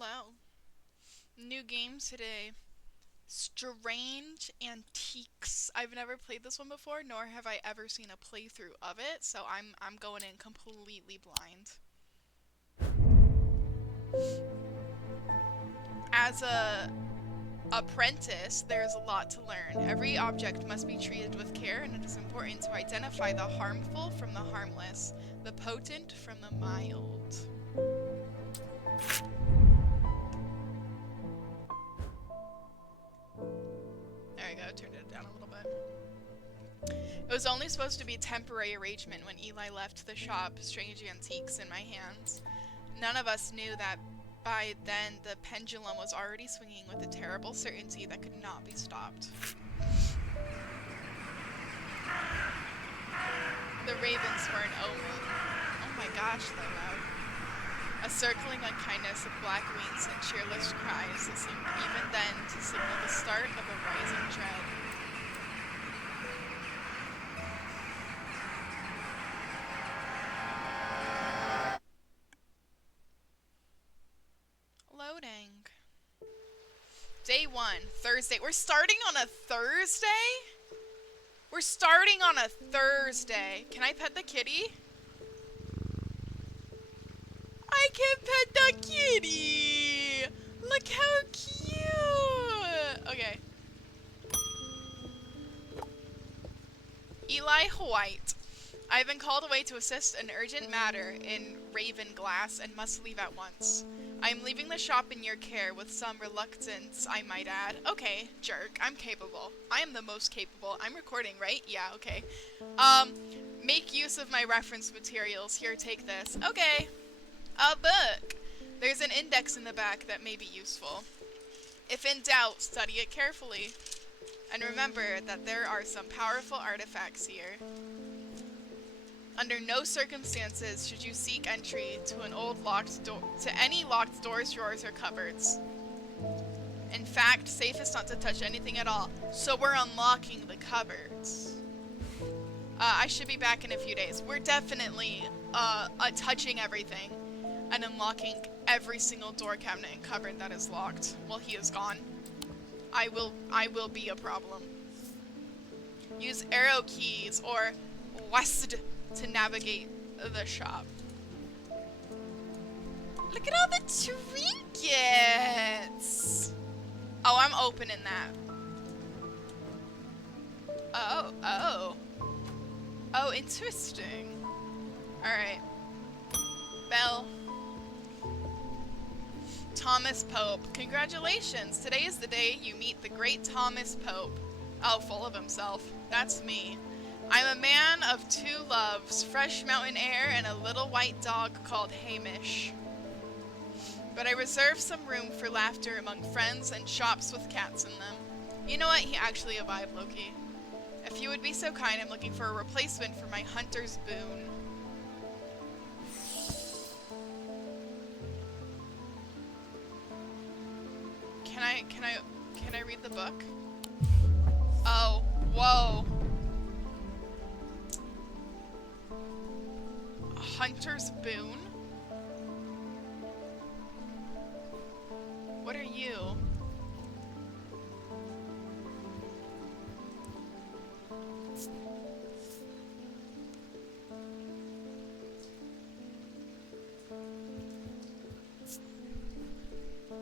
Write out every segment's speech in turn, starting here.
Hello. New game today. Strange Antiques. I've never played this one before, nor have I ever seen a playthrough of it, so I'm going in completely blind. As a apprentice, there's a lot to learn. Every object must be treated with care, and it is important to identify the harmful from the harmless, the potent from the mild. There we go, turned it down a little bit. It was only supposed to be a temporary arrangement when Eli left the shop, Strange Antiques, in my hands. None of us knew that by then the pendulum was already swinging with a terrible certainty that could not be stopped. The ravens were an omen. Oh my gosh, they're loud. A circling unkindness of black wings and cheerless cries that seemed even then to signal the start of a rising dread. Loading. Day 1, Thursday. We're starting on a Thursday? We're starting on a Thursday. Can I pet the kitty? I can pet the kitty! Look how cute! Okay. Eli White. I have been called away to assist an urgent matter in Raven Glass and must leave at once. I am leaving the shop in your care with some reluctance, I might add. Okay, jerk. I'm capable. I am the most capable. I'm recording, right? Yeah, okay. Make use of my reference materials. Here, take this. Okay. A book. There's an index in the back that may be useful. If in doubt, study it carefully. And remember that there are some powerful artifacts here. Under no circumstances should you seek entry to an old locked door, to any locked doors, drawers, or cupboards. In fact, safest not to touch anything at all. So we're unlocking the cupboards. I should be back in a few days. We're definitely touching everything and unlocking every single door cabinet and cupboard that is locked while he is gone. I will be a problem. Use arrow keys or west to navigate the shop. Look at all the trinkets! Oh, I'm opening that. Oh, interesting. Alright. Bell. Thomas Pope. Congratulations! Today is the day you meet the great Thomas Pope. Oh, full of himself. That's me. I'm a man of two loves, fresh mountain air and a little white dog called Hamish. But I reserve some room for laughter among friends and shops with cats in them. You know what? He actually a vibe, Loki. If you would be so kind, I'm looking for a replacement for my hunter's boon. Can I read the book? Oh, whoa. A hunter's boon? What are you?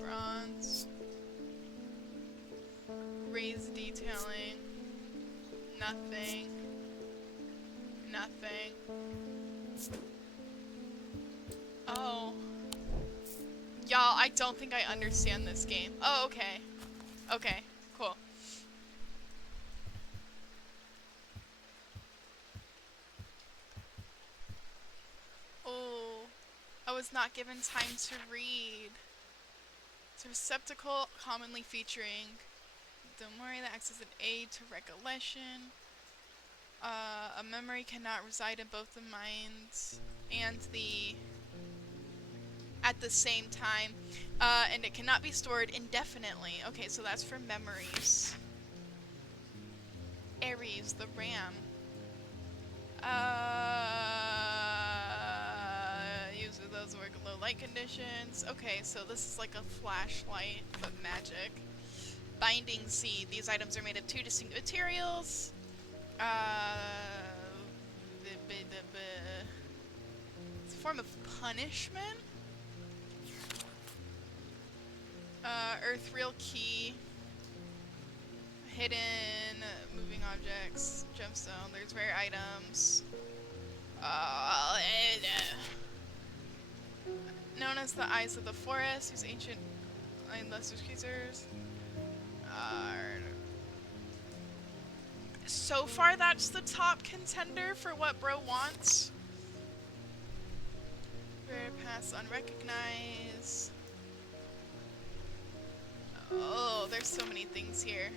Bronze. Raised detailing. Nothing. Nothing. Oh. Y'all, I don't think I understand this game. Oh, okay. Okay, cool. Oh, I was not given time to read. It's a receptacle commonly featuring the memory that acts as an aid to recollection. A memory cannot reside in both the minds and at the same time, and it cannot be stored indefinitely. Okay, so that's for memories. Ares, the ram. Uses those work in low light conditions. Okay, so this is like a flashlight, but magic. Binding seed. These items are made of 2 distinct materials. It's a form of punishment. Earthreal key. Hidden moving objects. Gemstone. There's rare items. Known as the Eyes of the Forest, whose ancient and lesser creatures. So far, that's the top contender for what bro wants. Rare pass unrecognized. Oh, there's so many things here.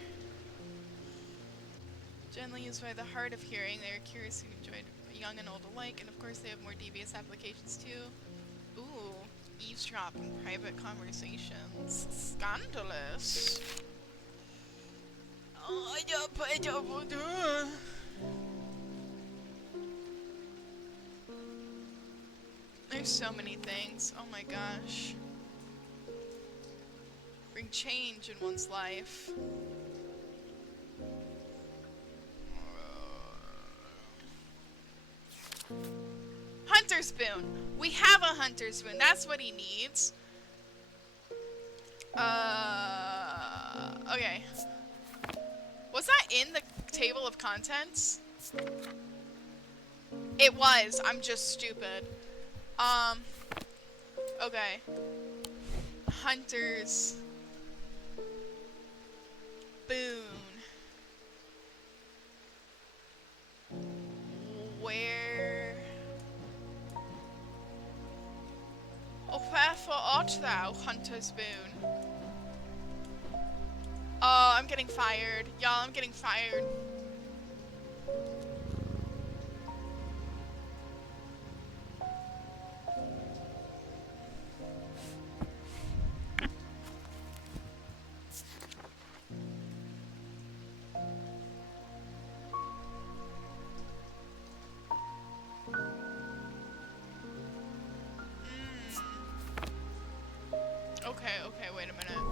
Generally used by the hard of hearing, they are curious who enjoyed young and old alike, and of course they have more devious applications too. Ooh, eavesdrop in private conversations. Scandalous. Oh, there's so many things. Oh my gosh. Bring change in one's life. Hunter spoon. We have a hunter spoon. That's what he needs. Okay. Was that in the table of contents? It was. I'm just stupid. Okay. Hunter's boon. Where? Oh, wherefore art thou, hunter's boon? Oh, I'm getting fired. Y'all, I'm getting fired. Okay, wait a minute.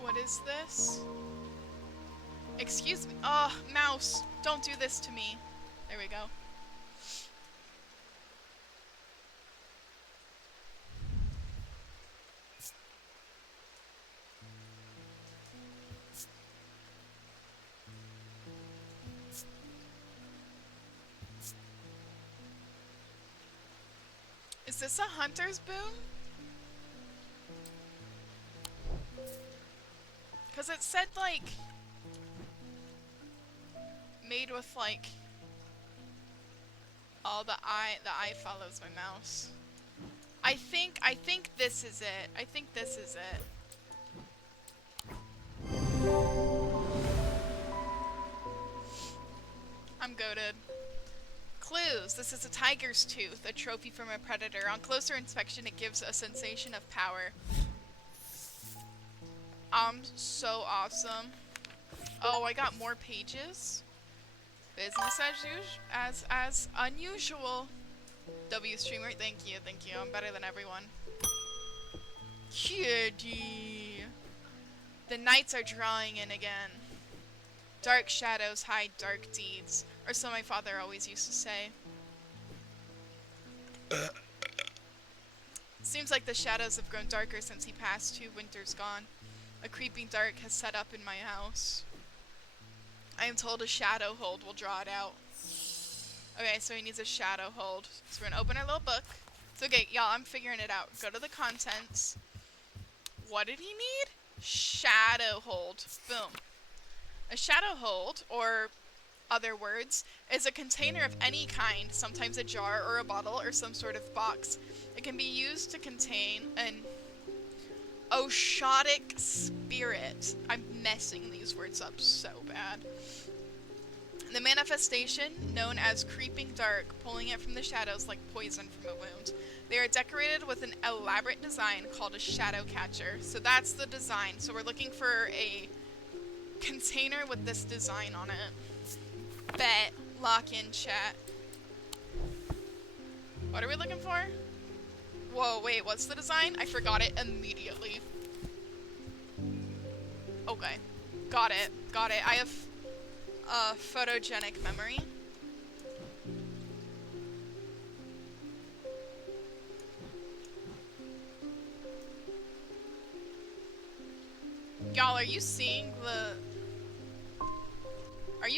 What is this? Excuse me. Oh, mouse. Don't do this to me. There we go. Is this a hunter's boon? Cause it said like made with like the eye follows my mouse. I think this is it. I think this is it. I'm goated. Clues. This is a tiger's tooth, a trophy from a predator. On closer inspection, it gives a sensation of power. So awesome. Oh, I got more pages. Business as unusual. W streamer, thank you. I'm better than everyone. Kitty. The nights are drawing in again. Dark shadows hide dark deeds, or so my father always used to say. Seems like the shadows have grown darker since he passed 2 winters gone. A creeping dark has set up in my house. I am told a shadow hold will draw it out. Okay, so he needs a shadow hold. So we're gonna open our little book. It's okay, y'all, I'm figuring it out. Go to the contents. What did he need? Shadow hold. Boom. A shadow hold, or other words, is a container of any kind, sometimes a jar or a bottle or some sort of box. It can be used to contain an oshotic spirit. I'm messing these words up so bad. The manifestation, known as creeping dark, pulling it from the shadows like poison from a wound. They are decorated with an elaborate design called a shadow catcher. So that's the design. So we're looking for a container with this design on it. Bet. Lock in chat. What are we looking for? Whoa, wait, what's the design? I forgot it immediately. Okay. Got it. Got it. I have photogenic memory. Y'all, are you seeing the... Are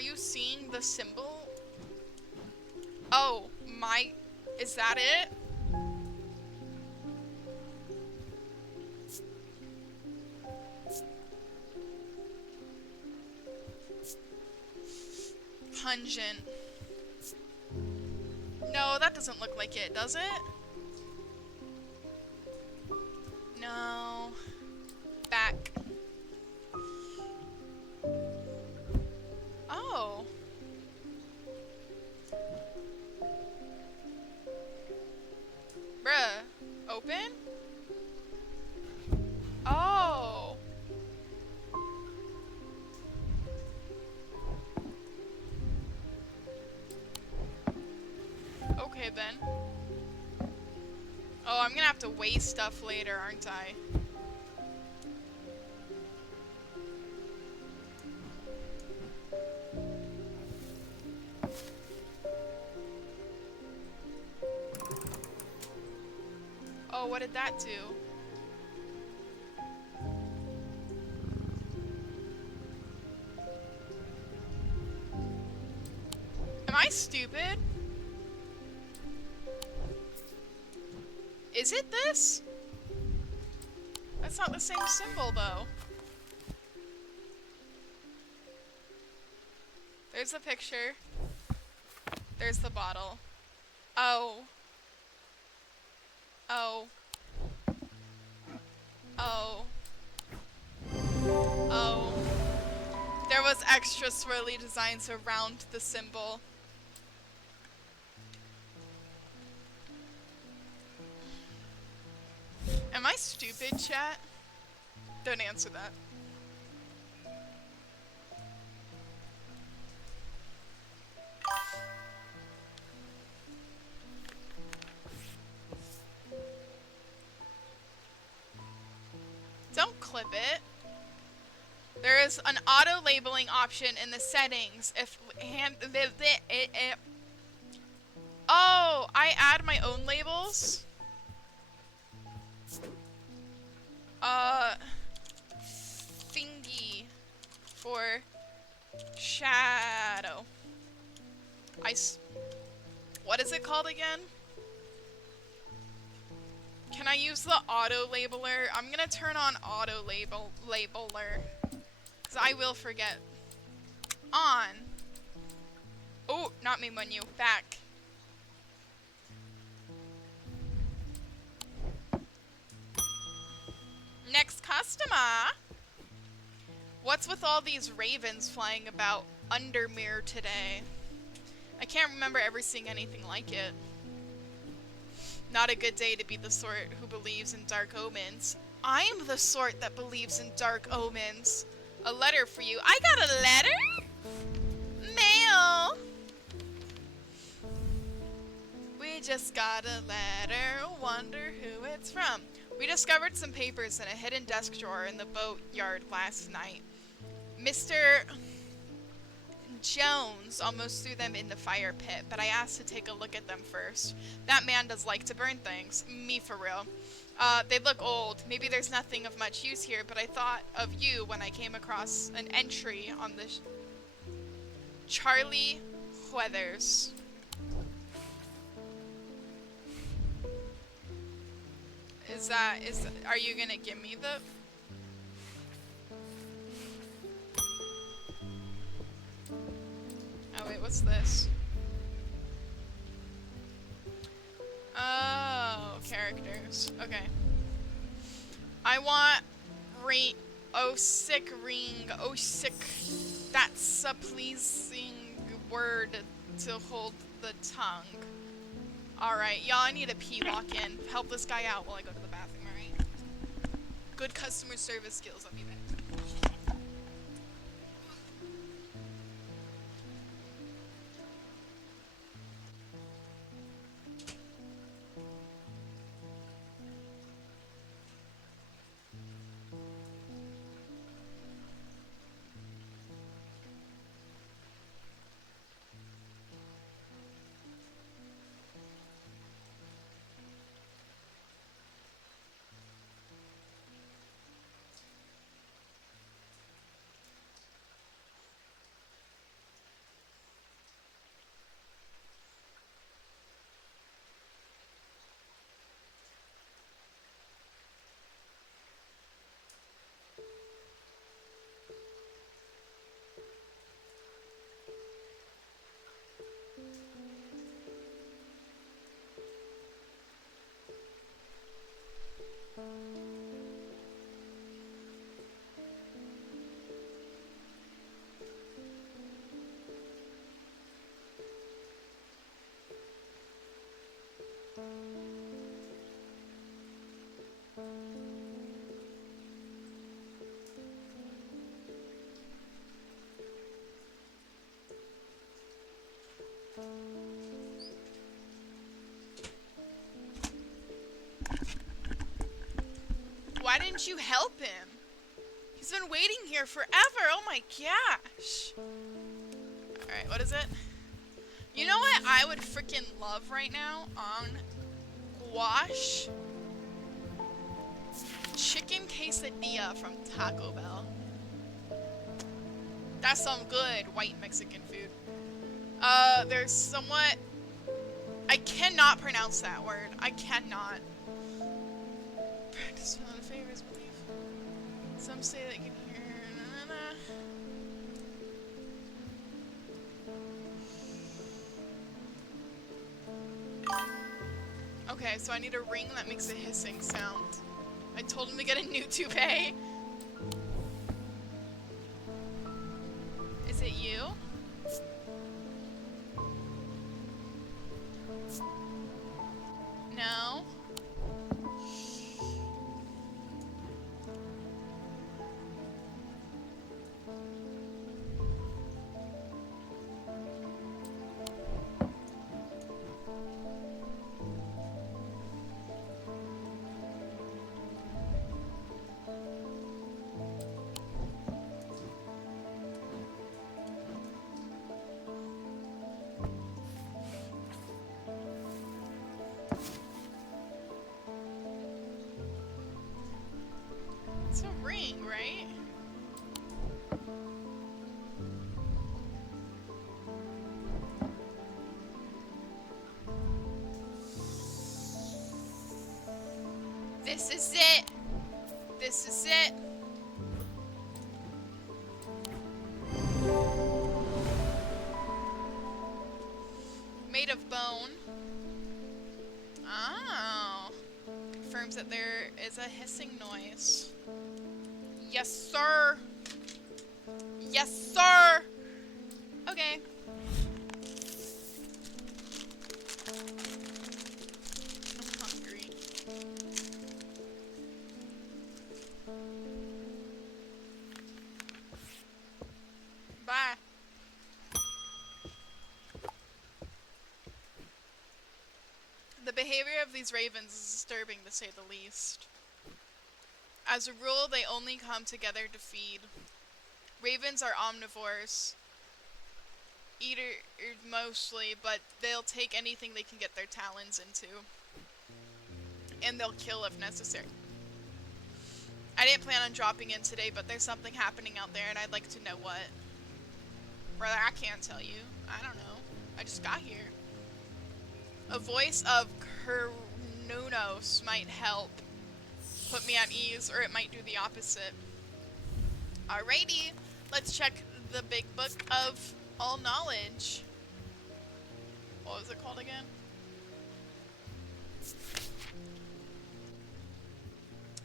you seeing the symbol? Oh, my... Is that it? Pungent. No, that doesn't look like it, does it? No. Back. Oh. Bruh. Open? Oh. Okay then. Oh, I'm gonna have to weigh stuff later, aren't I? Oh, what did that do? Am I stupid? Is it this? That's not the same symbol, though. There's the picture. There's the bottle. Oh. Oh. Oh. Oh. There was extra swirly designs around the symbol. Am I stupid, chat? Don't answer that. Don't clip it. There is an auto labeling option in the settings. If oh, I add my own labels. Thingy for shadow. What is it called again? Can I use the auto labeler? I'm gonna turn on auto labeler. Cause I will forget. On. Oh, not main menu. Back. Next customer. What's with all these ravens flying about Undermere today? I can't remember ever seeing anything like it. Not a good day to be the sort who believes in dark omens. I'm the sort that believes in dark omens. A letter for you. I got a letter? Mail. We just got a letter. Wonder who it's from. We discovered some papers in a hidden desk drawer in the boatyard last night. Mr. Jones almost threw them in the fire pit, but I asked to take a look at them first. That man does like to burn things. Me for real. They look old. Maybe there's nothing of much use here, but I thought of you when I came across an entry on the Charlie Weathers. Are you gonna give me the... Oh wait, what's this? Oh, characters. Okay. I want oh sick ring. Oh sick. That's a pleasing word to hold the tongue. Alright, y'all, I need a pee lock in. Help this guy out while I go to the bathroom, alright? Good customer service skills, I'll be back. Why didn't you help him? He's been waiting here forever. Oh my gosh. Alright, what is it? You know what I would freaking love right now on Gouache? Chicken quesadilla from Taco Bell. That's some good white Mexican food. There's somewhat... I cannot pronounce that word. I cannot. Practice on favors, believe. Some say that you can hear... Okay, so I need a ring that makes a hissing sound. I told him to get a new toupee. Is it you? No? It's a ring, right? This is it. This is it. Made of bone. Oh. Confirms that there is a hissing noise. Yes, sir. Yes, sir. Okay. I'm hungry. Bye. The behavior of these ravens is disturbing, to say the least. As a rule, they only come together to feed. Ravens are omnivores. Eaters mostly, but they'll take anything they can get their talons into. And they'll kill if necessary. I didn't plan on dropping in today, but there's something happening out there and I'd like to know what. Brother, I can't tell you. I don't know. I just got here. A voice of Kernunos might help put me at ease, or it might do the opposite. Alrighty, let's check the big book of all knowledge. What was it called again?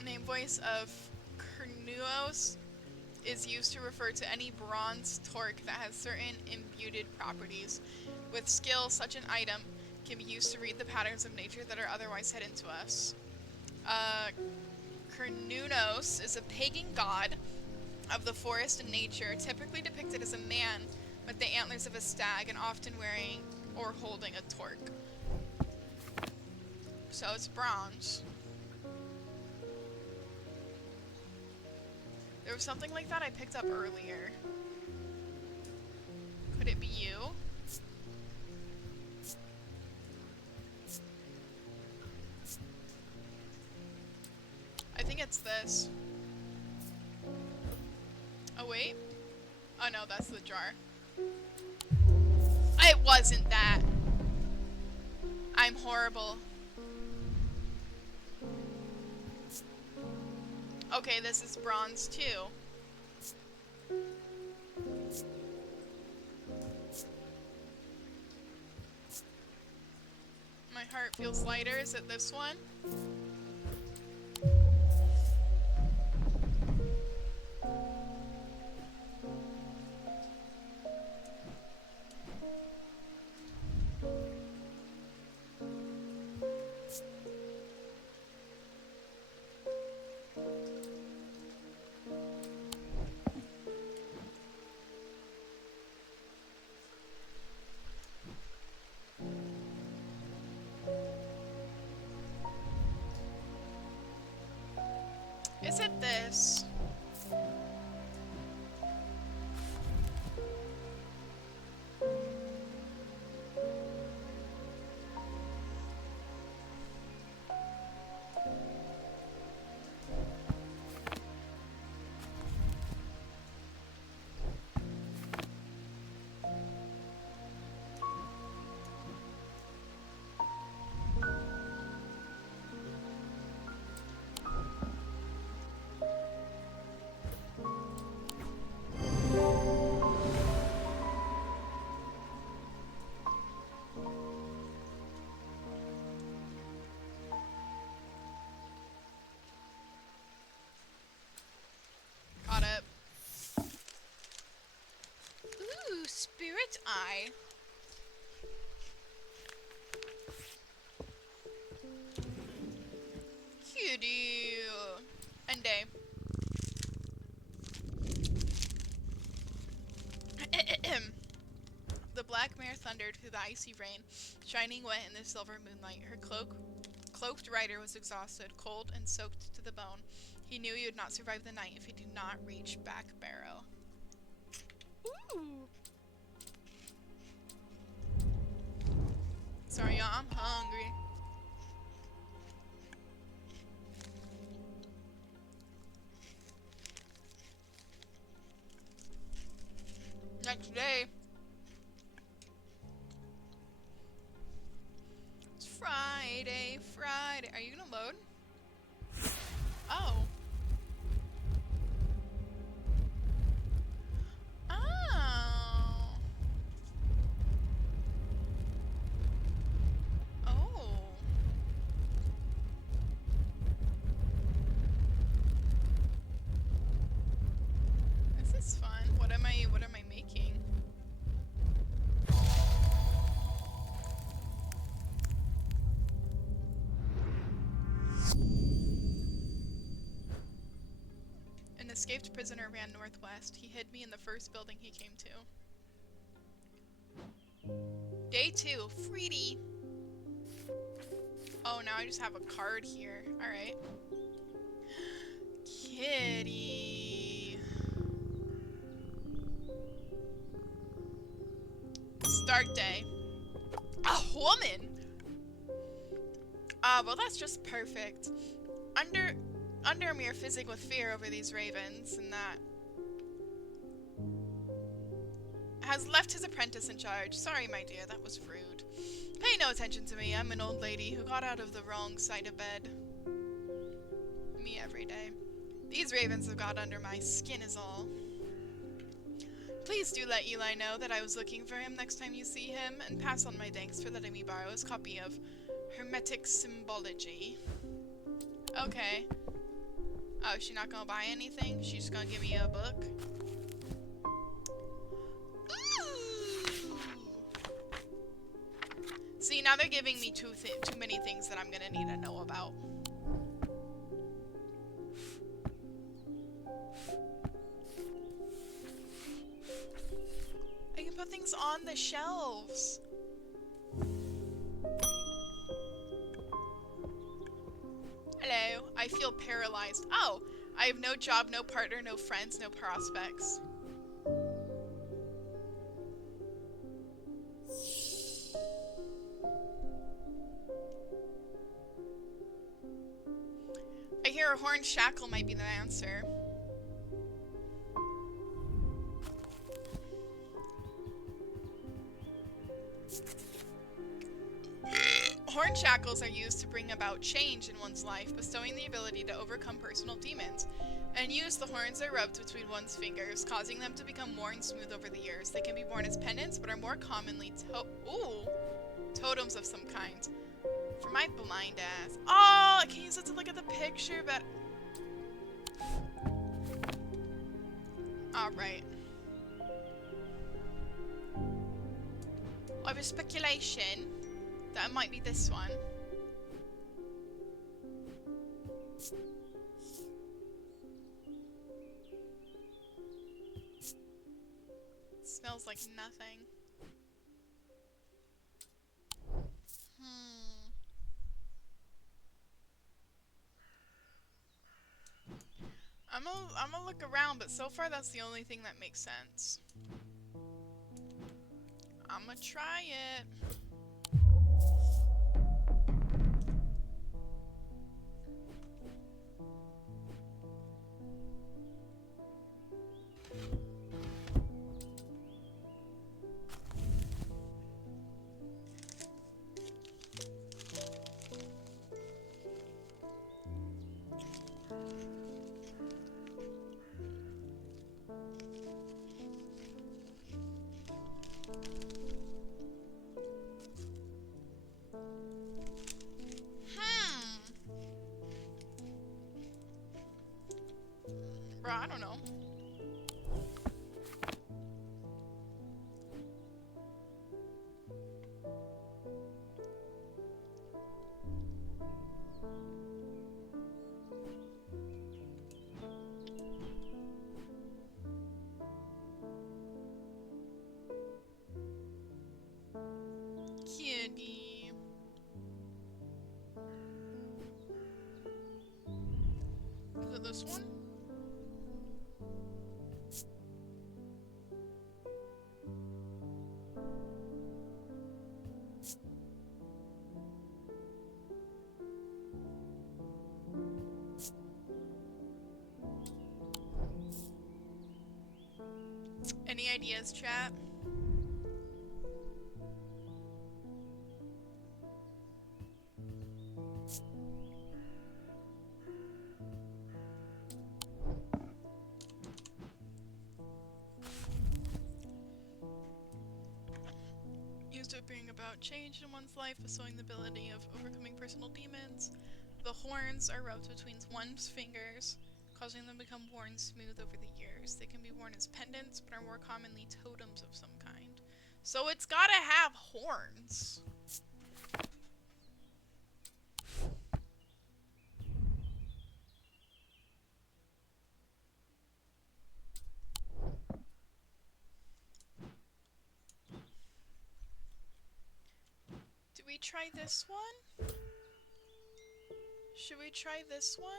Name voice of Kernuos is used to refer to any bronze torque that has certain imbued properties. With skill, such an item can be used to read the patterns of nature that are otherwise hidden to us. Kernunos is a pagan god of the forest and nature, typically depicted as a man with the antlers of a stag and often wearing or holding a torque. So it's bronze. There was something like that I picked up earlier. Could it be you? I think it's this. Oh wait. Oh no, that's the jar. It wasn't that. I'm horrible. Okay, this is bronze too. My heart feels lighter. Is it this one? get this. Got it. Ooh, spirit eye. Cutie. And day. The black mare thundered through the icy rain, shining wet in the silver moonlight. Her cloaked rider was exhausted, cold, and soaked to the bone. He knew he would not survive the night if he did not reach Back Barrow. Ooh. Sorry, y'all, I'm hungry. Next day. It's Friday, Friday. Are you gonna load? Oh. Oh. Oh. This is fun. What am I making? An escaped prisoner ran northwest. He hid me in the first building he came to. Day 2, Freedy. Oh, now I just have a card here. Alright. Kitty. Start day. A woman! Well, that's just perfect. Under mere fizzing with fear over these ravens, and that has left his apprentice in charge. Sorry, my dear, that was rude. Pay no attention to me. I'm an old lady who got out of the wrong side of bed. Me every day. These ravens have got under my skin is all. Please do let Eli know that I was looking for him next time you see him, and pass on my thanks for letting me borrow his copy of Hermetic Symbology. Okay. Oh, she's not gonna buy anything? She's just gonna give me a book? Ooh. See, now they're giving me too many things that I'm gonna need to know about. I can put things on the shelves. Hello, I feel paralyzed. Oh, I have no job, no partner, no friends, no prospects. I hear a horned shackle might be the answer. Horn shackles are used to bring about change in one's life, bestowing the ability to overcome personal demons. And use the horns are rubbed between one's fingers, causing them to become worn smooth over the years. They can be worn as pendants, but are more commonly totems of some kind. For my blind ass. Oh, I can use it to look at the picture, but... Alright. I have a speculation that it might be this one. It smells like nothing. I'm gonna look around, but so far that's the only thing that makes sense. I'm gonna try it. Bro, I don't know. Kitty. Is it this one? Any ideas, chat? Used to bring about change in one's life, bestowing the ability of overcoming personal demons. The horns are rubbed between one's fingers, causing them to become worn smooth over the years. They can be worn as pendants, but are more commonly totems of some kind. So it's gotta have horns. Do we try this one? Should we try this one?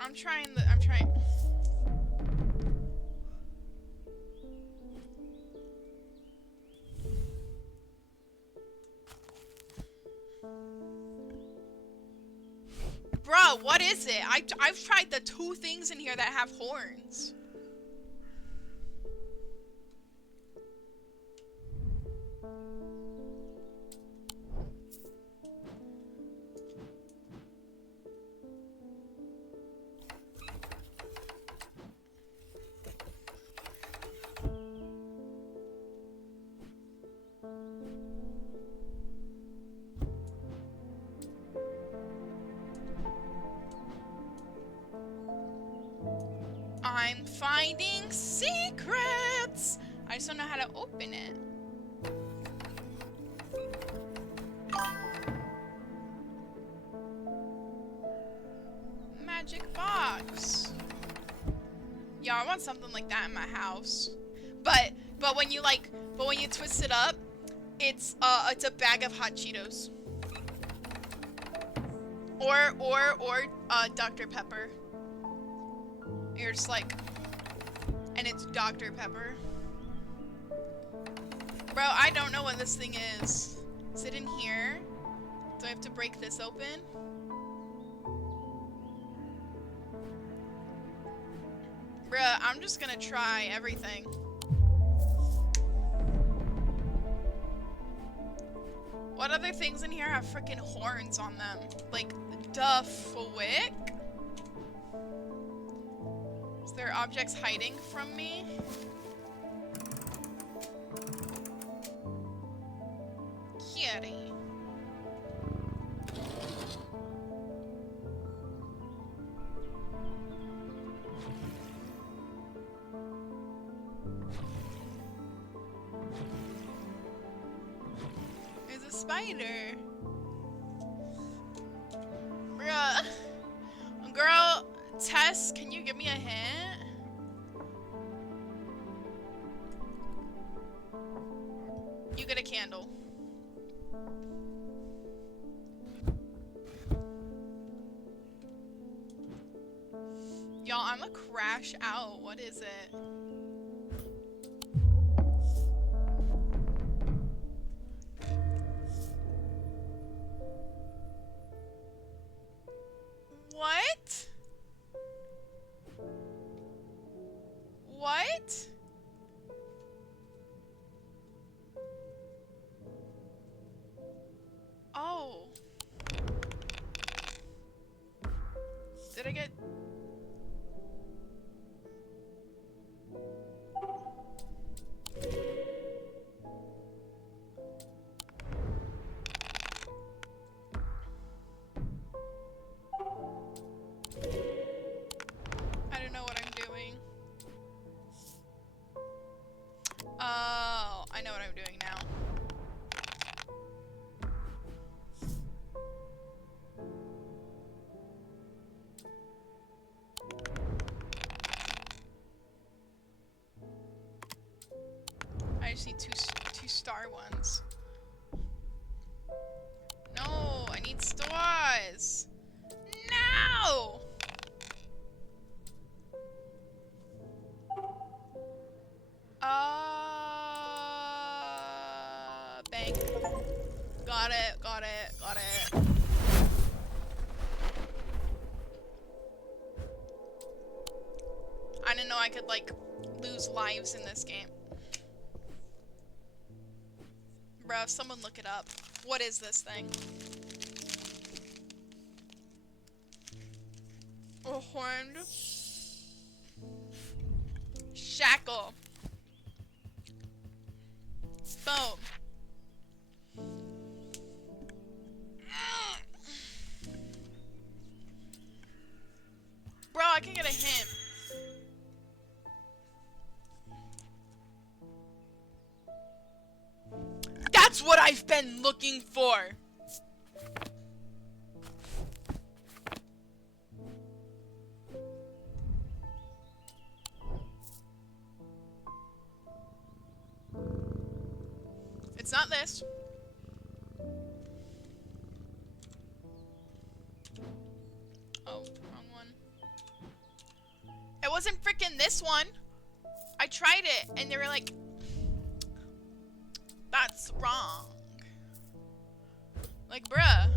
I'm trying. Bruh, what is it? I've tried the 2 things in here that have horns. I'm finding secrets! I just don't know how to open it. Magic box. Yeah, I want something like that in my house. But when you twist it up, it's a bag of hot Cheetos. Or Dr. Pepper. You're just like, and it's Dr. Pepper. Bro, I don't know what this thing is. Is it in here? Do I have to break this open? Bruh, I'm just gonna try everything. What other things in here have freaking horns on them? Like, the flick? Is there objects hiding from me? Kitty. There's a spider. Bruh. Girl, Tess, can you give me a hint? Y'all, I'm a crash out. What is it? What? What? Oh. Did I get... I don't know what I'm doing. Oh, I know what I'm doing now. I just need two star ones. No, I need stars. No! Bank. Got it, got it, got it. I didn't know I could, like, lose lives in this game. Bruh, someone look it up. What is this thing? A horned shackle. Boom. Bro, I can get a hint. That's what I've been looking for. It's not this. Oh, wrong one. It wasn't freaking this one. I tried it and they were like, that's wrong. Like, bruh.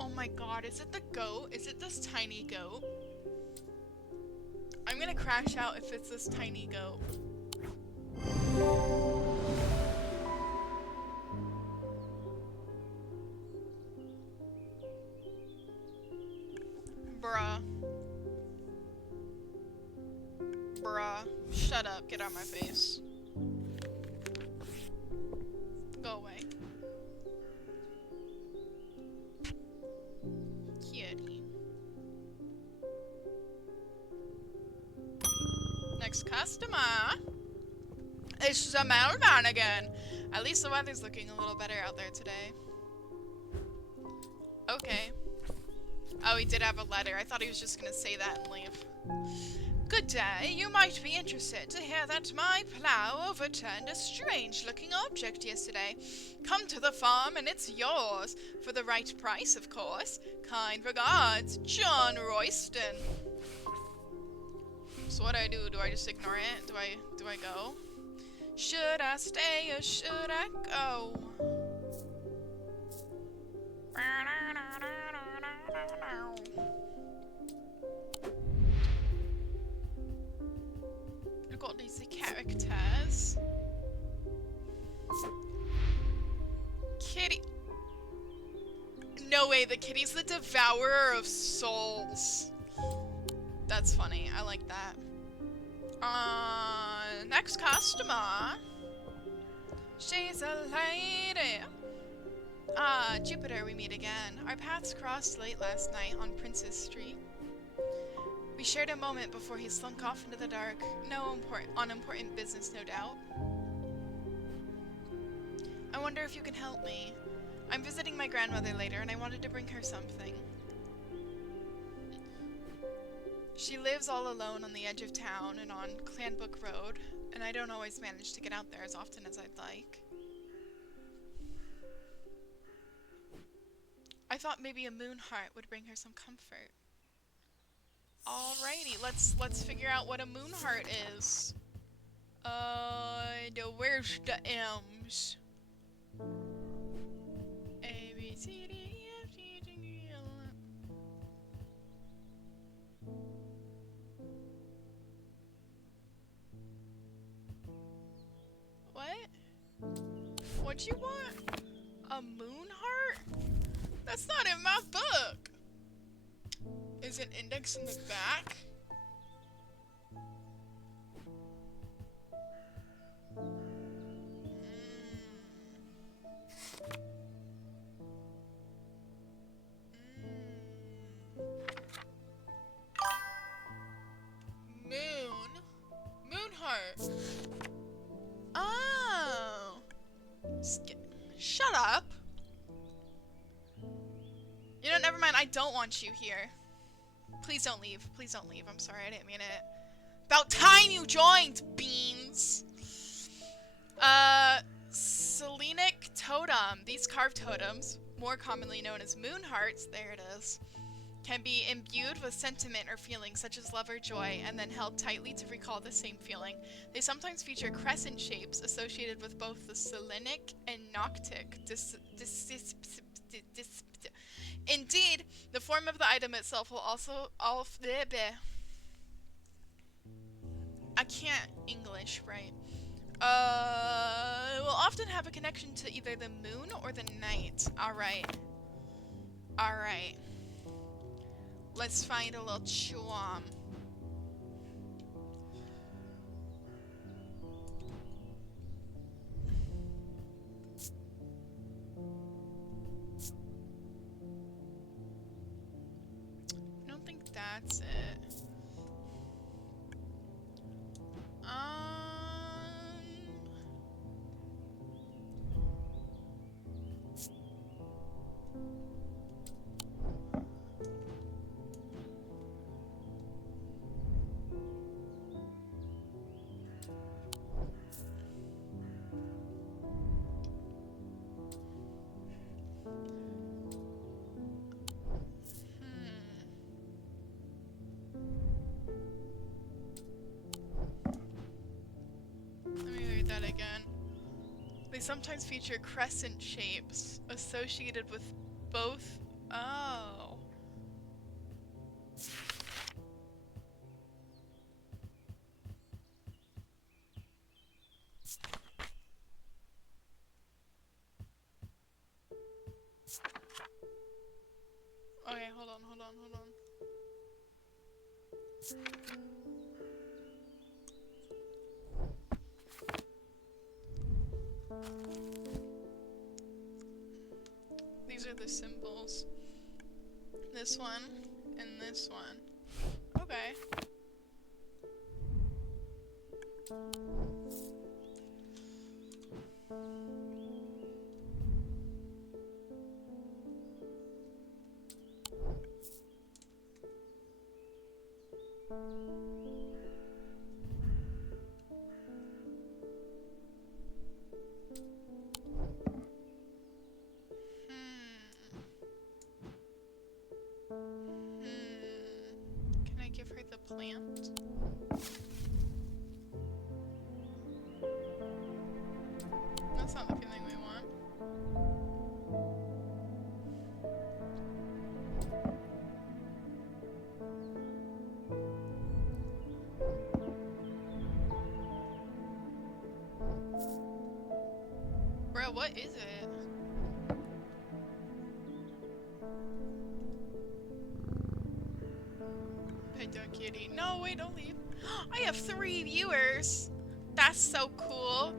Oh my god, is it the goat? Is it this tiny goat? I'm gonna crash out if it's this tiny goat. Bruh. Bruh. Shut up. Get out of my face. Go away. Kitty. Next customer. It's the mailman again. At least the weather's looking a little better out there today. Okay. Oh, he did have a letter. I thought he was just gonna say that and leave. Good day. You might be interested to hear that my plow overturned a strange-looking object yesterday. Come to the farm and it's yours. For the right price, of course. Kind regards, John Royston. So what do I do? Do I just ignore it? Do I go? Should I stay or should I go? I've got these characters. Kitty. No way, the kitty's the devourer of souls. That's funny. I like that. Next customer. She's a lady. Jupiter, we meet again. Our paths crossed late last night on Princess Street. We shared a moment before he slunk off into the dark. On important business, no doubt. I wonder if you can help me. I'm visiting my grandmother later, and I wanted to bring her something. She lives all alone on the edge of town and on Clanbook Road, and I don't always manage to get out there as often as I'd like. I thought maybe a moon heart would bring her some comfort. Alrighty, let's figure out what a moon heart is. Where's the M's? A, B, C, D, E, F, G, H, I, J, K, L, M. What? What you want? A moon heart? That's not in my book. Is it index in the back? Moon heart. Oh. Shut up. You know, never mind. I don't want you here. Please don't leave. Please don't leave. I'm sorry. I didn't mean it. About time you joined, beans. Selenic totem. These carved totems, more commonly known as moon hearts, there it is, can be imbued with sentiment or feelings such as love or joy, and then held tightly to recall the same feeling. They sometimes feature crescent shapes associated with both the selenic and noctic. Indeed, the form of the item itself will also I can't English, right? Will often have a connection to either the moon or the night. Alright. Alright. Let's find a little chum. I don't think that's it. That again. They sometimes feature crescent shapes associated with both. Oh. Okay, hold on. These are the symbols. This one and this one. Okay. Can I give her the plant? That's not the feeling we want. Bro, what is it? Hello, kitty. No, wait, don't leave. I have 3 viewers. That's so cool.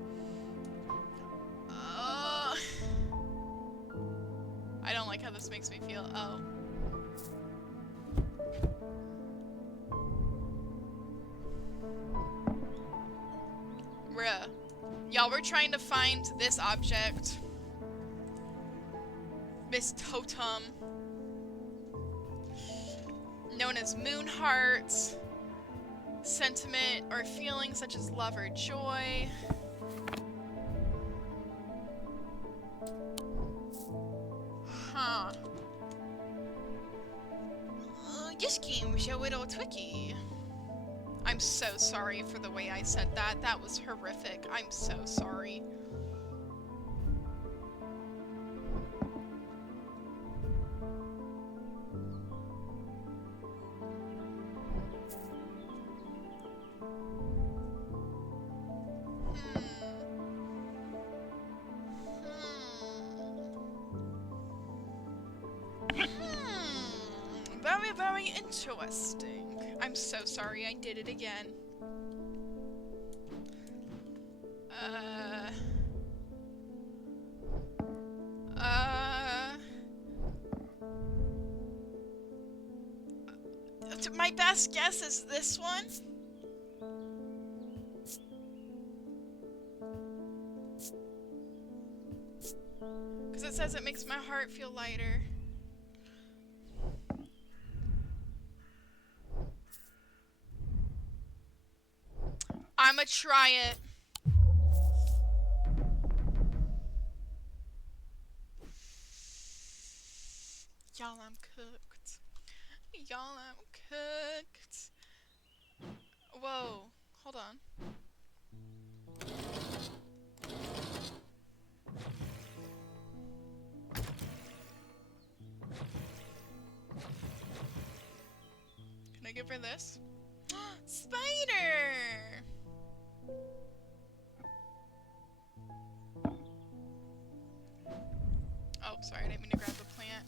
I don't like how this makes me feel. Oh. Bruh. Y'all, we're trying to find this object. This totem. Known as Moonheart. Sentiment or feeling such as love or joy. Huh. This game's a little tricky. I'm so sorry for the way I said that. That was horrific. I'm so sorry. Very, very interesting. I'm so sorry I did it again. My best guess is this one. Because it says it makes my heart feel lighter. I'ma try it. Y'all, I'm cooked. Y'all, I'm cooked. Whoa, hold on. Can I give her this? Spider! Oh, sorry, I didn't mean to grab the plant.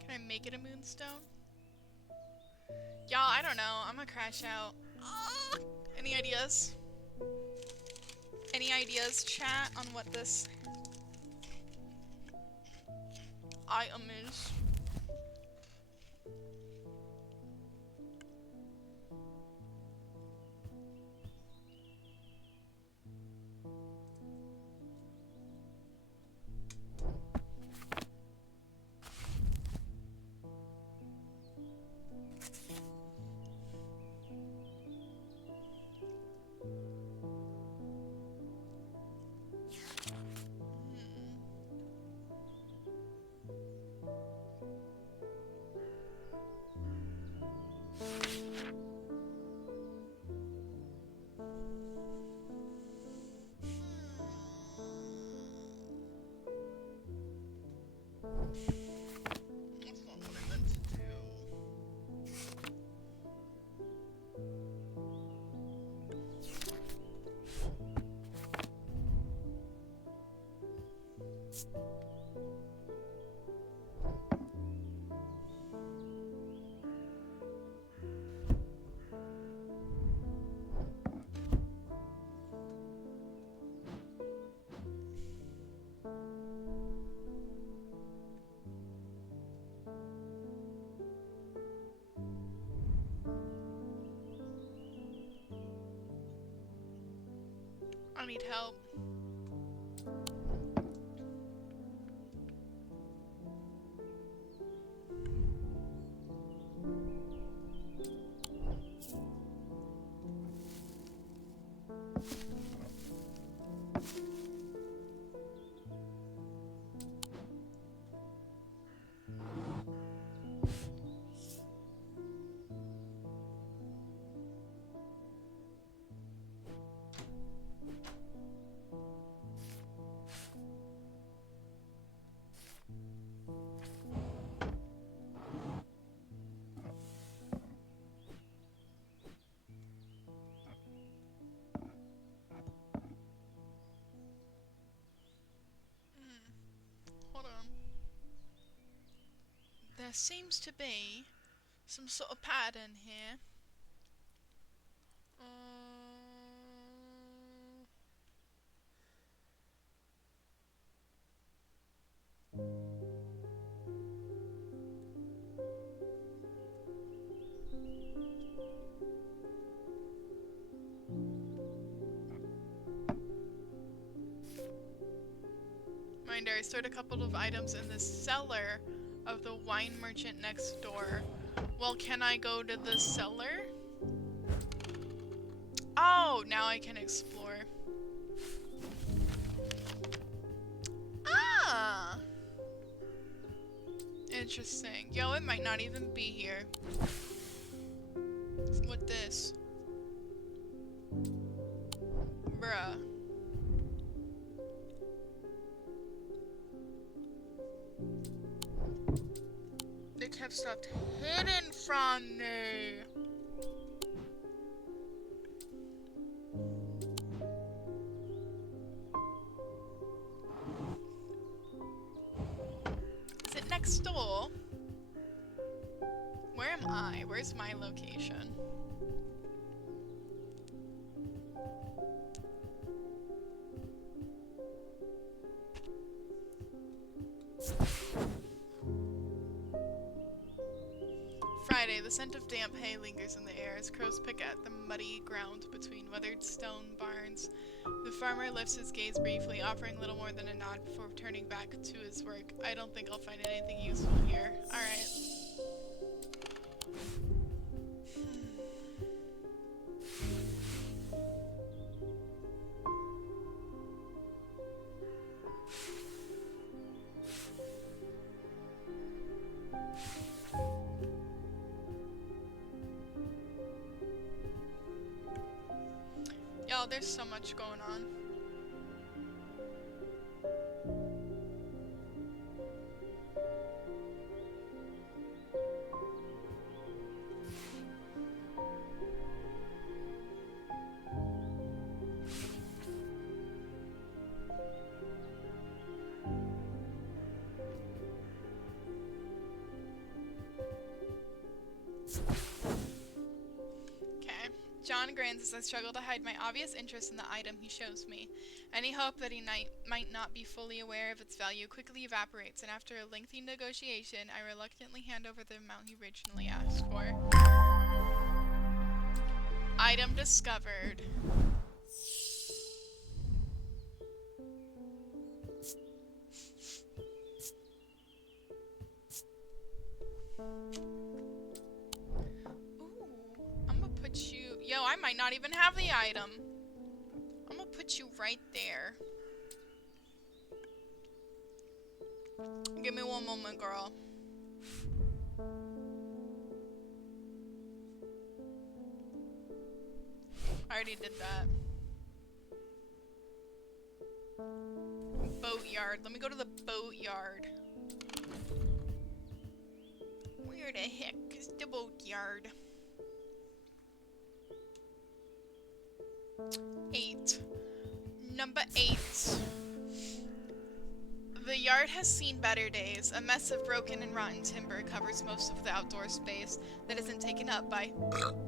Can I make it a moonstone? Y'all, I don't know. I'm gonna crash out. Any ideas? Any ideas, chat, on what this item is? That's not what I meant to do. I need help. seems to be some sort of pattern here. Reminder, I stored a couple of items in the cellar of the wine merchant next door. Well, can I go to the cellar? Oh, now I can explore. Ah! Interesting. Yo, it might not even be here. What this? Bruh. They kept stuff hidden from me. Is it next door? Where am I? Where's my location? Friday, the scent of damp hay lingers in the air as crows pick at the muddy ground between weathered stone barns. The farmer lifts his gaze briefly, offering little more than a nod before turning back to his work. I don't think I'll find anything useful here. Alright. Yo, there's so much going on. John grins as I struggle to hide my obvious interest in the item he shows me. Any hope that he might not be fully aware of its value quickly evaporates, and after a lengthy negotiation, I reluctantly hand over the amount he originally asked for. Item discovered. Yo, I might not even have the item. I'm gonna put you right there. Give me one moment, girl. I already did that. Boatyard. Let me go to the boatyard. Where the heck is the boatyard? 8. Number 8. The yard has seen better days. A mess of broken and rotten timber covers most of the outdoor space that isn't taken up by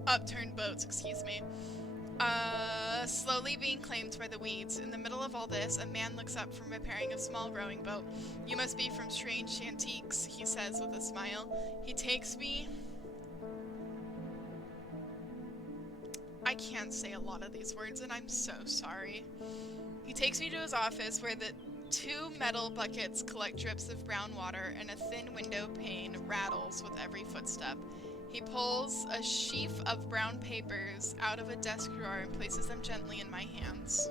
upturned boats, excuse me. Slowly being claimed by the weeds. In the middle of all this, a man looks up from repairing a small rowing boat. "You must be from Strange Antiques," he says with a smile. He takes me... I can't say a lot of these words, and I'm so sorry. He takes me to his office where the 2 metal buckets collect drips of brown water and a thin window pane rattles with every footstep. He pulls a sheaf of brown papers out of a desk drawer and places them gently in my hands.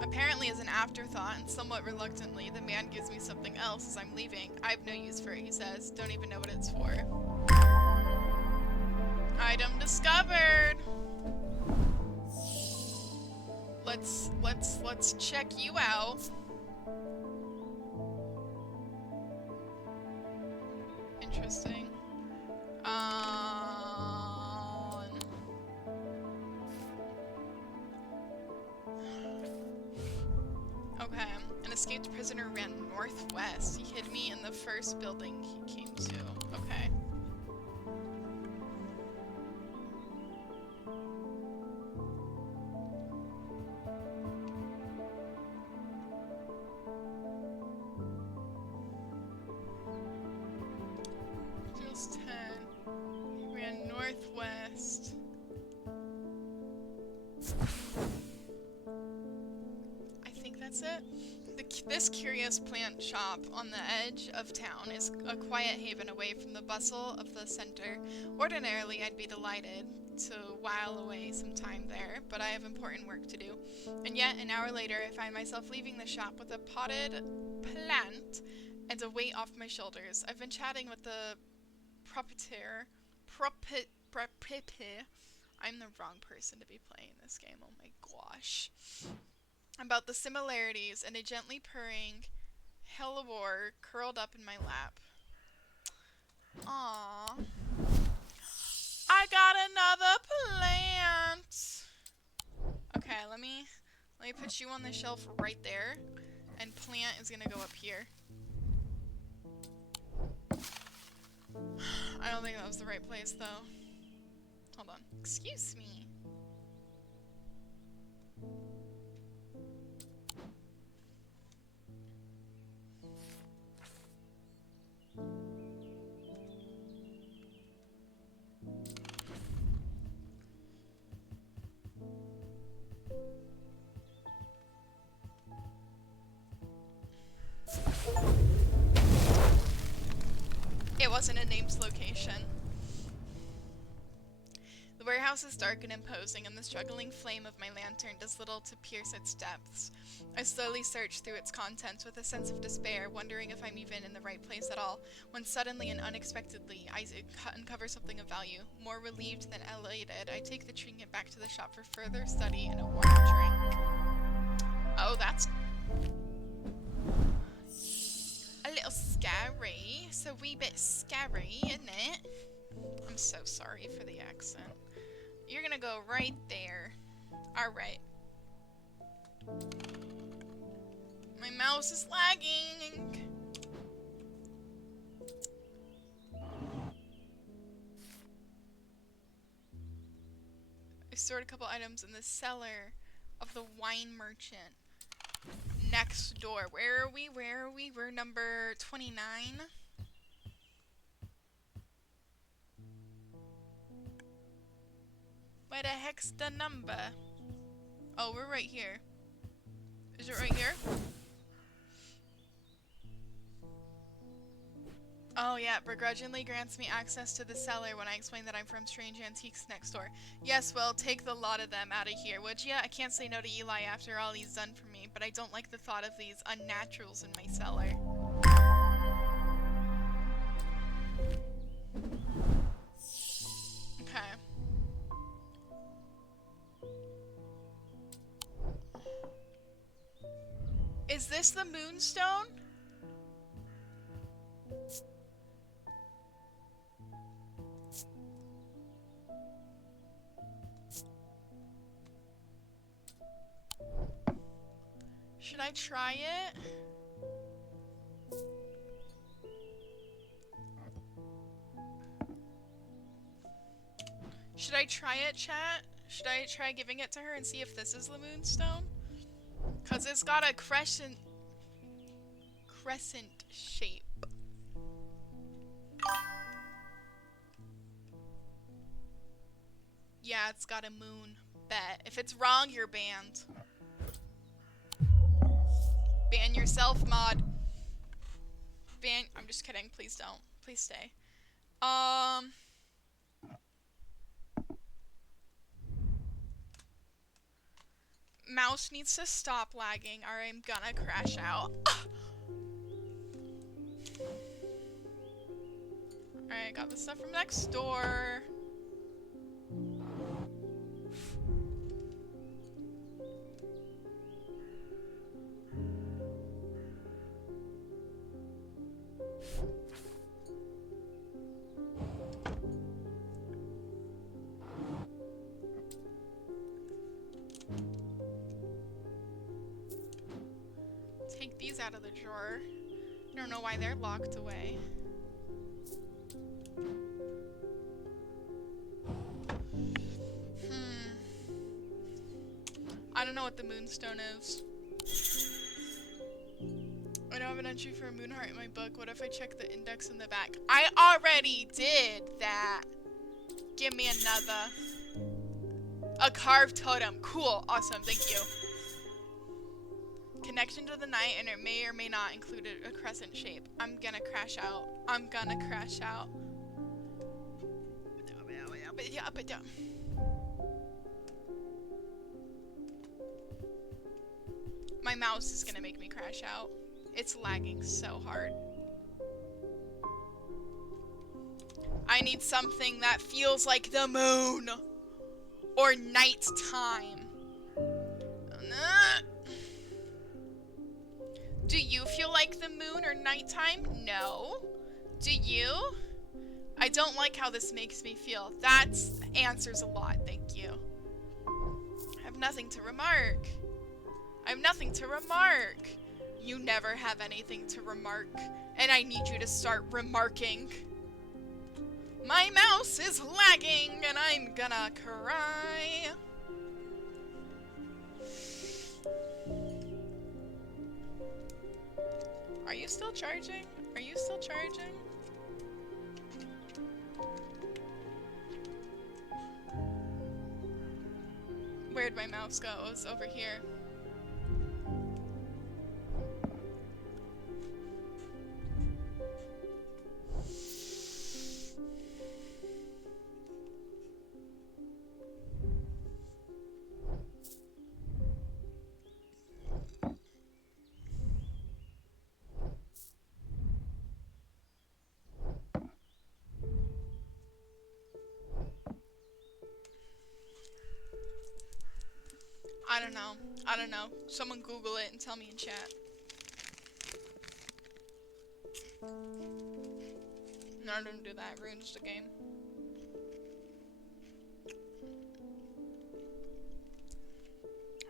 Apparently as an afterthought and somewhat reluctantly, the man gives me something else as I'm leaving. "I have no use for it," he says. "Don't even know what it's for." Item discovered! Let's check you out. Interesting. An escaped prisoner ran northwest. He hid me in the first building he came to. Okay. Just 10. He ran northwest. I think that's it. This curious plant shop on the edge of town is a quiet haven away from the bustle of the center. Ordinarily, I'd be delighted to while away some time there, but I have important work to do. And yet, an hour later, I find myself leaving the shop with a potted plant and a weight off my shoulders. I've been chatting with the proprietor. I'm the wrong person to be playing this game, oh my gosh. About the similarities, and a gently purring hellebore curled up in my lap. Aww. I got another plant! Okay, let me put you on the shelf right there, and plant is gonna go up here. I don't think that was the right place, though. Hold on. Excuse me. It wasn't a named location. The warehouse is dark and imposing, and the struggling flame of my lantern does little to pierce its depths. I slowly search through its contents with a sense of despair, wondering if I'm even in the right place at all, when suddenly and unexpectedly I uncover something of value. More relieved than elated, I take the trinket back to the shop for further study and a warm drink. Oh, that's a little scary. It's a wee bit scary, isn't it? I'm so sorry for the accent. You're gonna go right there. Alright. My mouse is lagging. I stored a couple items in the cellar of the wine merchant next door. Where are we? Where are we? We're number 29. Where the heck's the number? Oh, we're right here. Is it right here? Oh yeah, begrudgingly grants me access to the cellar when I explain that I'm from Strange Antiques next door. Yes, well, take the lot of them out of here, would ya? I can't say no to Eli after all he's done for me, but I don't like the thought of these unnaturals in my cellar. Okay. Is this the moonstone? Should I try it? Should I try it, chat? Should I try giving it to her and see if this is the moonstone? Cause it's got a crescent shape. Yeah, it's got a moon. Bet. If it's wrong, you're banned. Ban yourself, mod. Ban. I'm just kidding. Please don't. Please stay. Mouse needs to stop lagging or I'm gonna crash out. Alright, got the stuff from next door. these out of the drawer. I don't know why they're locked away. I don't know what the moonstone is. I don't have an entry for a moon heart in my book. What if I check the index in the back? I already did that. Give me another. A carved totem. Cool. Awesome. Thank you. Connection to the night, and it may or may not include a crescent shape. I'm gonna crash out. I'm gonna crash out. My mouse is gonna make me crash out. It's lagging so hard. I need something that feels like the moon or nighttime. Do you feel like the moon or nighttime? No. Do you? I don't like how this makes me feel. That answers a lot, thank you. I have nothing to remark. I have nothing to remark. You never have anything to remark, and I need you to start remarking. My mouse is lagging, and I'm gonna cry. Are you still charging? Are you still charging? Where'd my mouse go? It was over here. I don't know. I don't know. Someone Google it and tell me in chat. No, don't do that. It ruins the game.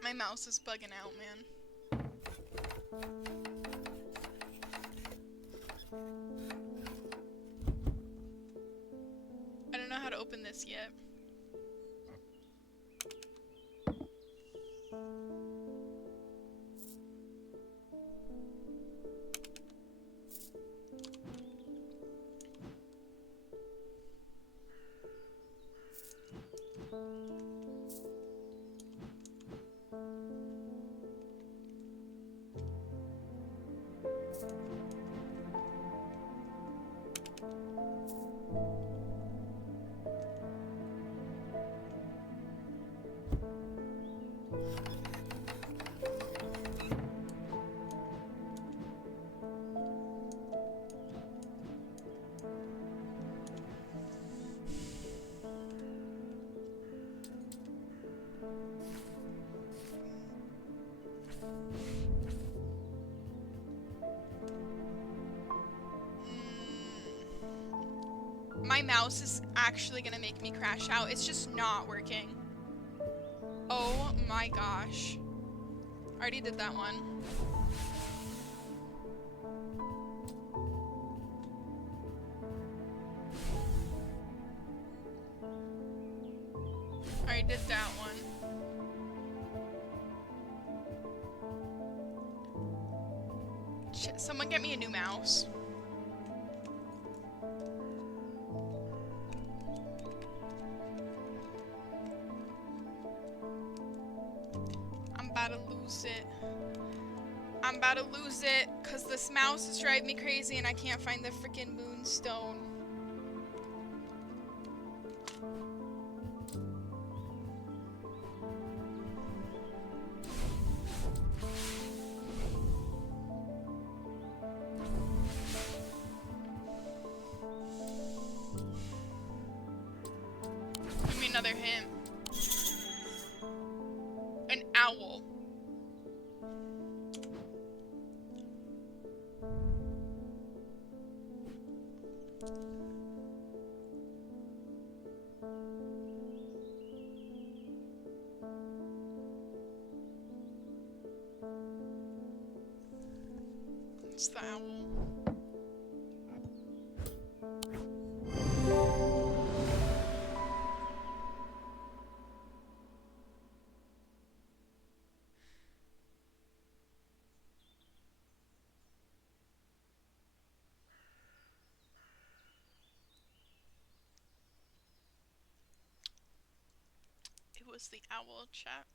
My mouse is bugging out, man. I don't know how to open this yet. My mouse is actually gonna make me crash out. It's just not working. Oh my gosh. I already did that one. I already did that one. Shit, someone get me a new mouse. I'm about to lose it, cause this mouse is driving me crazy and I can't find the freaking moonstone. Give me another hint. An owl. It's the owl. It was the owl, chat.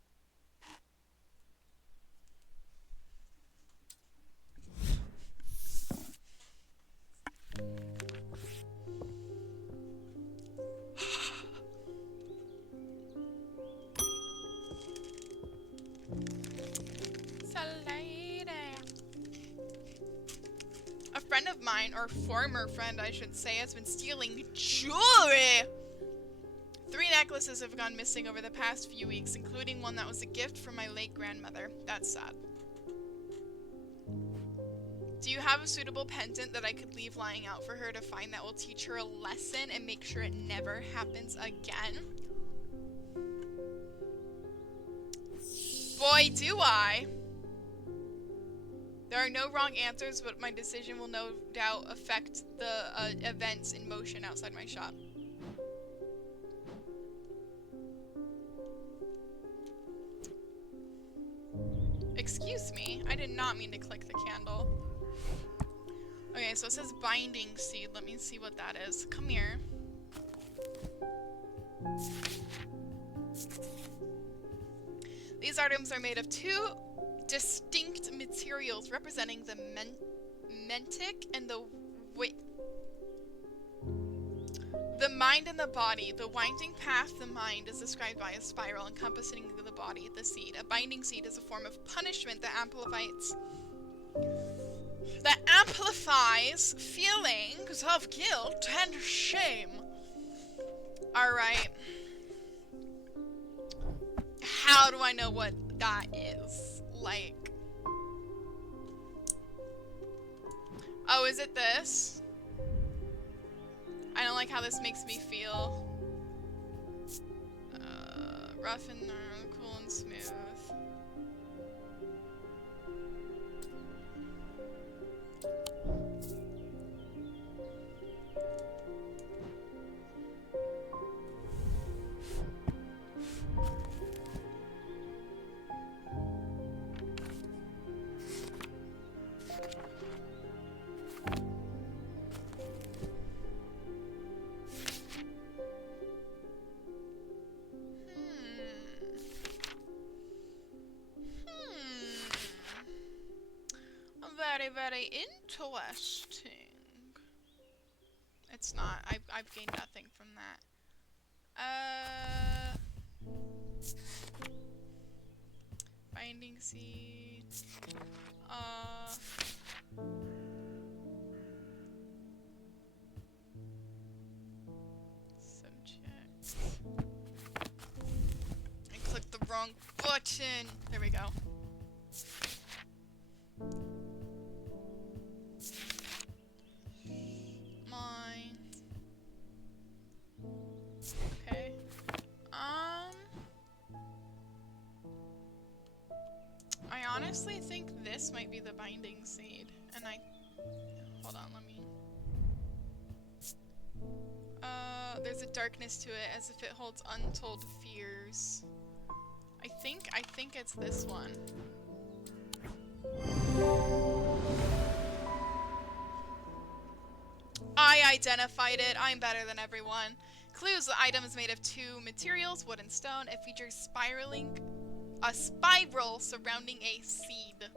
A friend of mine, or former friend I should say, has been stealing jewelry! 3 necklaces have gone missing over the past few weeks, including one that was a gift from my late grandmother. That's sad. Do you have a suitable pendant that I could leave lying out for her to find that will teach her a lesson and make sure it never happens again? Boy, do I! There are no wrong answers, but my decision will no doubt affect the events in motion outside my shop. Excuse me, I did not mean to click the candle. Okay, so it says binding seed. Let me see what that is. Come here. These items are made of 2 distinct materials representing the mentic and the mind and the body. The winding path, the mind, is described by a spiral encompassing the body, the seed. A binding seed is a form of punishment that amplifies feelings of guilt and shame. Alright. How do I know what that is? Like... Oh, is it this? I don't like how this makes me feel. Rough and cool and smooth. Very interesting. It's not. I've gained nothing from that. Binding seed. Subject. I clicked the wrong button. There we go. Okay. I honestly think this might be the binding seed, and hold on, let me... there's a darkness to it, as if it holds untold fears. I think it's this one. I identified it. I'm better than everyone. Clues: the item is made of 2 materials, wood and stone. It features a spiral surrounding a seed.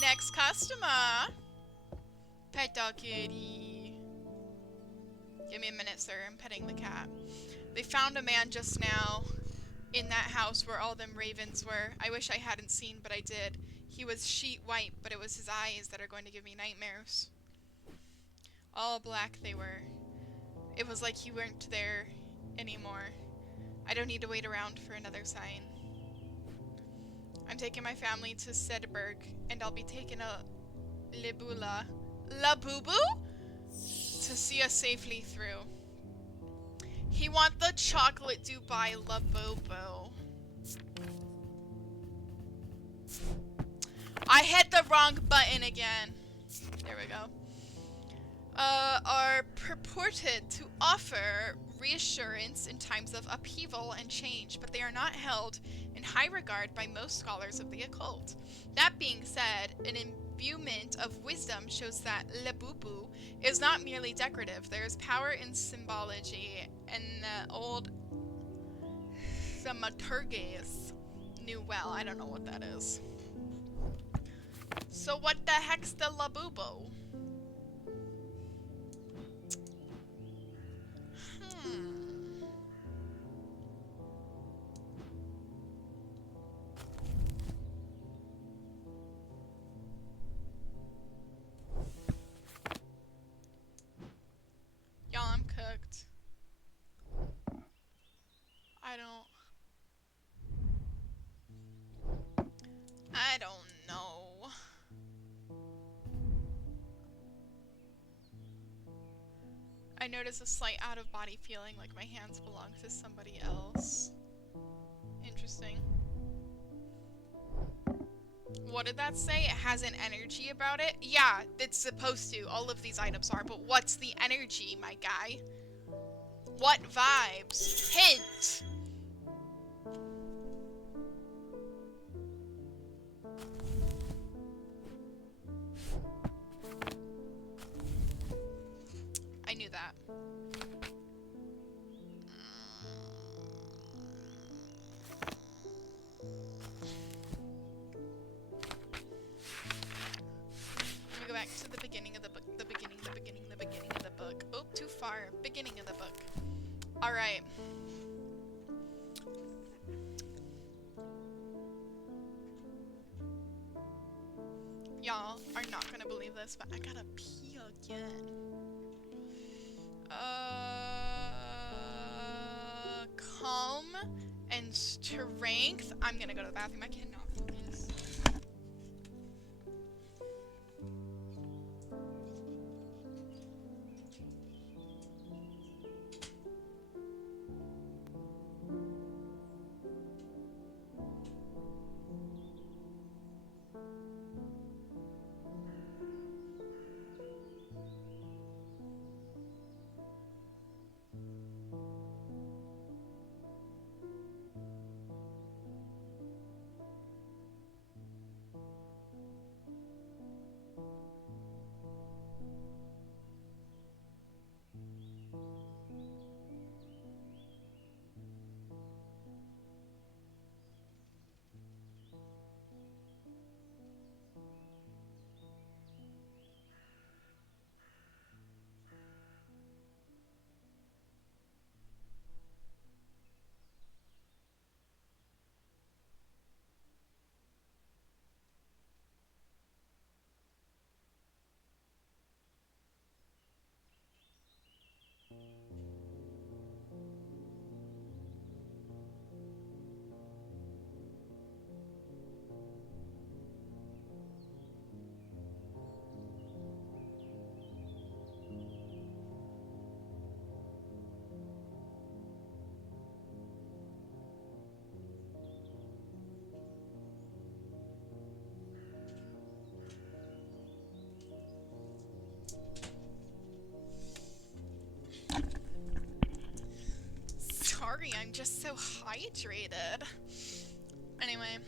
Next customer. Pet dog kitty. Give me a minute, sir. I'm petting the cat. They found a man just now in that house where all them ravens were. I wish I hadn't seen, but I did. He was sheet white, but it was his eyes that are going to give me nightmares. All black they were. It was like he weren't there anymore. I don't need to wait around for another sign. I'm taking my family to Sedberg, and I'll be taking a Labubu to see us safely through. He want the chocolate Dubai Labubu. I hit the wrong button again. There we go. Are purported to offer reassurance in times of upheaval and change, but they are not held in high regard by most scholars of the occult. That being said, an imbuement of wisdom shows that Labubu is not merely decorative. There is power in symbology, and the old thaumaturges knew well. I don't know what that is. So what the heck's the Labubu? Y'all, I'm cooked. I don't know. I notice a slight out-of-body feeling, like my hands belong to somebody else. Interesting. What did that say? It has an energy about it? Yeah, it's supposed to. All of these items are, but what's the energy, my guy? What vibes? Hint! I knew that. Let me go back to the beginning of the book. The beginning of the book. Oh, too far. Beginning of the book. Alright. Y'all are not gonna believe this, but I gotta pee again. Calm and strength. I'm gonna go to the bathroom. I cannot focus. Sorry, I'm just so hydrated. Anyway.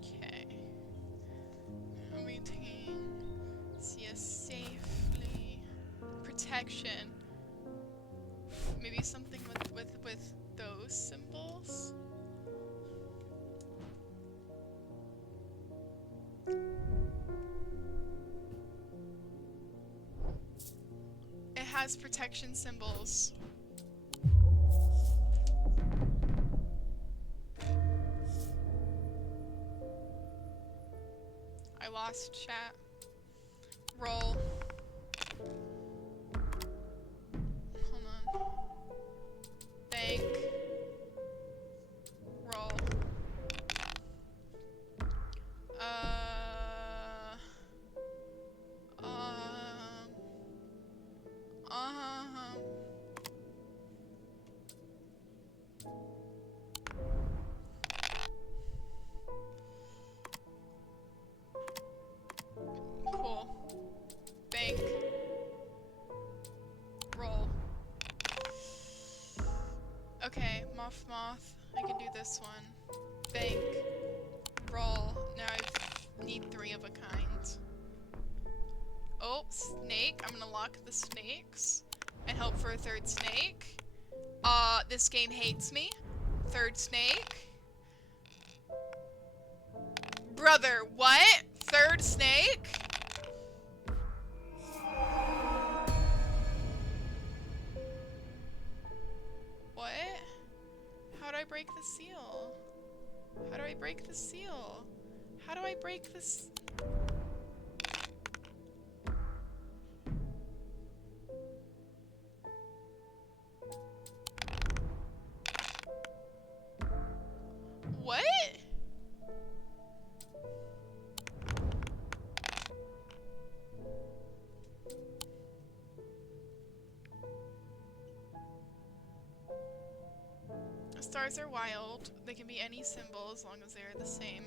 Okay. Maintain. See us safely. Protection. Maybe something with those symbols? It has protection symbols. I lost chat. Roll. Hold on. Bank. Roll. can do this one. Bank. Roll. Now I need 3 of a kind. Oh, snake. I'm gonna lock the snakes. And hope for a 3rd snake. This game hates me. 3rd snake. Brother, what? 3rd snake? What? How do I break the seal? How do I break the seal? How do I break this? What? Stars are wild. They can be any symbol as long as they are the same.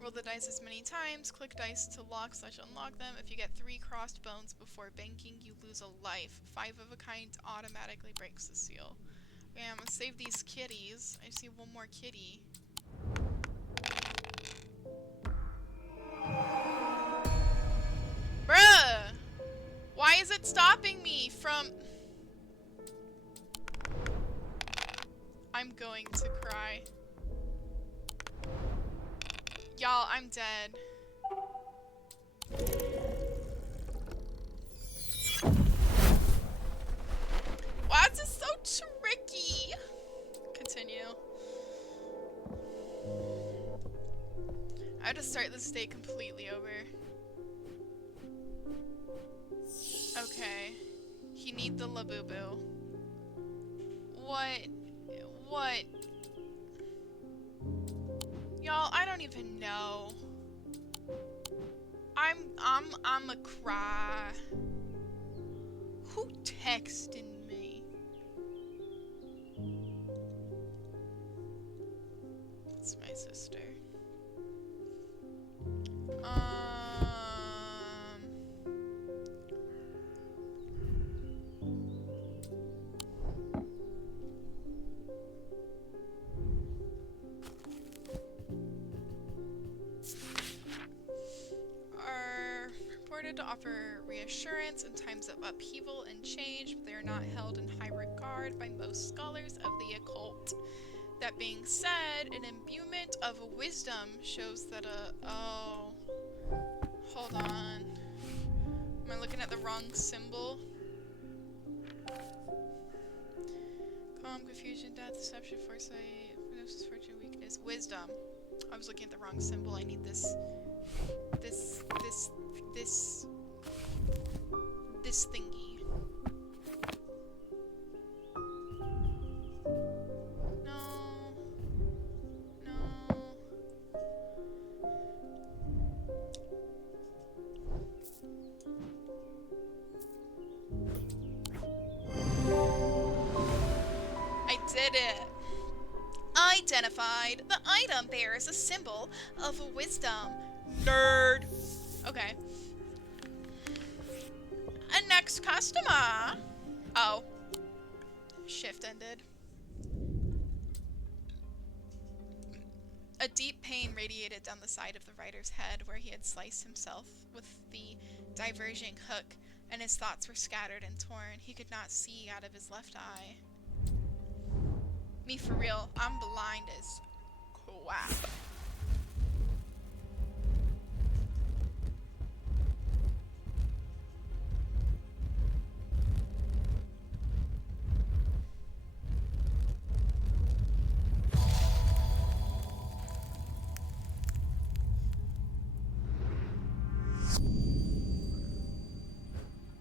Roll the dice as many times. Click dice to lock/unlock them. If you get 3 crossed bones before banking, you lose a life. 5 of a kind automatically breaks the seal. Okay, I'm gonna save these kitties. I see one more kitty. Bruh! Why is it stopping me from... I'm going to cry. Y'all, I'm dead. Why is this so tricky? Continue. I have to start this day completely over. Okay. He need the Labubu. What? What? Y'all, I don't even know. I'm a cry. Who texted me? It's my sister. Are reported to offer reassurance in times of upheaval and change, but they are not held in high regard by most scholars of the occult. That being said, an imbuement of wisdom shows that oh. Hold on. Am I looking at the wrong symbol? Calm, confusion, death, deception, foresight, hypnosis, fortune, weakness, wisdom. I was looking at the wrong symbol. I need this thingy. No. I did it. Identified. The item bears a symbol of wisdom. Nerd. Okay. And next customer. Oh. Shift ended. A deep pain radiated down the side of the rider's head where he had sliced himself with the diverging hook, and his thoughts were scattered and torn. He could not see out of his left eye. Me for real, I'm blind as crap.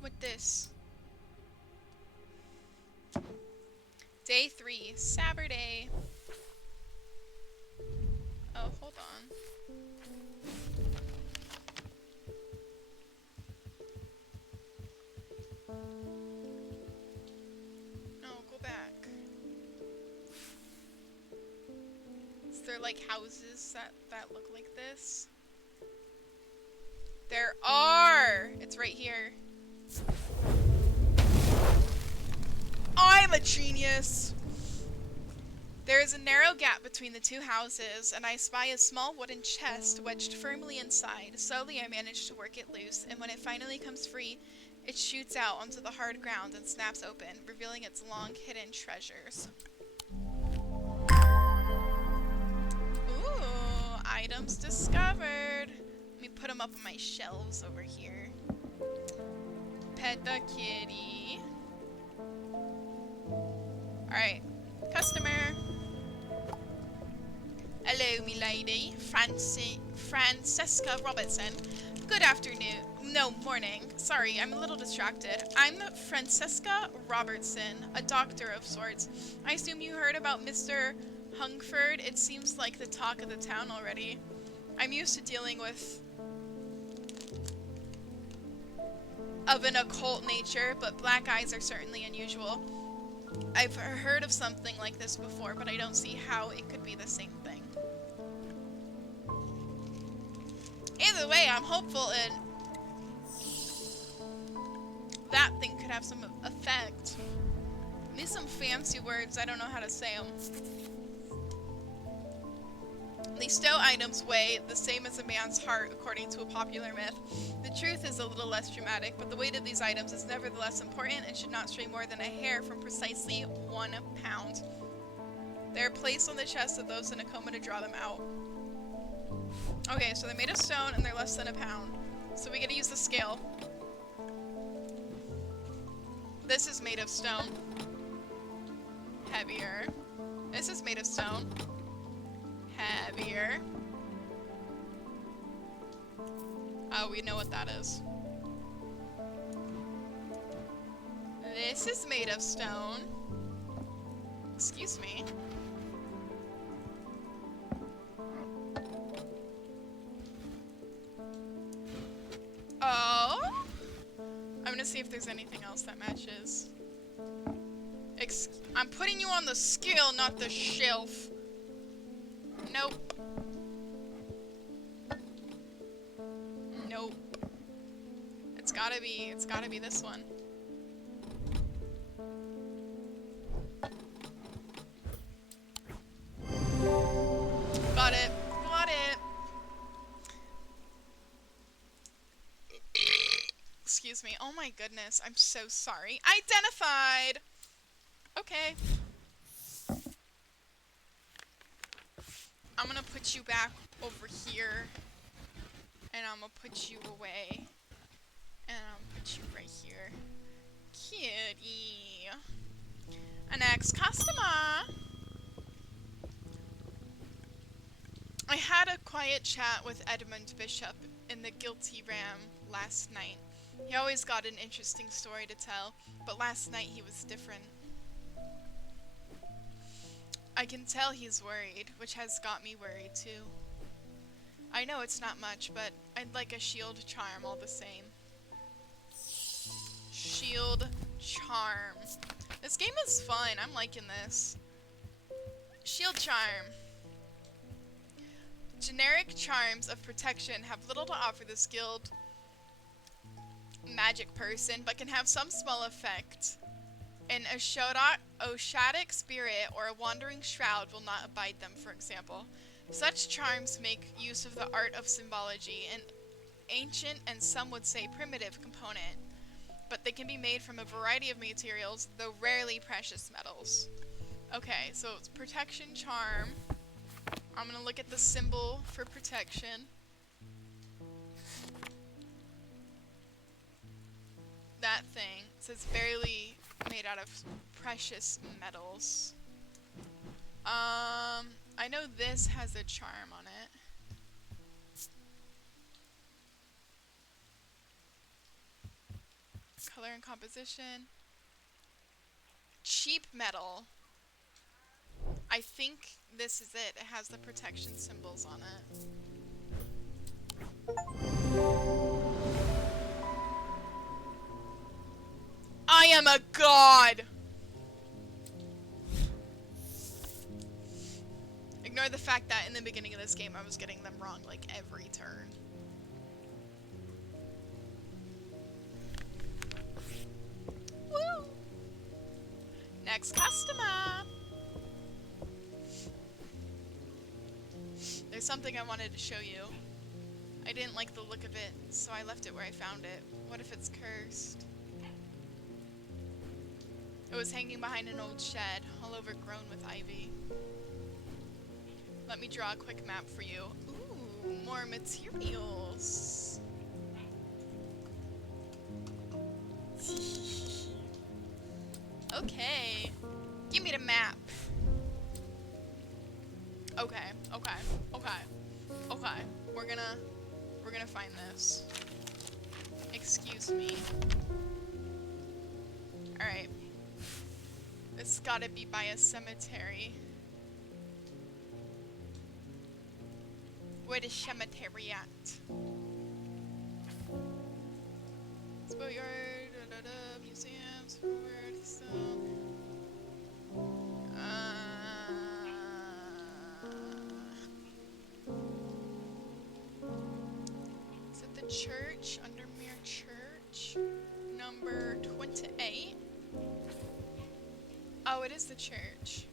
With this. Day 3, Saturday. Oh, hold on. No, go back. Is there like houses that look like this? There are! It's right here. I'm a genius. There is a narrow gap between the two houses, and I spy a small wooden chest wedged firmly inside. Slowly I manage to work it loose, and when it finally comes free, it shoots out onto the hard ground and snaps open, revealing its long-hidden treasures. Ooh, items discovered. Let me put them up on my shelves over here. Pet the kitty. Alright, customer. Hello, milady. Francesca Robertson. Good afternoon. No, morning. Sorry, I'm a little distracted. I'm Francesca Robertson, a doctor of sorts. I assume you heard about Mr. Hungford. It seems like the talk of the town already. I'm used to dealing with of an occult nature, but black eyes are certainly unusual. I've heard of something like this before, but I don't see how it could be the same thing. Either way, I'm hopeful that thing could have some effect. These some fancy words, I don't know how to say them. These stow items weigh the same as a man's heart, according to a popular myth. The truth is a little less dramatic, but the weight of these items is nevertheless important and should not stray more than a hair from precisely 1 pound. They are placed on the chest of those in a coma to draw them out. Okay, so they're made of stone and they're less than a pound. So we gotta use the scale. This is made of stone. Heavier. This is made of stone. Heavier. Oh, we know what that is. This is made of stone. Excuse me. Oh! I'm gonna see if there's anything else that matches. I'm putting you on the scale, not the shelf. Nope. Nope. It's gotta be this one. Got it. Got it. Excuse me. Oh my goodness. I'm so sorry. Identified! Okay. I'm gonna put you back over here. And I'm gonna put you away. And I'm gonna put you right here. Kitty. An ex-customer! I had a quiet chat with Edmund Bishop in the Guilty Ram last night. He always got an interesting story to tell, but last night he was different. I can tell he's worried, which has got me worried too. I know it's not much, but I'd like a shield charm all the same. Shield charm. This game is fun. I'm liking this. Shield charm. Generic charms of protection have little to offer the skilled magic person, but can have some small effect. An Oshadic spirit or a wandering shroud will not abide them, for example. Such charms make use of the art of symbology, an ancient and some would say primitive component, but they can be made from a variety of materials, though rarely precious metals. Okay, so it's protection charm. I'm gonna look at the symbol for protection. That thing says barely made out of precious metals. I know this has a charm on it. Color and composition. Cheap metal. I think this is it. It has the protection symbols on it. I am a god! Ignore the fact that in the beginning of this game I was getting them wrong like every turn. Woo! Next customer! something I wanted to show you. I didn't like the look of it, so I left it where I found it. What if it's cursed? It was hanging behind an old shed, all overgrown with ivy. Let me draw a quick map for you. Ooh, more materials. Okay. Give me the map. Okay, okay, okay, okay. We're gonna find this. Excuse me. Alright. It's gotta be by a cemetery. Where the cemetery at? It's boatyard, museums, forward, so. Is it the church? Undermere Church? Number 28? Oh, it is the church.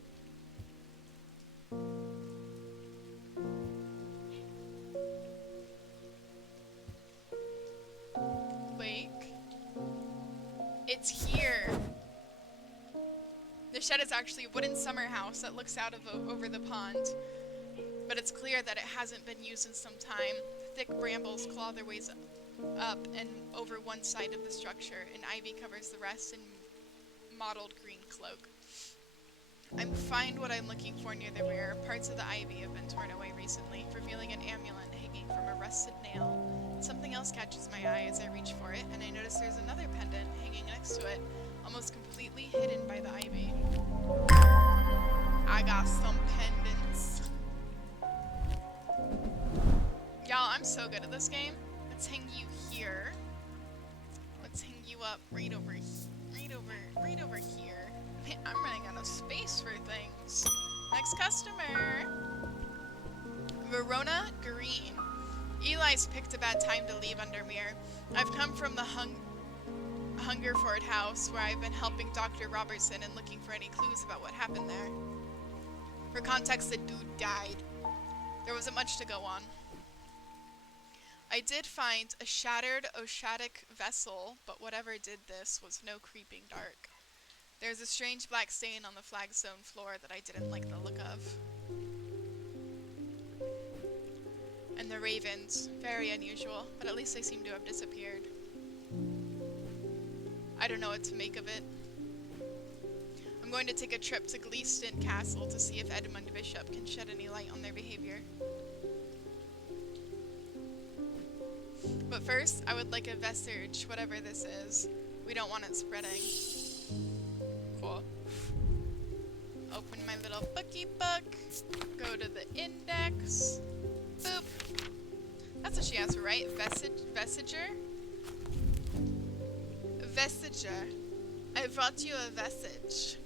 Lake. It's here. The shed is actually a wooden summer house that looks out of over the pond. But it's clear that it hasn't been used in some time. Thick brambles claw their ways up and over one side of the structure, and ivy covers the rest in mottled green cloak. I find what I'm looking for near the rear. Parts of the ivy have been torn away recently, revealing an amulet hanging from a rusted nail. Something else catches my eye as I reach for it, and I notice there's another pendant hanging next to it, almost completely hidden by the ivy. I got some pendants. Y'all, I'm so good at this game. Let's hang you here. Let's hang you up right over here. Man, I'm running out of space for things. Next customer. Verona Green. Eli's picked a bad time to leave Undermere. I've come from the Hungerford house, where I've been helping Dr. Robertson and looking for any clues about what happened there. For context, the dude died. There wasn't much to go on. I did find a shattered Oshadic vessel, but whatever did this was no creeping dark. There's a strange black stain on the flagstone floor that I didn't like the look of. And the ravens, very unusual, but at least they seem to have disappeared. I don't know what to make of it. I'm going to take a trip to Gleeston Castle to see if Edmund Bishop can shed any light on their behavior. But first, I would like a vestige, whatever this is. We don't want it spreading. Cool. Open my little bookie book. Go to the index. Boop. That's what she asked for, right? Vestiger? Vestiger. I brought you a vestige.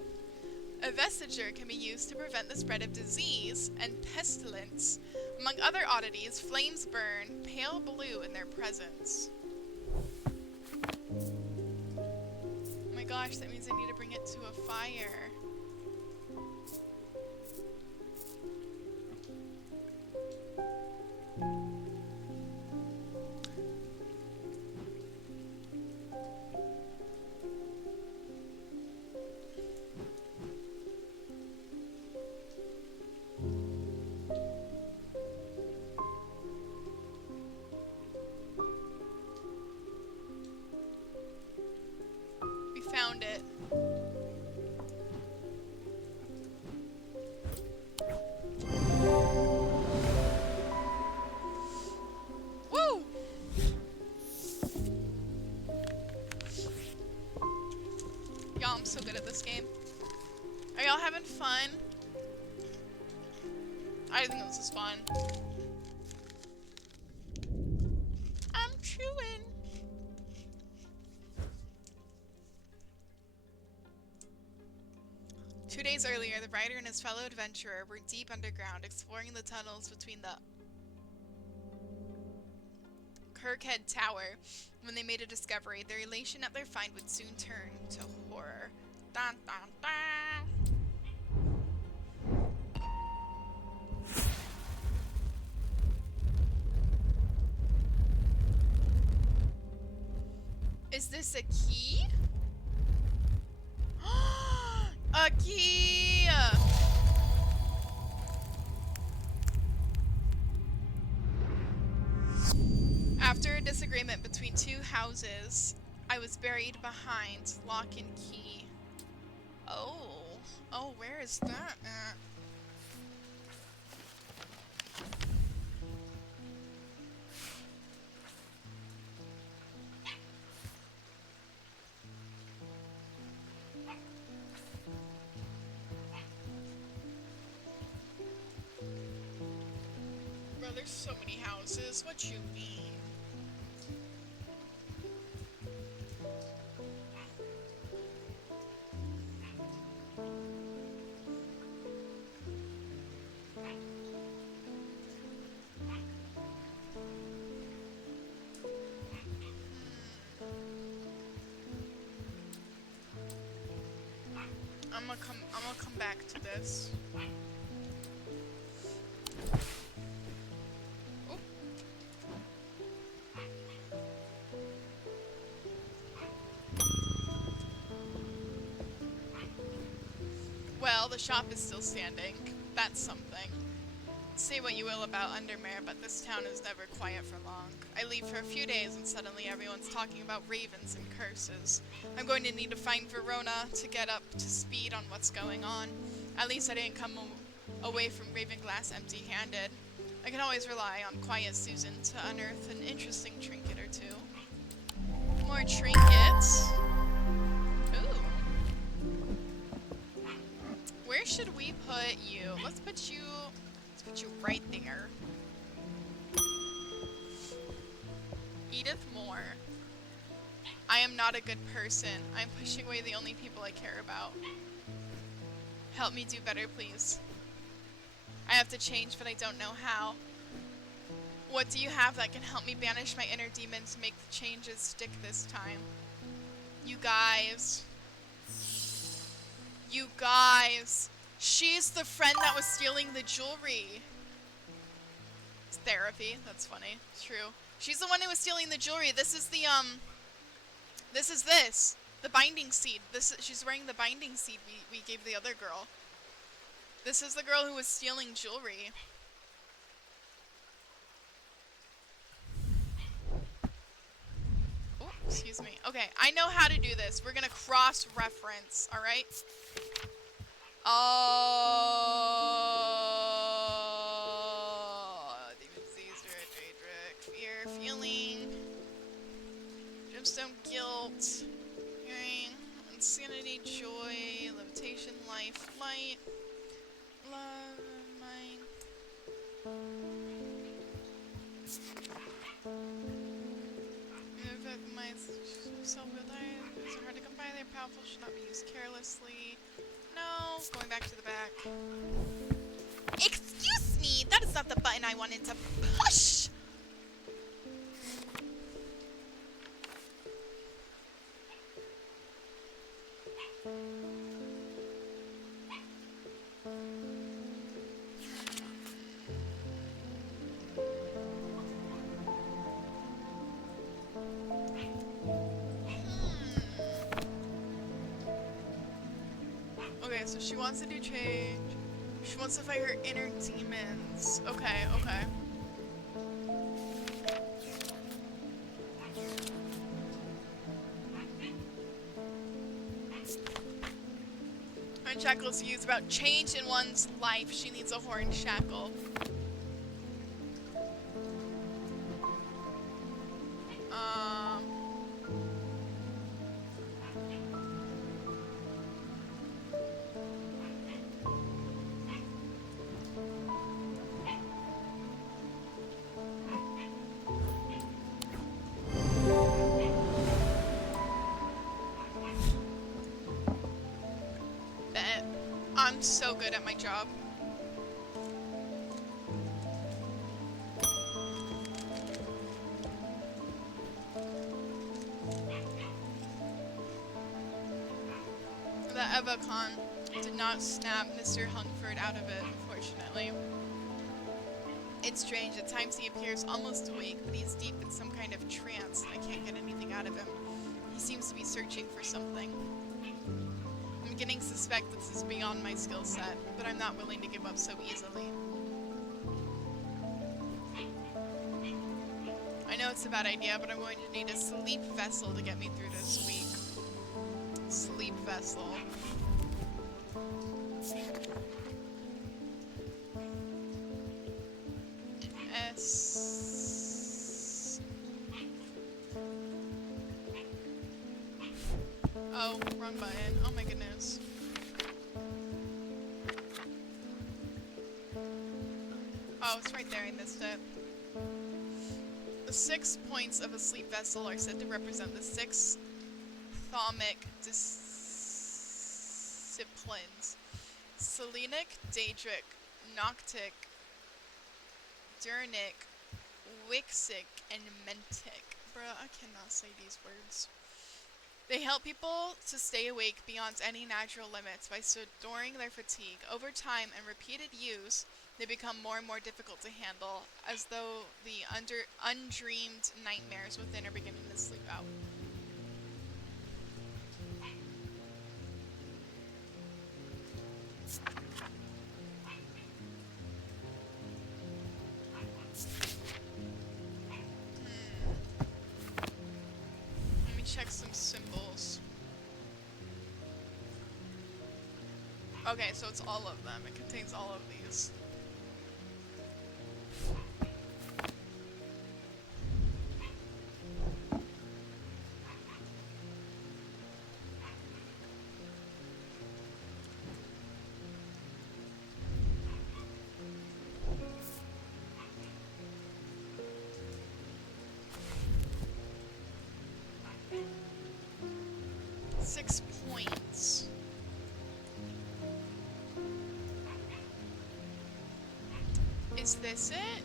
A vestiger can be used to prevent the spread of disease and pestilence. Among other oddities, flames burn pale blue in their presence. Oh my gosh, that means I need to bring it to a fire. Found it. Woo! Y'all, I'm so good at this game. Are y'all having fun? I think this is fun. I'm chewing. 2 days earlier, the writer and his fellow adventurer were deep underground, exploring the tunnels between the Kirkhead Tower. When they made a discovery, their elation at their find would soon turn to horror. Dun, dun, dun. Is this a key? A key! After a disagreement between two houses, I was buried behind lock and key. Oh. Oh, where is that at? Bro, there's so many houses. What you mean? I'm gonna come back to this. Oop. Well, the shop is still standing. That's something. Say what you will about Undermare, but this town is never quiet for long. I leave for a few days and suddenly everyone's talking about ravens and curses. I'm going to need to find Verona to get up to speed on what's going on. At least I didn't come away from Ravenglass empty-handed. I can always rely on Quiet Susan to unearth an interesting trinket or two. More trinkets. Ooh. Where should we put you? Let's put you right there. Edith Moore. I am not a good person. I'm pushing away the only people I care about. Help me do better, please. I have to change, but I don't know how. What do you have that can help me banish my inner demons and make the changes stick this time? You guys. You guys. She's the friend that was stealing the jewelry. It's therapy. That's funny. It's true. She's the one who was stealing the jewelry. This is the, the binding seed. She's wearing the binding seed we gave the other girl. This is the girl who was stealing jewelry. Oh, excuse me. Okay, I know how to do this. We're gonna cross-reference, alright? Oh, demon disease, Daedric, fear, feeling, gemstone, guilt, hearing, insanity, joy, levitation, life, light, love, mind. Self-reliant, it's hard to come by. They're powerful, should not be used carelessly. No, going back to the back. Excuse me, that is not the button I wanted to push. Okay, so she wants to do change. She wants to fight her inner demons. Okay, okay. Horn shackle is used about change in one's life. She needs a horn shackle. I'm so good at my job. The Evacon did not snap Mr. Hungford out of it, unfortunately. It's strange, at times he appears almost awake, but he's deep in some kind of trance, and I can't get anything out of him. He seems to be searching for something. I'm beginning to suspect this is beyond my skill set, but I'm not willing to give up so easily. I know it's a bad idea, but I'm going to need a sleep vessel to get me through this week. Sleep vessel. S. Oh, wrong button. Oh my goodness. Oh, it's right there. I missed it. The 6 points of a sleep vessel are said to represent the 6 thaumic disciplines. Selenic, Daedric, Noctic, Durnic, Wixic, and Mentic. Bruh, I cannot say these words. They help people to stay awake beyond any natural limits by storing their fatigue. Over time and repeated use, they become more and more difficult to handle, as though the undreamed nightmares within are beginning to sleep out. Let me check some symbols. Okay, so it's all of them. It contains all of these. Points. Is this it?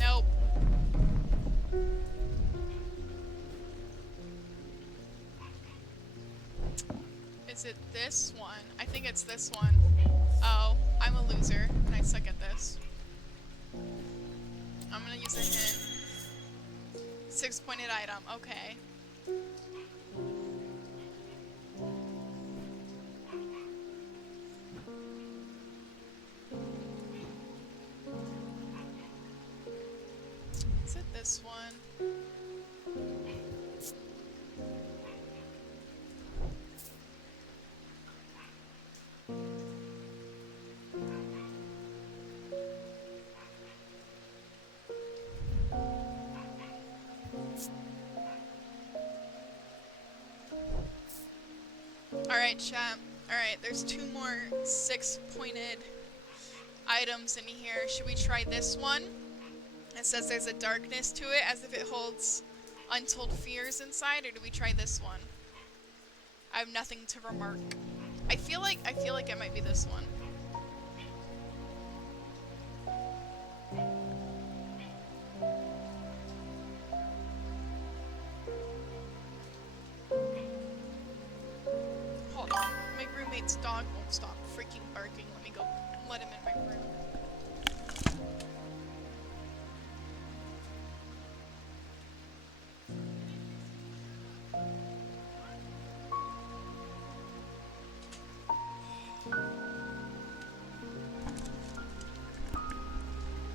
Nope. Is it this one? I think it's this one. Oh, I'm a loser, and I suck at this. I'm gonna use a hint. 6-pointed item, okay. Is it this one? Alright, chat. Alright, there's 2 more 6-pointed items in here. Should we try this one? It says there's a darkness to it, as if it holds untold fears inside, or do we try this one? I have nothing to remark. I feel like it might be this one. Hold on. My roommate's dog won't stop freaking barking. Let me go let him in my room.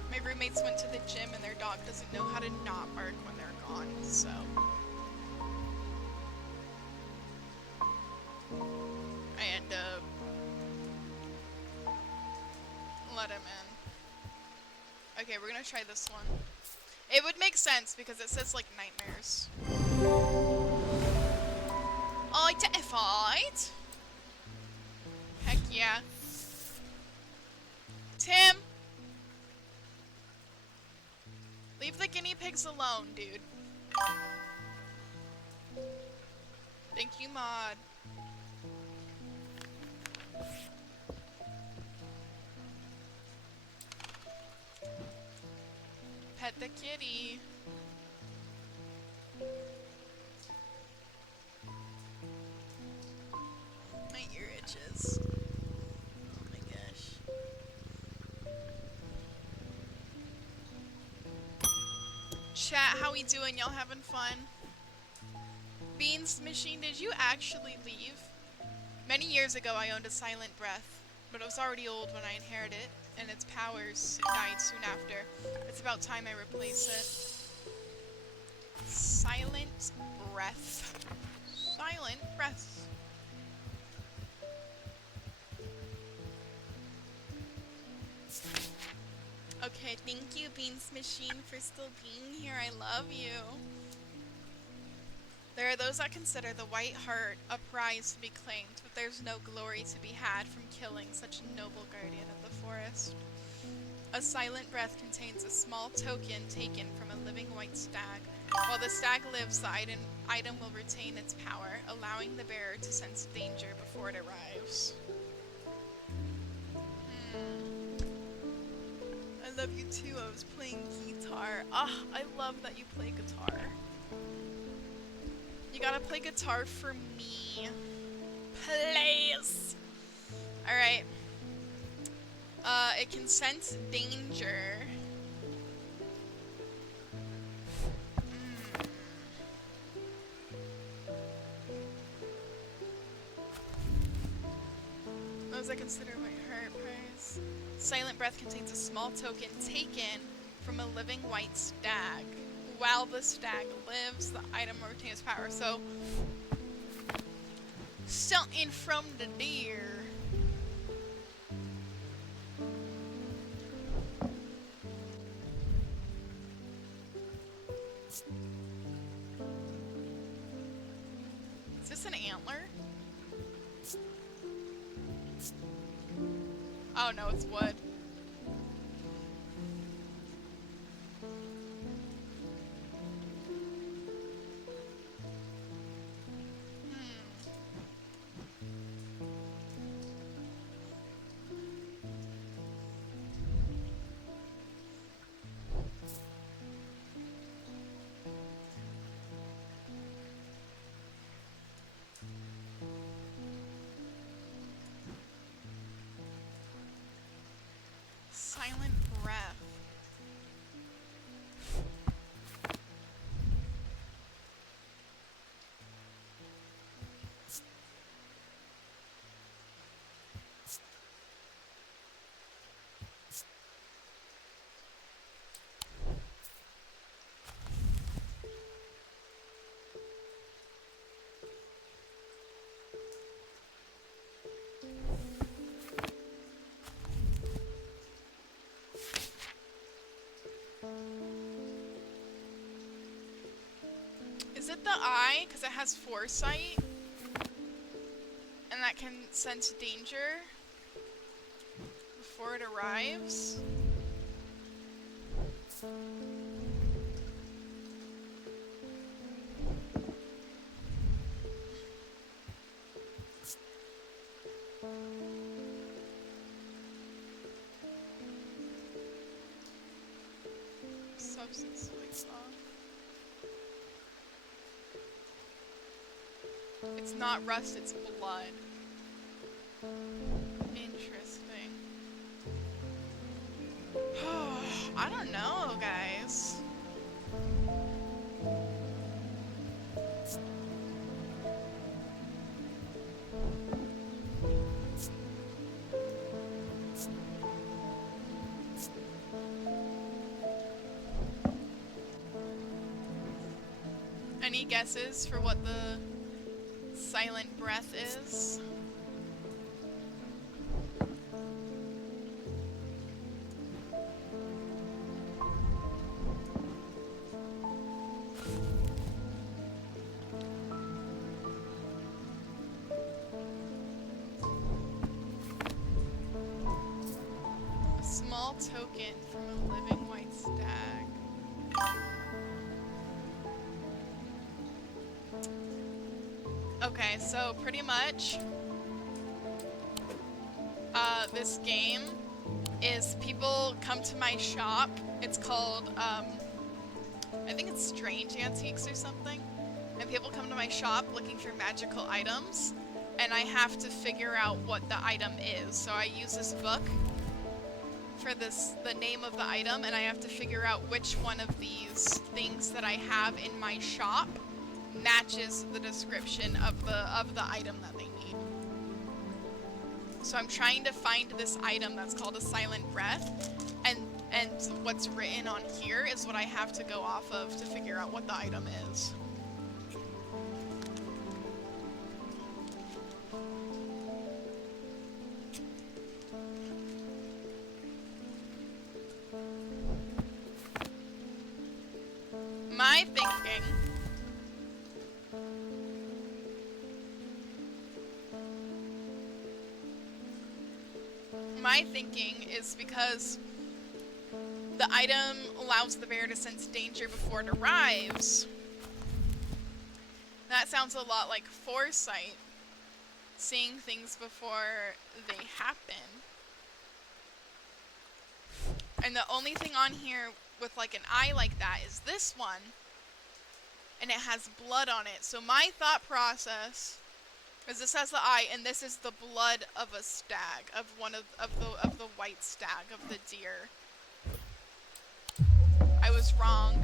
My roommates went to the gym and their dog doesn't know how to not bark when they're gone, so. I end up let him in. Okay, we're gonna try this one. It would make sense because it says like nightmares. Identified. Heck yeah. Tim! Leave the guinea pigs alone, dude. Thank you, Mod. Pet the kitty. My ear itches. Oh my gosh. Chat, how we doing? Y'all having fun? Beans Machine, did you actually leave? Many years ago I owned a silent breath, but it was already old when I inherited it, and its powers died soon after. It's about time I replace it. Silent breath. Silent breath. Okay, thank you, Beans Machine, for still being here. I love you. There are those that consider the white heart a prize to be claimed, but there's no glory to be had from killing such a noble guardian of the forest. A silent breath contains a small token taken from a living white stag. While the stag lives, the item will retain its power, allowing the bearer to sense danger before it arrives. I love you too. I was playing guitar. Ah, I love that you play guitar. You gotta play guitar for me. Please. Alright. It can sense danger. Those I consider my heart prize. Silent breath contains a small token taken from a living white stag. While the stag lives, the item retains power. So, something from the deer. Is this an antler? Oh no, it's wood. Silent breath. Is it the eye? Because it has foresight. And that can sense danger before it arrives. Substance leaks off. It's not rust, it's blood. Interesting. I don't know, guys. Any guesses for what the silent breath is? A small token from a living white stag. Okay, so pretty much, this game is people come to my shop. It's called, I think it's Strange Antiques or something. And people come to my shop looking for magical items, and I have to figure out what the item is. So I use this book, for the name of the item, and I have to figure out which one of these things that I have in my shop matches the description of the item that they need. So I'm trying to find this item that's called a silent breath, and what's written on here is what I have to go off of to figure out what the item is. My thinking is because the item allows the bear to sense danger before it arrives. That sounds a lot like foresight, seeing things before they happen. And the only thing on here with like an eye like that is this one, and it has blood on it. So my thought process is this has the eye, and this is the blood of a stag, of one of the white stag, of the deer. I was wrong.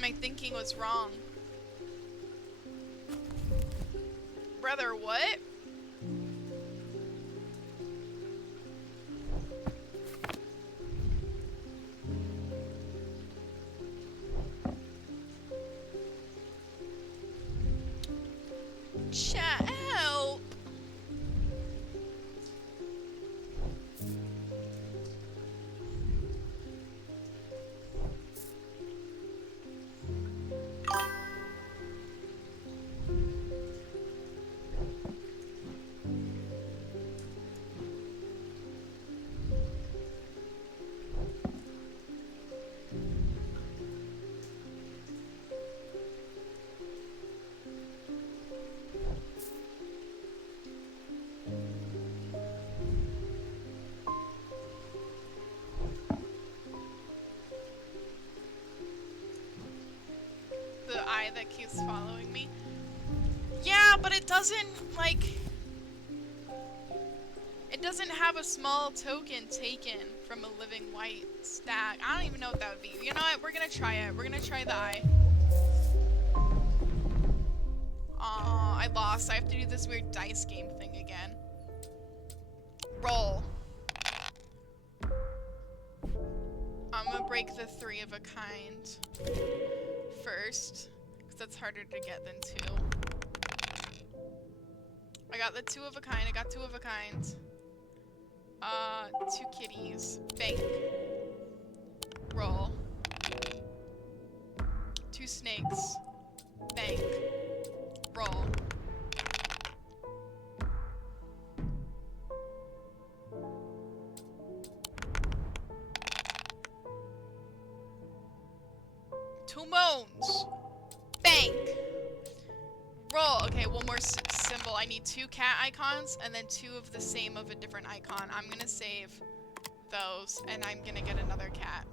My thinking was wrong. Brother, what? Chat, help! That keeps following me. Yeah, but it doesn't, like... It doesn't have a small token taken from a living white stag. I don't even know what that would be. You know what? We're gonna try it. We're gonna try the eye. Aw, I lost. I have to do this weird dice game thing again. Roll. I'm gonna break the 3 of a kind first. That's harder to get than 2. I got the 2 of a kind. I got 2 of a kind. 2 kitties. Bank. Roll. 2 snakes. Bank. Roll. Two moans. Bank. Roll. Okay, one more symbol. I need 2 cat icons and then 2 of the same of a different icon. I'm gonna save those, and I'm gonna get another cat.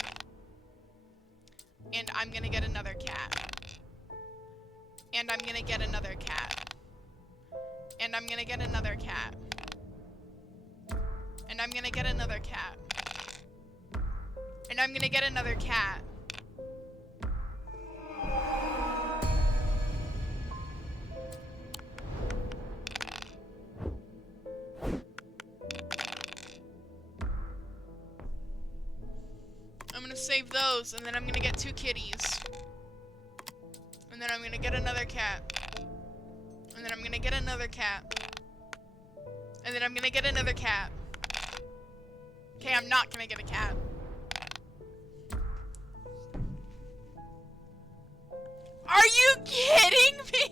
And I'm gonna get another cat. And I'm gonna get another cat. And I'm gonna get another cat. And I'm gonna get another cat. And I'm gonna get another cat. I'm gonna save those, and then I'm gonna get 2 kitties. And then I'm gonna get another cat. And then I'm gonna get another cat. And then I'm gonna get another cat. Okay, I'm not gonna get a cat. Are you kidding me?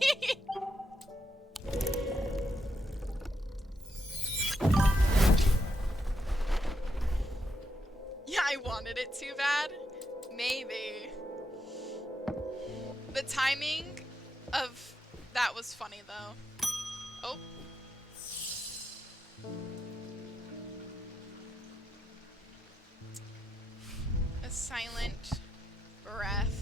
Yeah, I wanted it too bad. Maybe. The timing of that was funny though. Oh. A silent breath.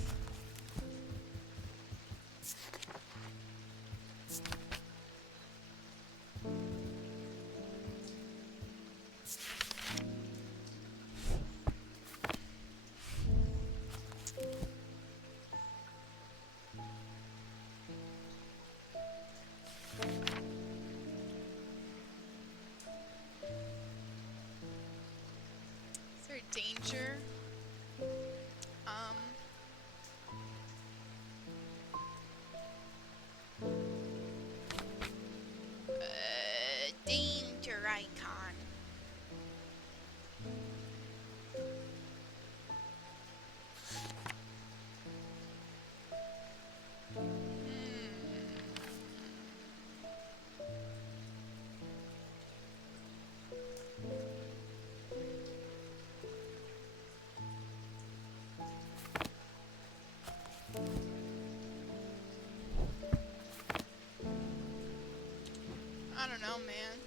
know, man.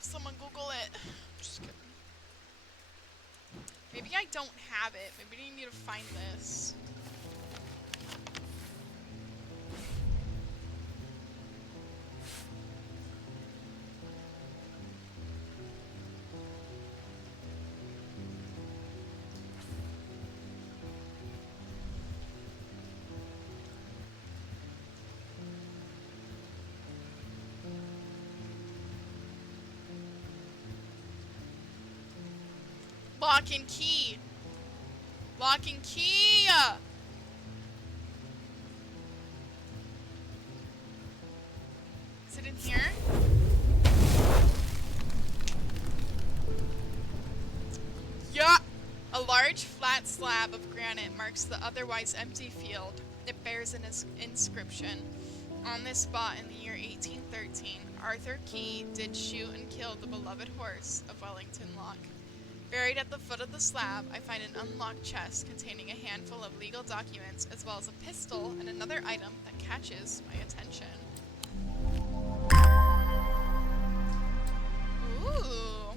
Someone Google it. Just kidding. Maybe I don't have it. Maybe I need to find this. Lock and key. Lock and key. Is it in here? Yeah. A large flat slab of granite marks the otherwise empty field. It bears an inscription. On this spot in the year 1813, Arthur Key did shoot and kill the beloved horse of Wellington Lock. Buried at the foot of the slab, I find an unlocked chest containing a handful of legal documents, as well as a pistol and another item that catches my attention. Ooh.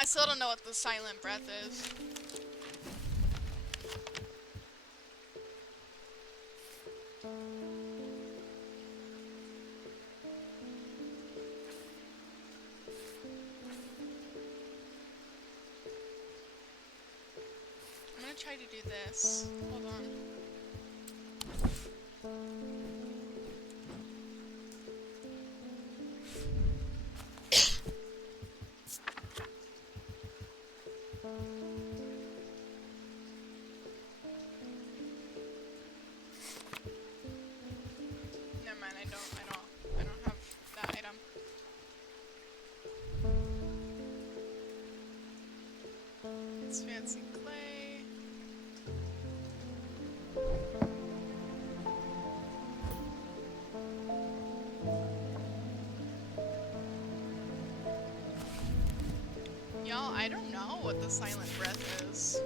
I still don't know what the silent breath is. I'm gonna try to do this. Hold on. Never mind, I don't have that item. It's fancy clay. Y'all, I don't know what the silent breath is.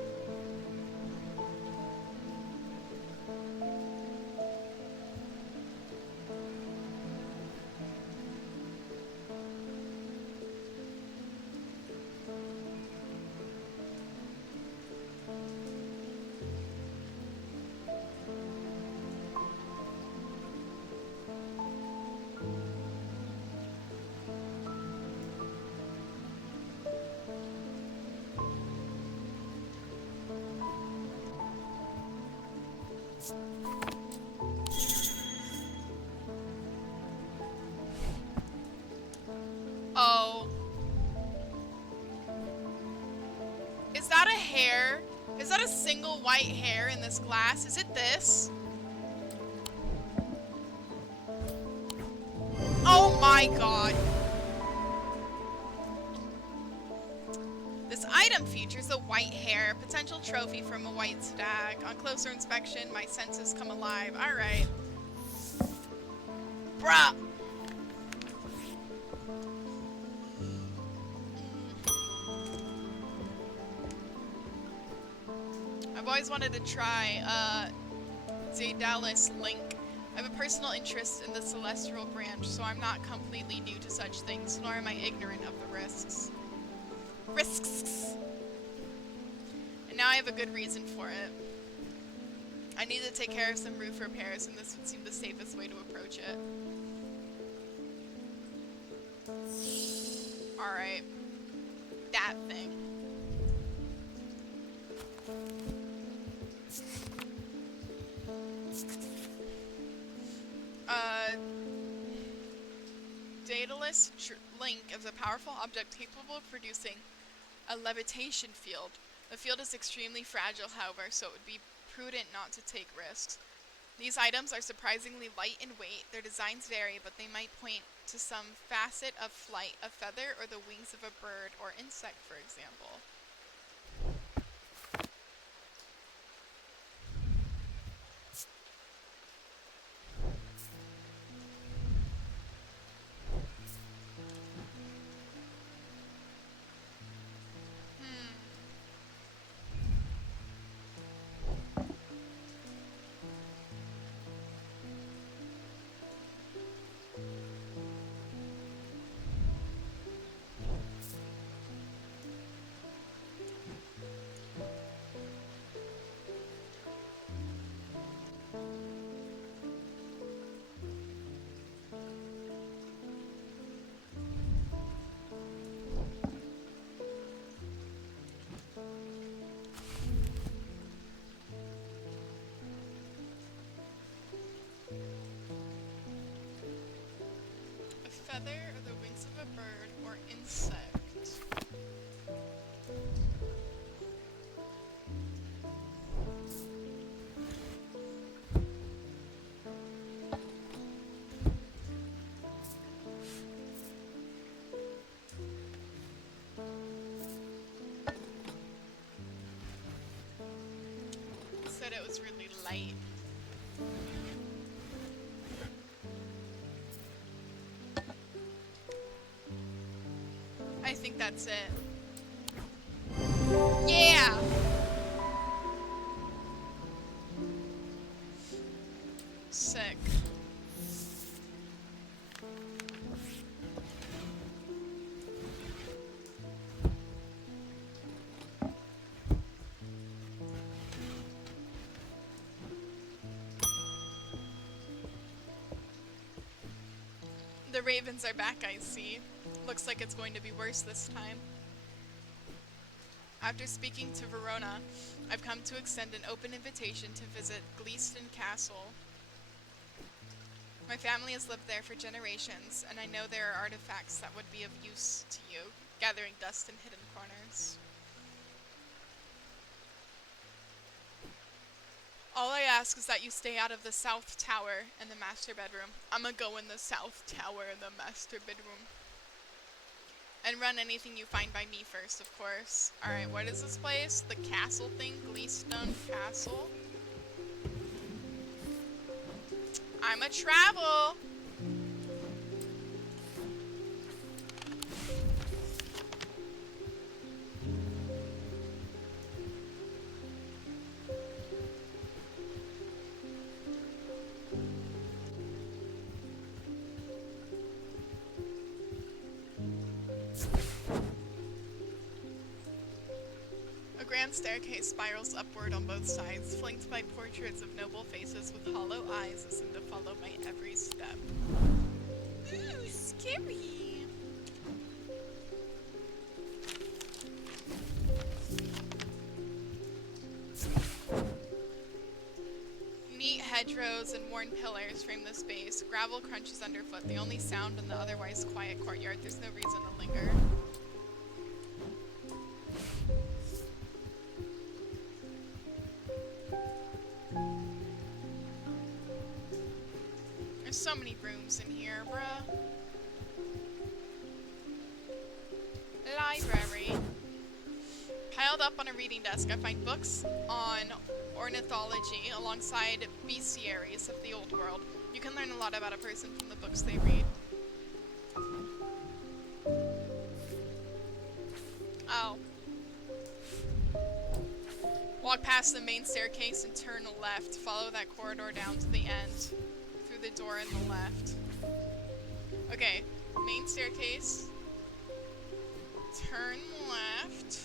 Oh. Is that a hair? Is that a single white hair in this glass? Is it this? Oh my god. This item features a white hair, potential trophy from a white stag. On closer inspection, my senses come alive. Alright. Bruh! I've always wanted to try Zadalis Link. I have a personal interest in the celestial branch, so I'm not completely new to such things, nor am I ignorant of the risks. And now I have a good reason for it. I need to take care of some roof repairs, and this would seem the safest way to approach it. Alright. That thing. Daedalus Link is a powerful object capable of producing a levitation field. The field is extremely fragile, however, so it would be prudent not to take risks. These items are surprisingly light in weight. Their designs vary, but they might point to some facet of flight, a feather, or the wings of a bird or insect, for example. feather or the wings of a bird or insect? Said it was really light. I think that's it. Yeah! Sick. The ravens are back, I see. Looks like it's going to be worse this time. After speaking to Verona, I've come to extend an open invitation to visit Gleeston Castle. My family has lived there for generations, and I know there are artifacts that would be of use to you, gathering dust in hidden corners. All I ask is that you stay out of the South Tower and the master bedroom. I'ma go in the South Tower and the master bedroom. And run anything you find by me first, of course. Alright, what is this place? The castle thing? Gleeston Castle? I'ma travel! A grand staircase spirals upward on both sides, flanked by portraits of noble faces with hollow eyes that seem to follow my every step. Ooh, scary! Neat hedgerows and worn pillars frame the space. Gravel crunches underfoot, the only sound in the otherwise quiet courtyard. There's no reason to linger. There's so many rooms in here, bruh. Library. Piled up on a reading desk, I find books on ornithology alongside bestiaries of the old world. You can learn a lot about a person from the books they read. Oh. Walk past the main staircase and turn left. Follow that corridor down to the end. Through the door on the left. Okay, main staircase. Turn left.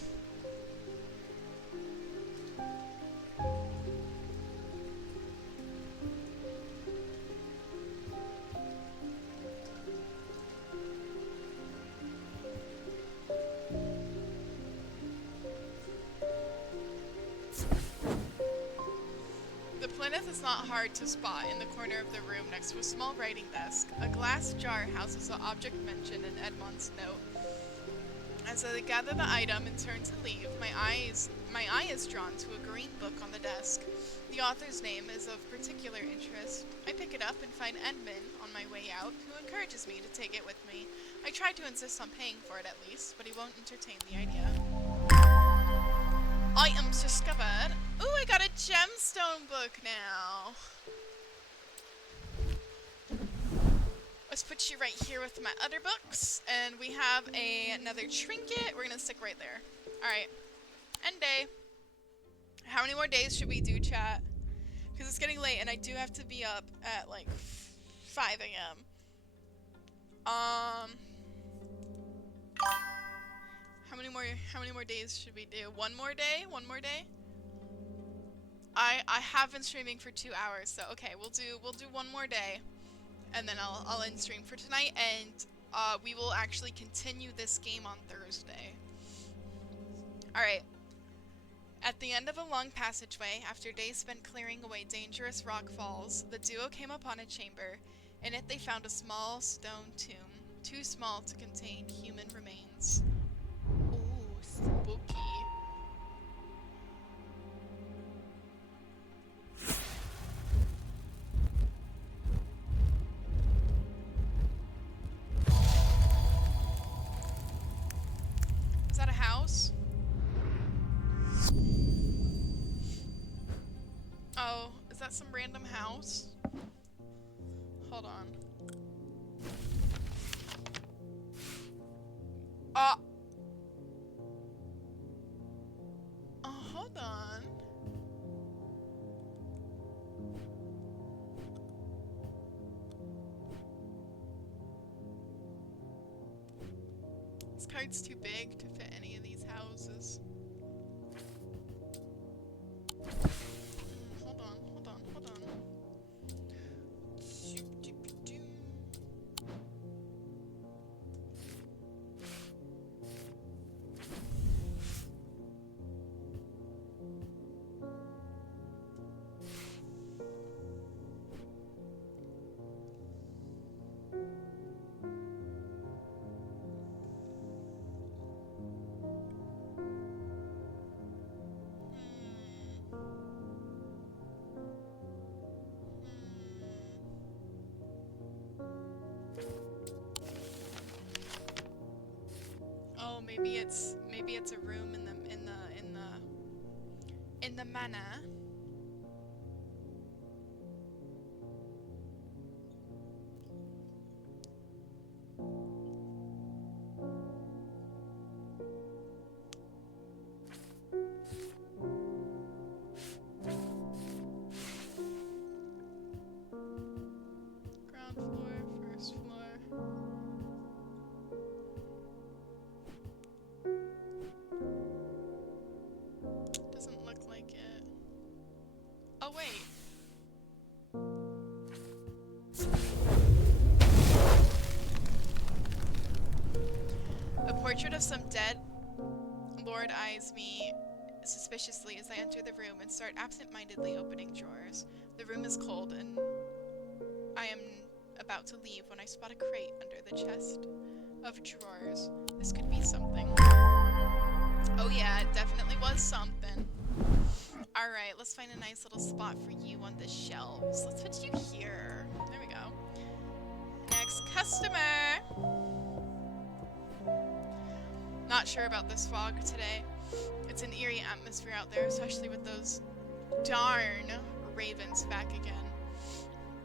The plinth is not hard to spot in the corner of the room next to a small writing desk. A glass jar houses the object mentioned in Edmond's note. As I gather the item and turn to leave, my eye is drawn to a green book on the desk. The author's name is of particular interest. I pick it up and find Edmund on my way out, who encourages me to take it with me. I try to insist on paying for it at least, but he won't entertain the idea. Items discovered. Ooh, I got a gemstone book now. Let's put you right here with my other books. And we have another trinket. We're gonna stick right there. Alright. End day. How many more days should we do, chat? Because it's getting late and I do have to be up at like 5 a.m. How many more days should we do? One more day? One more day? I have been streaming for 2 hours, so okay, we'll do one more day. And then I'll end stream for tonight, and we will actually continue this game on Thursday. Alright. At the end of a long passageway, after days spent clearing away dangerous rock falls, the duo came upon a chamber. In it they found a small stone tomb. too small to contain human remains. Ooh, spooky. Is that a house? Oh, is that some random house? Hold on. Oh, hold on. This card's too big to fit any of these houses. Hold on, hold on, hold on. Oh, maybe it's a room in the manor. Ground floor, first floor. Doesn't look like it. Oh wait. A portrait of some dead lord eyes me suspiciously as I enter the room and start absent-mindedly opening drawers. The room is cold and I am about to leave when I spot a crate under the chest of drawers. This could be something. Oh yeah, it definitely was something. Alright, let's find a nice little spot for you on the shelves. Let's put you here. There we go. Next customer! Not sure about this fog today. It's an eerie atmosphere out there, especially with those darn ravens back again.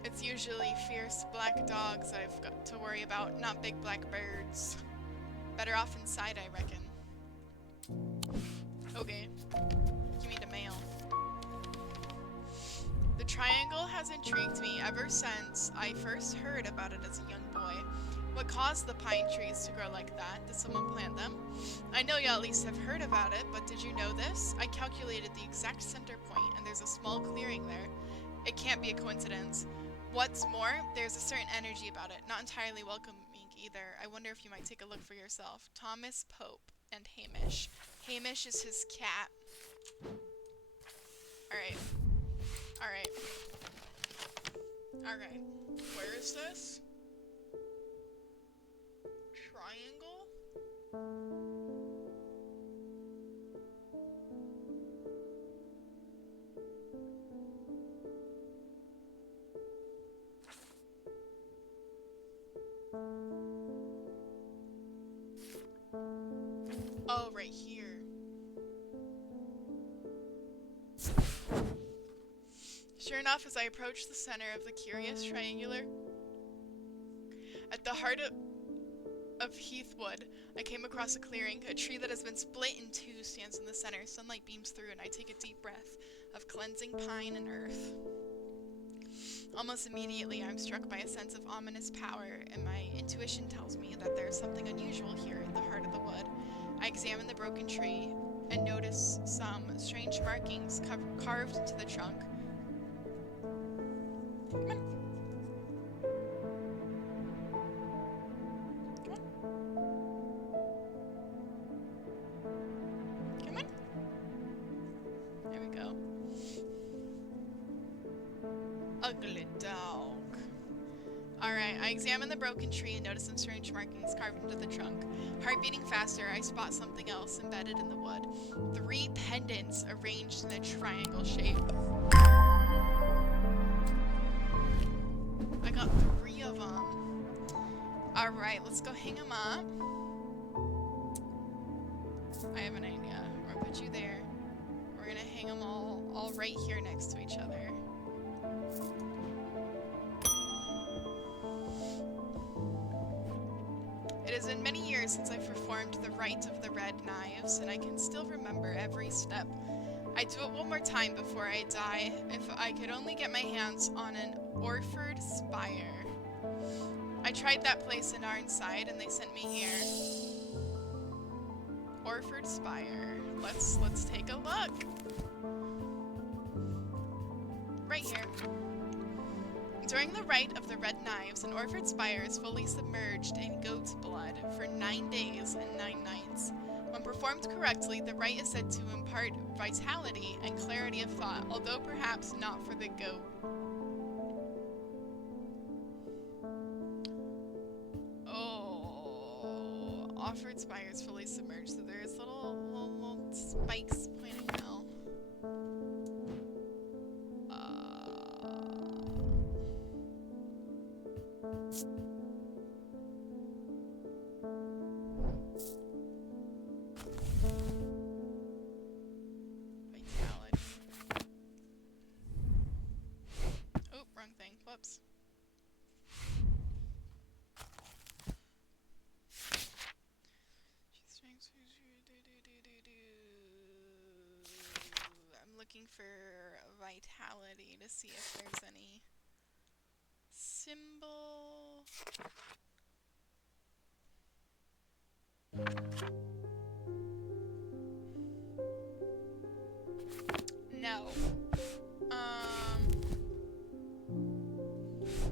It's usually fierce black dogs I've got to worry about, not big black birds. Better off inside, I reckon. Okay. Give me the mail. The triangle has intrigued me ever since I first heard about it as a young boy. What caused the pine trees to grow like that? Did someone plant them? I know you at least have heard about it, but did you know this? I calculated the exact center point, and there's a small clearing there. It can't be a coincidence. What's more, there's a certain energy about it, not entirely welcoming either. I wonder if you might take a look for yourself. Thomas Pope and Hamish. Hamish is his cat. Alright. Alright. Alright. Where is this? Triangle? Oh, right here. Sure enough, as I approach the center of the curious triangular, at the heart of Heathwood, I came across a clearing. A tree that has been split in two stands in the center. Sunlight beams through and I take a deep breath of cleansing pine and earth. Almost immediately, I'm struck by a sense of ominous power, and my intuition tells me that there's something unusual here at the heart of the wood. I examine the broken tree and notice some strange markings carved into the trunk. Come on. Come on. Come on. There we go. Ugly dog. Alright, I examine the broken tree and notice some strange markings carved into the trunk. Heart beating faster, I spot something else embedded in the wood. 3 pendants arranged in a triangle shape. I got 3 of them. Alright, let's go hang them up. I have an idea. We're gonna put you there. We're gonna hang them all right here next to each other. It has been many years since I've performed the rite of the red knives, and I can still remember every step. I'd do it one more time before I die, if I could only get my hands on an Orford spire. I tried that place in Arnside, and they sent me here. Orford spire. Let's take a look. Right here. During the rite of the red knives, an Orford spire is fully submerged in goat's blood for 9 days and 9 nights. When performed correctly, the rite is said to impart vitality and clarity of thought, although perhaps not for the goat. Oh, Orford spire is fully submerged, so there's little spikes pointing out. Vitality. Oh, wrong thing. Whoops. I'm looking for vitality to see if there's any symbol. No.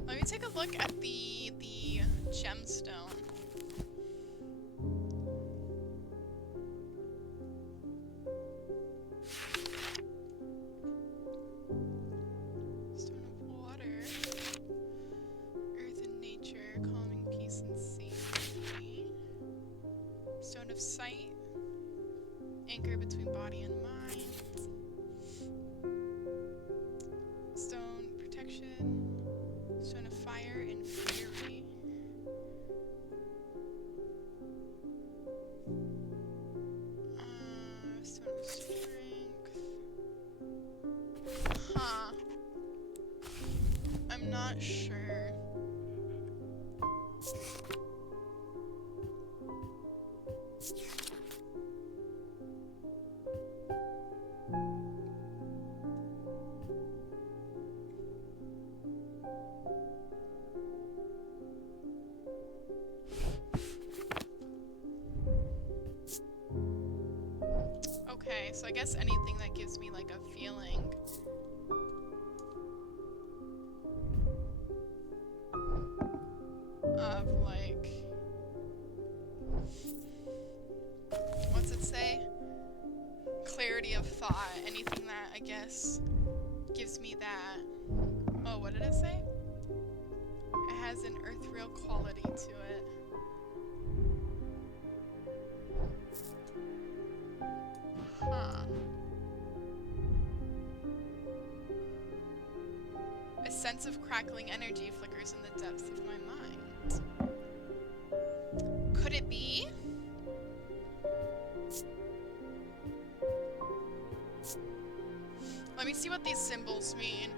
Let me take a look at the gemstone. Stone of water. Earth and nature, calming peace and safety. Stone of sight. Anchor between body and mind. Stone protection. Stone of fire and fury. Stone of strength. Huh. I'm not sure. Okay, so I guess anything that gives me like a feeling. Of like, what's it say? Clarity of thought. Anything that I guess gives me that. Oh, what did it say? It has an earthreal quality to it. Huh. A sense of crackling energy flickers in the depths of my mind. Could it be? Let me see what these symbols mean.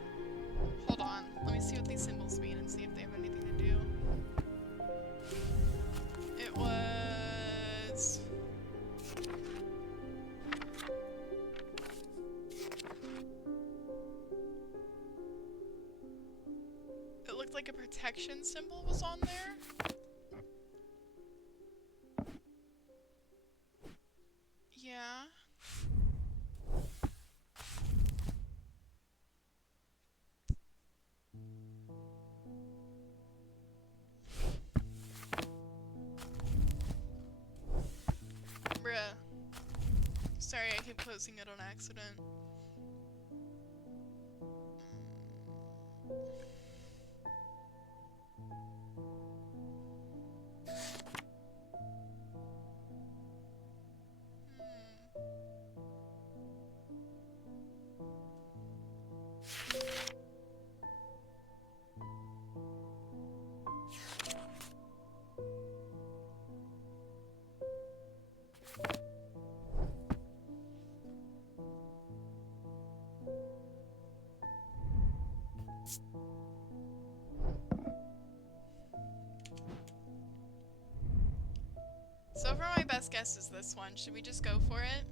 Hold on. Let me see what these symbols mean and see if they have anything to do. It was... It looked like a protection symbol was on there. Yeah. Bruh. Sorry, I keep closing it on accident. So far my best guess is this one. Should we just go for it?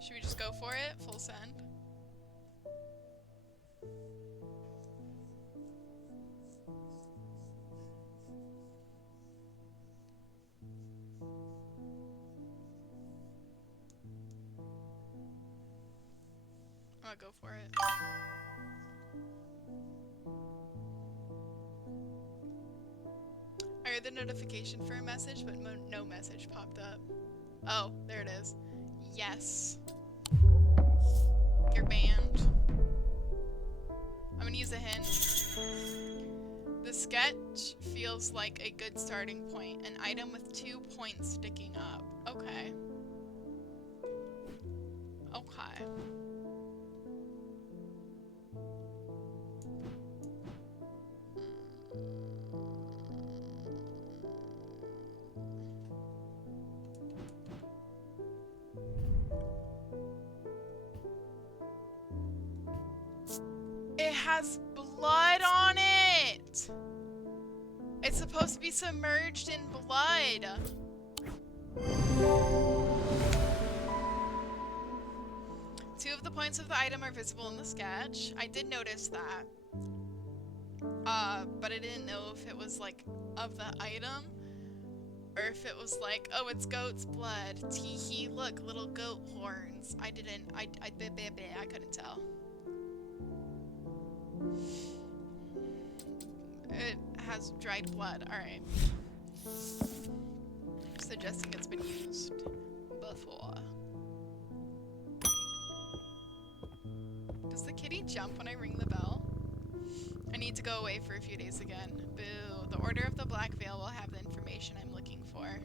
Should we just go for it? Full send. I'm gonna go for it. I heard the notification for a message, but no message popped up. Oh, there it is. Yes. You're banned. I'm gonna use a hint. The sketch feels like a good starting point. An item with 2 points sticking up. Okay. Okay. It has blood on it! It's supposed to be submerged in blood. Two of the points of the item are visible in the sketch. I did notice that. But I didn't know if it was like of the item or if it was like, oh, it's goat's blood. Teehee, look, little goat horns. I couldn't tell. It has dried blood. Alright. Suggesting it's been used before. Does the kitty jump when I ring the bell? I need to go away for a few days again. Boo. The Order of the Black Veil will have the information I'm looking for.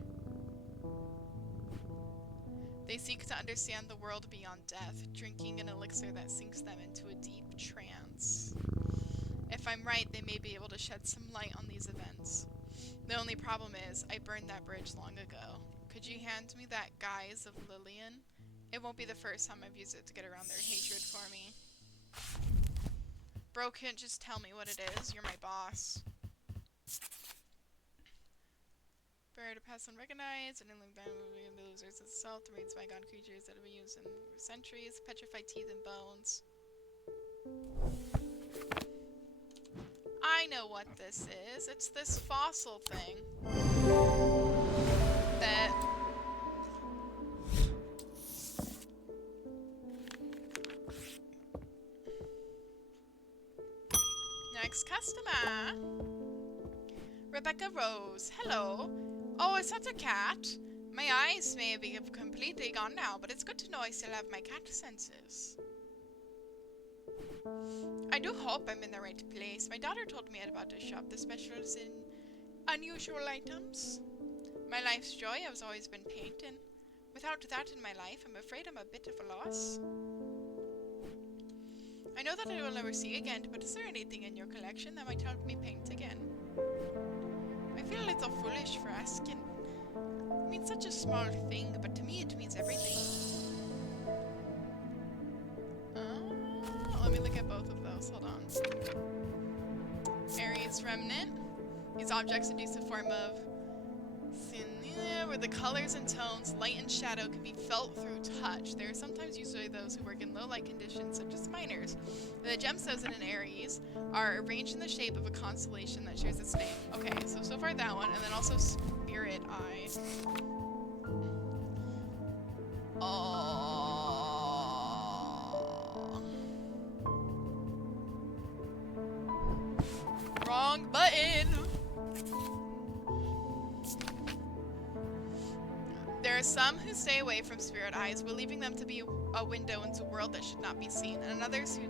They seek to understand the world beyond death, drinking an elixir that sinks them into a deep trance. If I'm right, they may be able to shed some light on these events. The only problem is, I burned that bridge long ago. Could you hand me that Guise of Lillian? It won't be the first time I've used it to get around their hatred for me. Bro, can't just tell me what it is. You're my boss. Barrier to pass unrecognized, and in the losers itself to raid bygone creatures that have been used in centuries, petrified teeth and bones. I know what this is. It's this fossil thing. That... Next customer. Rebecca Rose. Hello. Oh, it's not a cat. My eyes may be completely gone now, but it's good to know I still have my cat senses. I do hope I'm in the right place. My daughter told me about a shop that specializes in unusual items. My life's joy has always been painting. Without that in my life, I'm afraid I'm a bit of a loss. I know that I will never see again, but is there anything in your collection that might help me paint again? I feel a little foolish for asking. It means such a small thing, but to me it means everything. Let me look at both of those. Hold on. Aries Remnant. These objects induce a form of where the colors and tones, light and shadow, can be felt through touch. They are sometimes used by those who work in low light conditions, such as miners. The gemstones in an Aries are arranged in the shape of a constellation that shares its name. Okay, so far that one, and then also Spirit Eye. Wrong button! There are some who stay away from spirit eyes, believing them to be a window into a world that should not be seen, and others who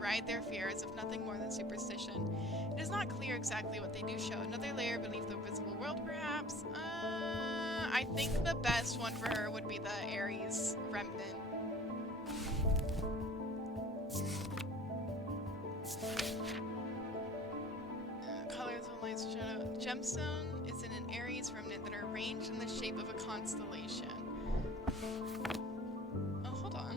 ride their fear as if nothing more than superstition. It is not clear exactly what they do show. Another layer beneath the visible world, perhaps? I think the best one for her would be the Aries Remnant. Colors of light and shadow. Gemstone is in an Aries Remnant that are arranged in the shape of a constellation. Oh, hold on.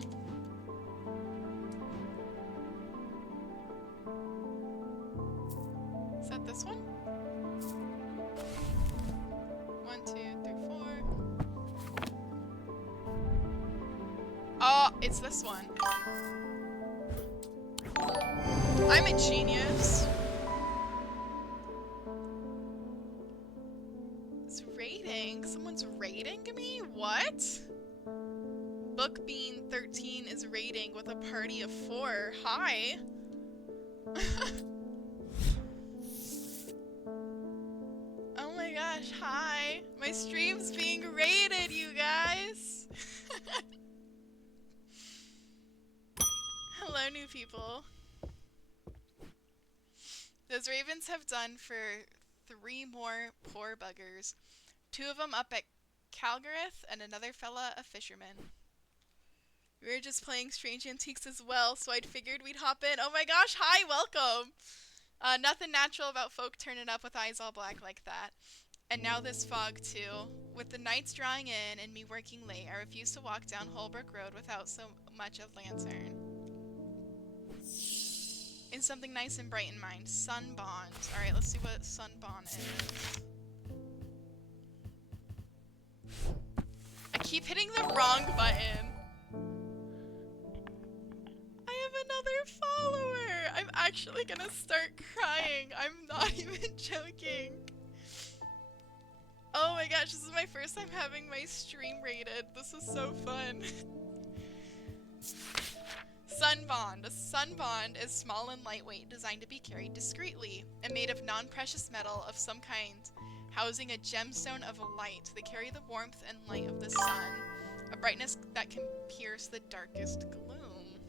this one? 1, 2, 3, 4. Oh, it's this one. I'm a genius. It's raiding. Someone's raiding me? What? Bookbean 13 is raiding with a party of 4. Hi. Oh my gosh, hi. My stream's being raided, you guys. Hello, new people. Those ravens have done for 3 more poor buggers. 2 of them up at Calgareth and another fella a fisherman. We were just playing Strange Antiques as well, so I'd figured we'd hop in. Oh my gosh, hi, welcome! Nothing natural about folk turning up with eyes all black like that. And now this fog too. With the nights drawing in and me working late, I refuse to walk down Holbrook Road without so much of lantern. And something nice and bright in mind. Sunbond. Alright, let's see what Sunbond is. I keep hitting the wrong button. I have another follower! I'm actually gonna start crying. I'm not even joking. Oh my gosh, this is my first time having my stream rated. This is so fun. Sunbond. A sunbond is small and lightweight, designed to be carried discreetly, and made of non-precious metal of some kind, housing a gemstone of light. They carry the warmth and light of the sun, a brightness that can pierce the darkest gloom.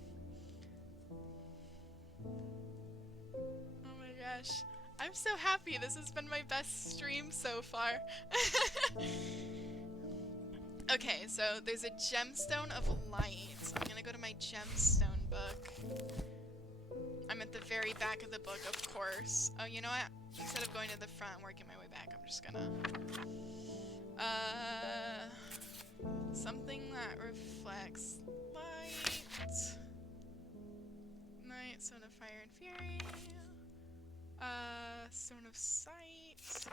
Oh my gosh. I'm so happy. This has been my best stream so far. Okay, so there's a gemstone of light. I'm gonna go to my gemstone book. I'm at the very back of the book, of course. Oh, you know what? Instead of going to the front and working my way back, I'm just gonna... something that reflects light. Night, Stone of Fire and Fury. Stone of Sight.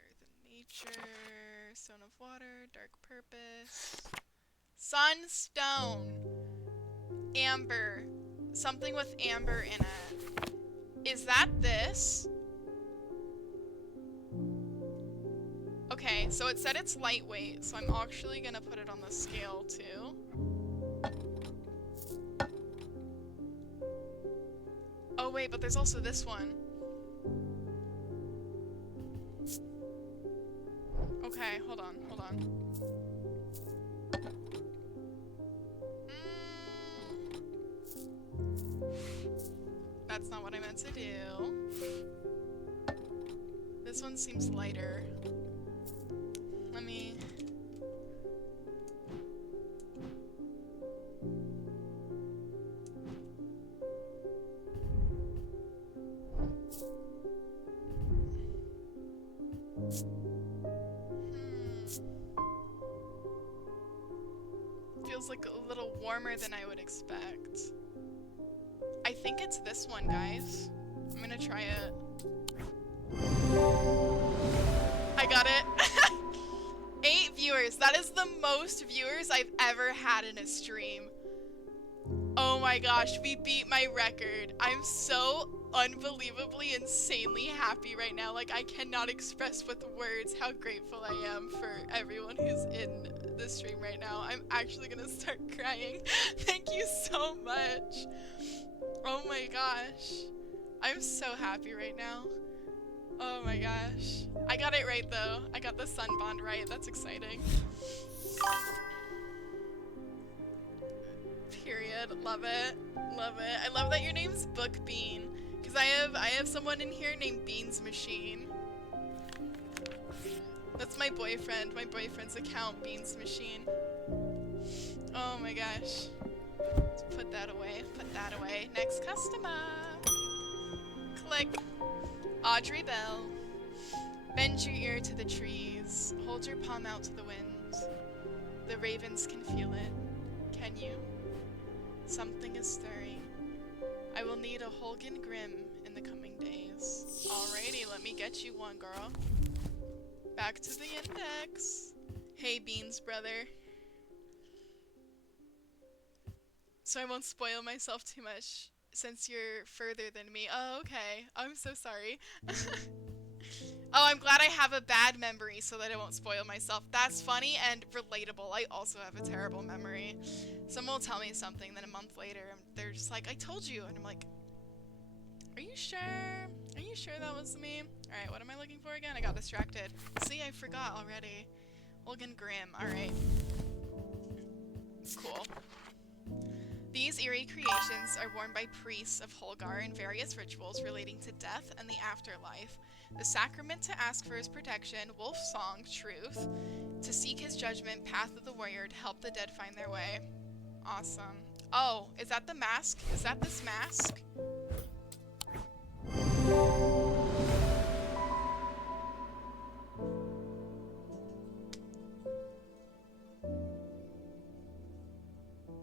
Earth and Nature. Stone of Water. Dark Purpose. Sunstone. Amber. Something with amber in it. Is that this? Okay, so it said it's lightweight, so I'm actually gonna put it on the scale too. Oh wait, but there's also this one. Okay, hold on, hold on. That's not what I meant to do. This one seems lighter. Let me... Feels like a little warmer than I would expect. I think it's this one, guys. I'm gonna try it. I got it. 8 viewers. That is the most viewers I've ever had in a stream. Oh my gosh, we beat my record. I'm so unbelievably, insanely happy right now. Like, I cannot express with words how grateful I am for everyone who's in the stream right now. I'm actually gonna start crying. Thank you so much. Oh my gosh. I'm so happy right now. Oh my gosh. I got it right though. I got the Sunbond right. That's exciting. Period. Love it. Love it. I love that your name's Bookbean. Because I have someone in here named Beans Machine. That's my boyfriend. My boyfriend's account, Beans Machine. Oh my gosh. Let's put that away. Put that away. Next customer. Click. Audrey Bell. Bend your ear to the trees. Hold your palm out to the wind. The ravens can feel it. Can you? Something is stirring. I will need a Holgan Grimm in the coming days. Alrighty, let me get you one, girl. Back to the index. Hey, Beans, brother. So I won't spoil myself too much since you're further than me. Oh, okay. I'm so sorry. Oh, I'm glad I have a bad memory so that I won't spoil myself. That's funny and relatable. I also have a terrible memory. Someone will tell me something, then a month later, they're just like, I told you. And I'm like, are you sure? Are you sure that was me? Alright, what am I looking for again? I got distracted. See, I forgot already. Olgan Grimm. Alright. Cool. These eerie creations are worn by priests of Holgar in various rituals relating to death and the afterlife. The sacrament to ask for his protection, Wolf Song, Truth, to seek his judgment, Path of the Warrior, to help the dead find their way. Awesome. Oh, is that the mask? Is that this mask?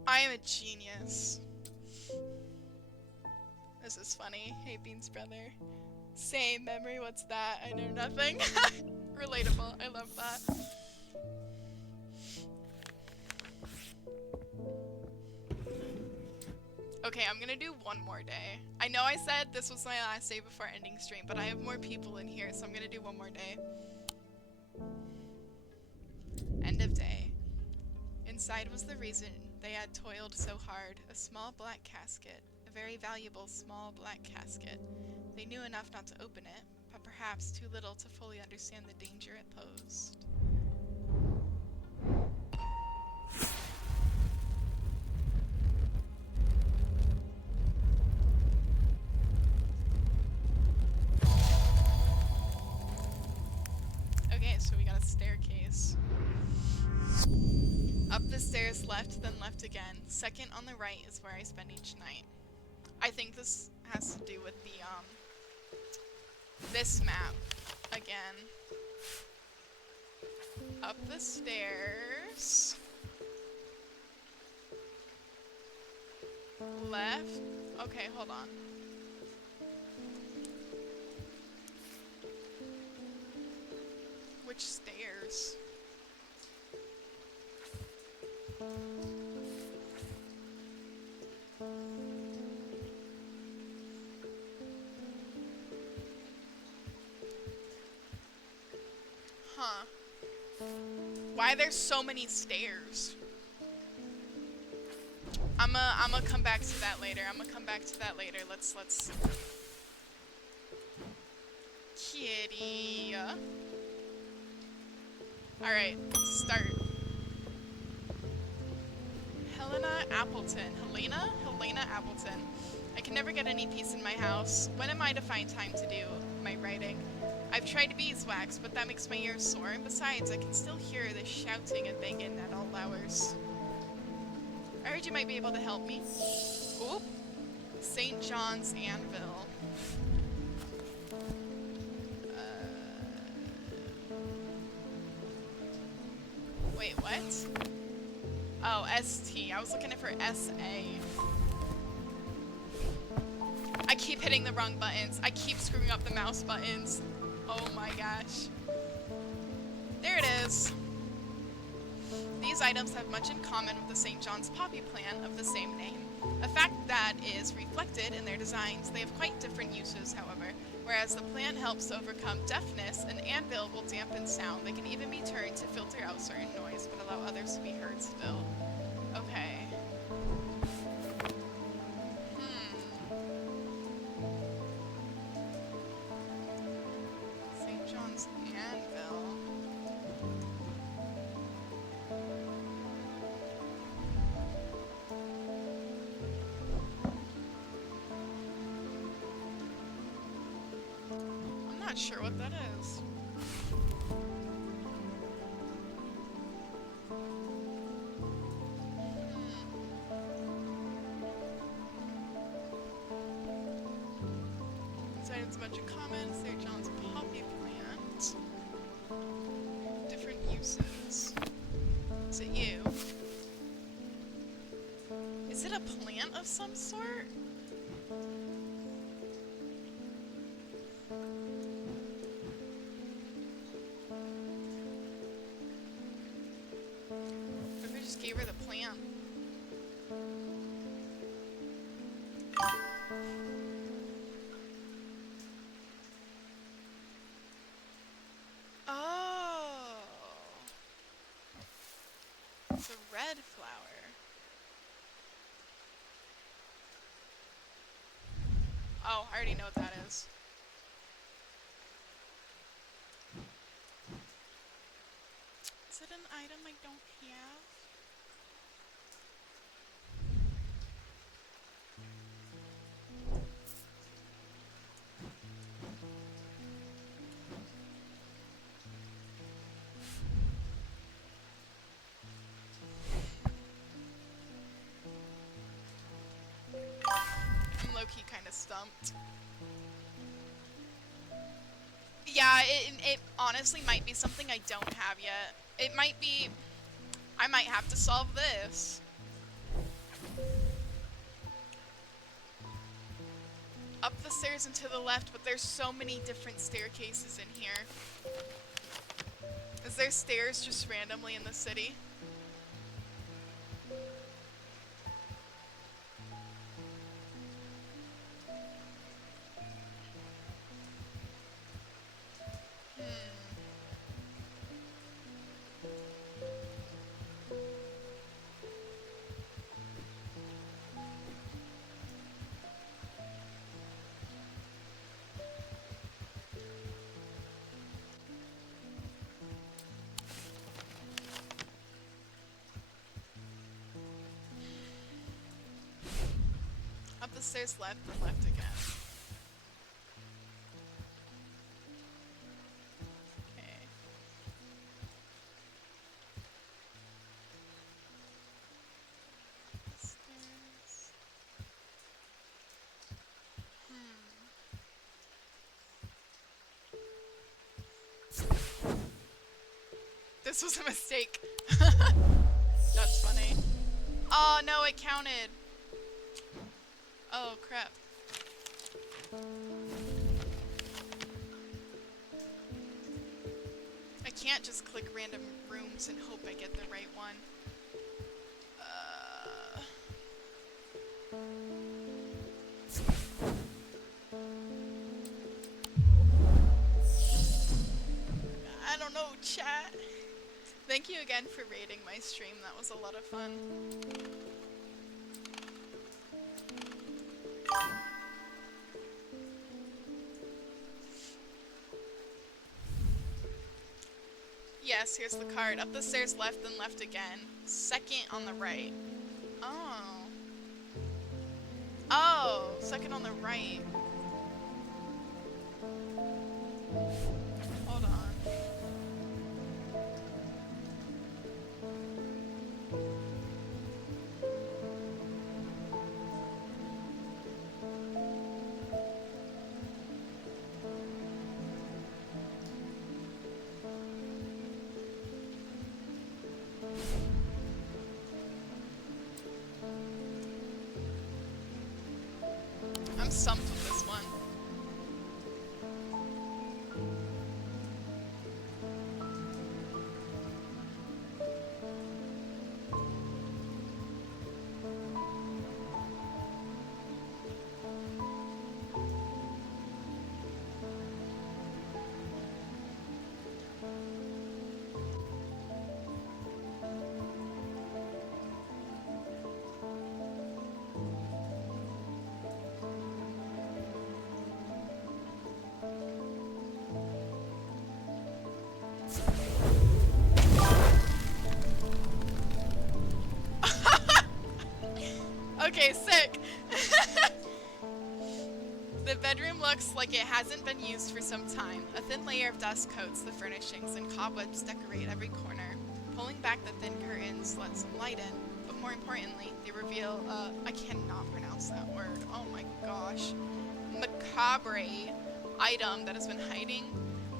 I am a genius. This is funny. Hey, Beans brother. Same memory, what's that? I know nothing. Relatable, I love that. Okay, I'm gonna do one more day. I know I said this was my last day before ending stream, but I have more people in here, so I'm gonna do one more day. End of day. Inside was the reason they had toiled so hard, a small black casket, a very valuable small black casket. They knew enough not to open it, but perhaps too little to fully understand the danger it posed. Okay, so we got a staircase. Up the stairs left, then left again. Second on the right is where I spend each night. I think this has to do with the, this map again. Up the stairs. Left. Okay, hold on. Which stairs? Huh. Why there's so many stairs? I'ma come back to that later. Let's Kitty. Alright, start. Helena Appleton. Helena Appleton. I can never get any peace in my house. When am I to find time to do my writing? I've tried beeswax, but that makes my ears sore, and besides, I can still hear the shouting and banging at all hours. I heard you might be able to help me. Oop. St. John's Anvil. Wait, what? Oh, ST. I was looking for SA. I keep hitting the wrong buttons. I keep screwing up the mouse buttons. Oh my gosh. There it is. These items have much in common with the St. John's poppy plant of the same name. A fact that is reflected in their designs. They have quite different uses, however. Whereas the plant helps to overcome deafness, an anvil will dampen sound. They can even be turned to filter out certain noise, but allow others to be heard still. Okay. St. John's Anvil. I'm not sure what that is. These items have much in common. St. John's poppy plant. Different uses. Is it you? Is it a plant of some sort? gave her the plan. Oh. It's a red flower. Oh, I already know what that is. Is it an item I don't have? I'm low-key kind of stumped. Yeah, it honestly might be something I don't have yet. It might be... I might have to solve this. Up the stairs and to the left, but there's so many different staircases in here. Is there stairs just randomly in the city? Up the stairs left and left again. Okay. Stairs. This was a mistake. That's funny. Oh no, it counted. Oh crap. I can't just click random rooms and hope I get the right one. I don't know, chat. Thank you again for raiding my stream. That was a lot of fun. Yes, here's the card. Up the stairs left, then left again. Second on the right. Oh. Oh, second on the right. Hold on. I'm stumped with this one. Okay, sick. The bedroom looks like it hasn't been used for some time. A thin layer of dust coats the furnishings and cobwebs decorate every corner. Pulling back the thin curtains lets some light in, but more importantly, they reveal I cannot pronounce that word. Oh my gosh. Macabre item that has been hiding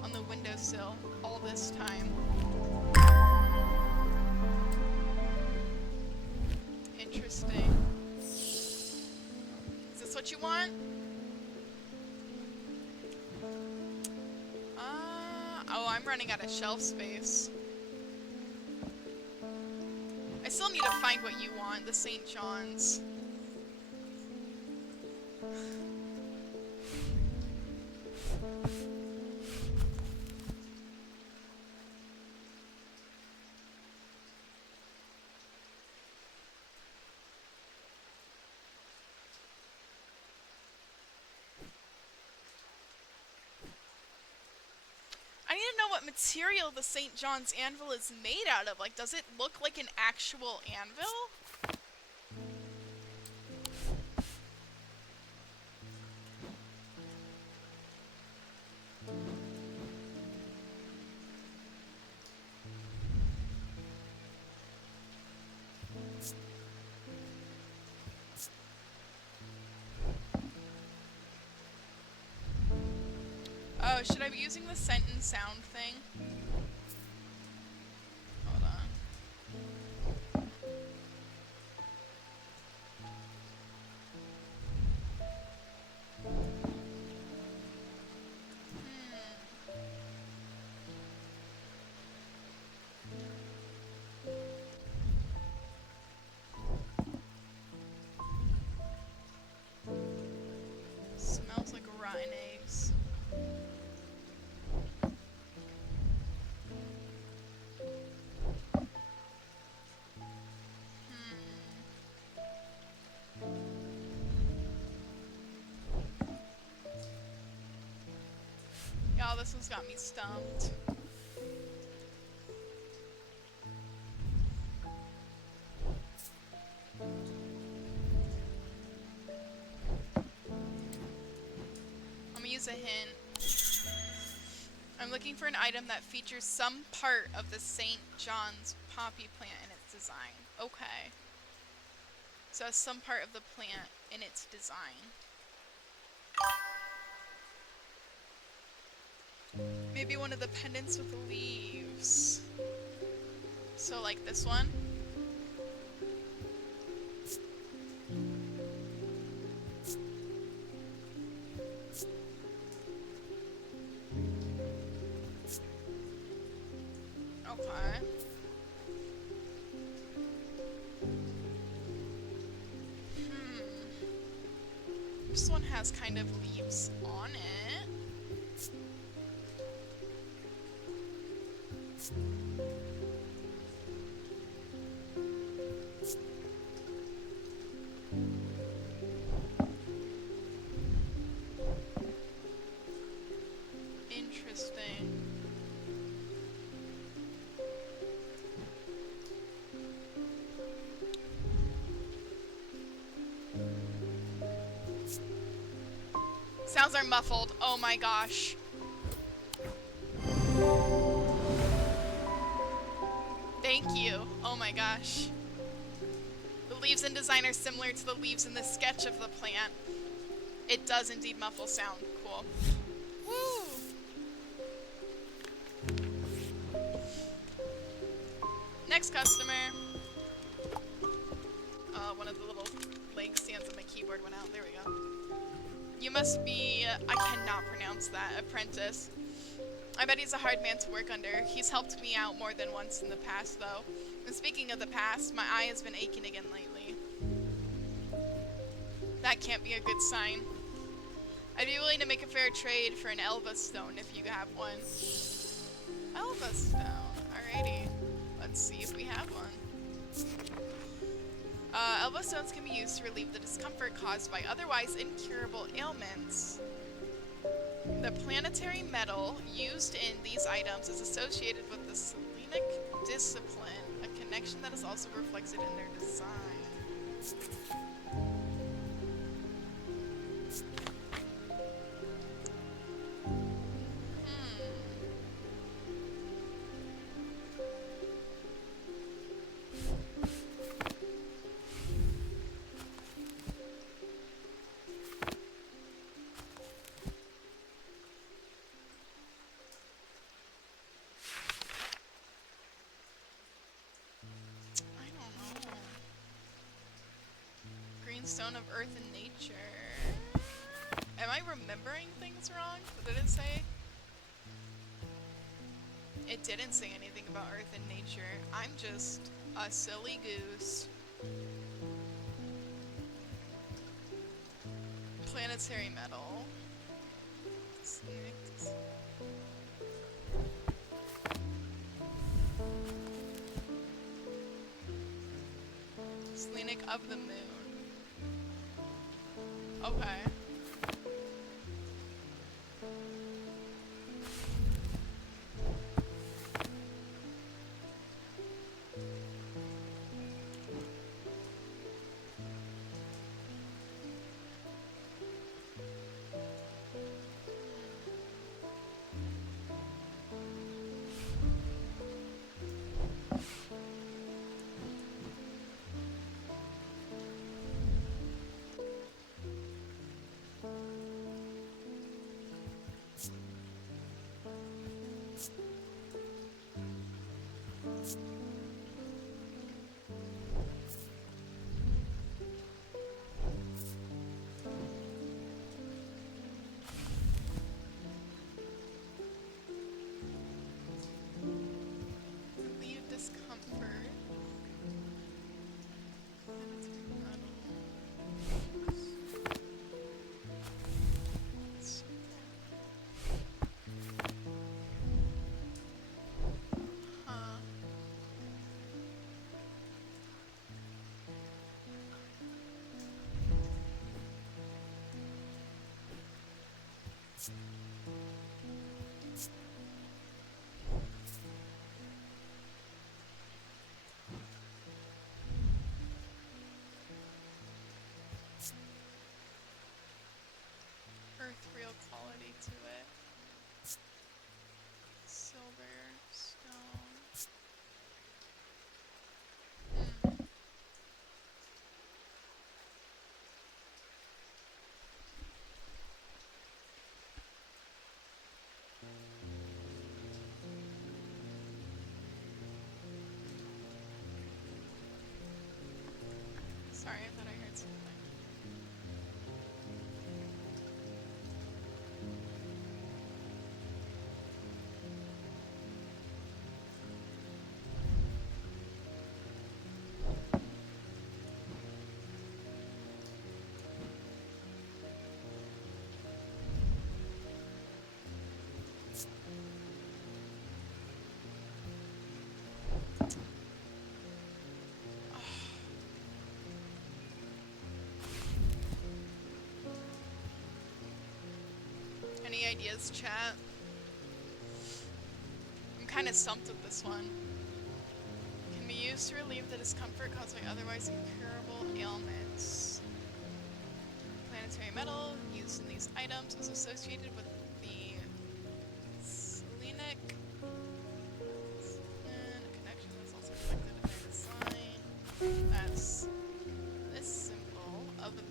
on the windowsill all this time. Interesting. Is this what you want? Oh, I'm running out of shelf space. I still need to find what you want, the St. John's. I need to know what material the St. John's anvil is made out of. Like, does it look like an actual anvil? Oh, should I be using the scent and sound thing? Hold on. Smells like rotten eggs. Y'all, this one's got me stumped. I'm gonna use a hint. I'm looking for an item that features some part of the St. John's poppy plant in its design. Okay. So it's some part of the plant in its design. Maybe one of the pendants with the leaves. So like this one. Okay. This one has kind of leaves on it. Interesting. Sounds are muffled. Oh my gosh. Thank you. Oh my gosh. The leaves in design are similar to the leaves in the sketch of the plant. It does indeed muffle sound. Cool. Woo! Next customer. One of the little leg stands on my keyboard went out. There we go. You must be, I cannot pronounce that, apprentice. I bet he's a hard man to work under. He's helped me out more than once in the past, though. And speaking of the past, my eye has been aching again lately. That can't be a good sign. I'd be willing to make a fair trade for an Elva stone if you have one. Elva stone. Alrighty. Let's see if we have one. Elva stones can be used to relieve the discomfort caused by otherwise incurable ailments. The planetary metal used in these items is associated with the Selenic discipline, a connection that is also reflected in their design. Stone of Earth and Nature. Am I remembering things wrong? What did it say? It didn't say anything about Earth and Nature. I'm just A silly goose. Planetary metal. Snakes. Slenic of the moon. Okay. Relieve discomfort. Huh. Earth-real quality to it. Silver, stone. Sorry, I thought I heard something. Any ideas, chat? I'm kind of stumped with this one. Can be used to relieve the discomfort caused by otherwise incurable ailments. Planetary metal used in these items is associated with the Selenic and a connection that's also reflected in their design. That's this symbol of the moon.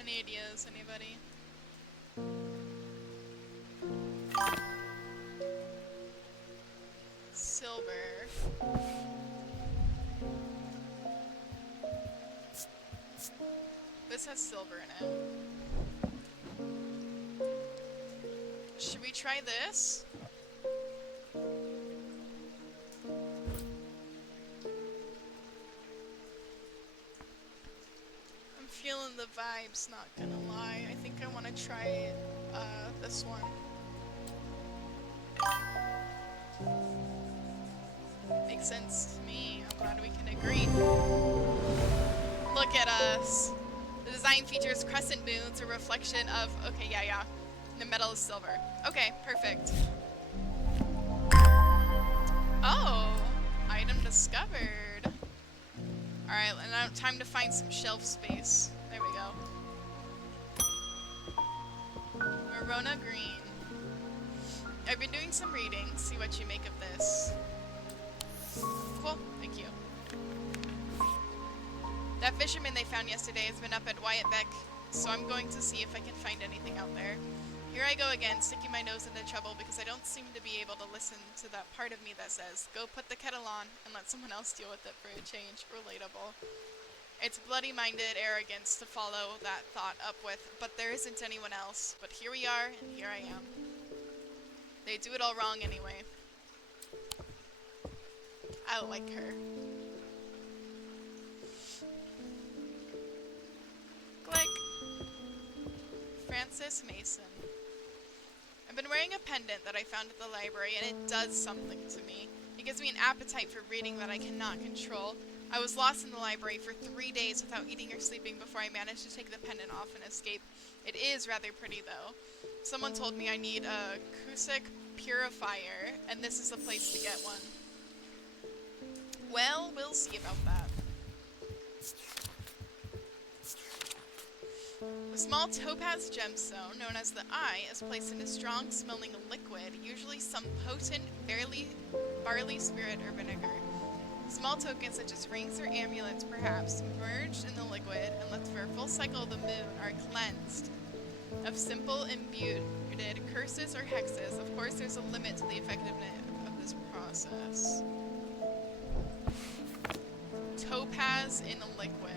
Any ideas, anybody? Silver. This has silver in it. Should we try this? I'm feeling the vibes, not gonna lie. I think I want to try this one. Makes sense to me. I'm glad we can agree. Look at us. The design features crescent moons, a reflection of... Okay, yeah. The metal is silver. Okay, perfect. Oh! Item discovered. Alright, and now time to find some shelf space. There we go. Marona Green. I've been doing some reading. See what you make of this. Cool, thank you. That fisherman they found yesterday has been up at Wyatt Beck, so I'm going to see if I can find anything out there. Here I go again, sticking my nose into trouble because I don't seem to be able to listen to that part of me that says, go put the kettle on and let someone else deal with it for a change. Relatable. It's bloody-minded arrogance to follow that thought up with, but there isn't anyone else. But here we are, and here I am. They do it all wrong anyway. I like her. Click. Francis Mason. I've been wearing a pendant that I found at the library, and it does something to me. It gives me an appetite for reading that I cannot control. I was lost in the library for 3 days without eating or sleeping before I managed to take the pendant off and escape. It is rather pretty, though. Someone told me I need a Cusick purifier, and this is the place to get one. Well, we'll see about that. The small topaz gemstone, known as the Eye, is placed in a strong-smelling liquid, usually some potent barley spirit or vinegar. Small tokens such as rings or amulets, perhaps, merged in the liquid and left for a full cycle of the moon, are cleansed of simple imbued curses or hexes. Of course, there's a limit to the effectiveness of this process. Topaz in a liquid.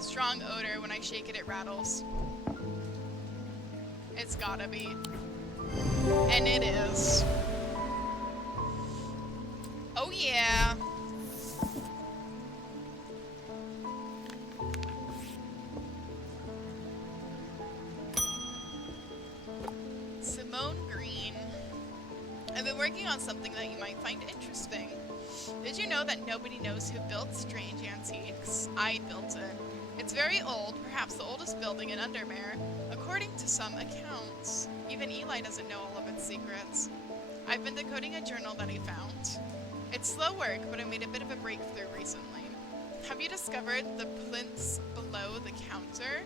Strong odor. When I shake it, it rattles. It's gotta be. And it is. Oh yeah. Simone Green. I've been working on something that you might find interesting. Did you know that nobody knows who built Strange Antiques? I built it. It's very old, perhaps the oldest building in Undermare, according to some accounts. Even Eli doesn't know all of its secrets. I've been decoding a journal that he found. It's slow work, but I made a bit of a breakthrough recently. Have you discovered the plinths below the counter?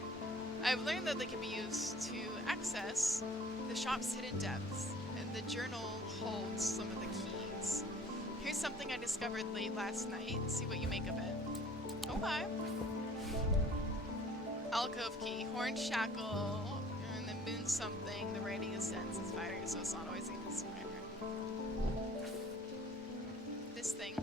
I've learned that they can be used to access the shop's hidden depths, and the journal holds some of the keys. Here's something I discovered late last night. See what you make of it. Okay. Alcove key, horn shackle, and then moon something. The writing is dense and spider, so it's not always a spider. This thing.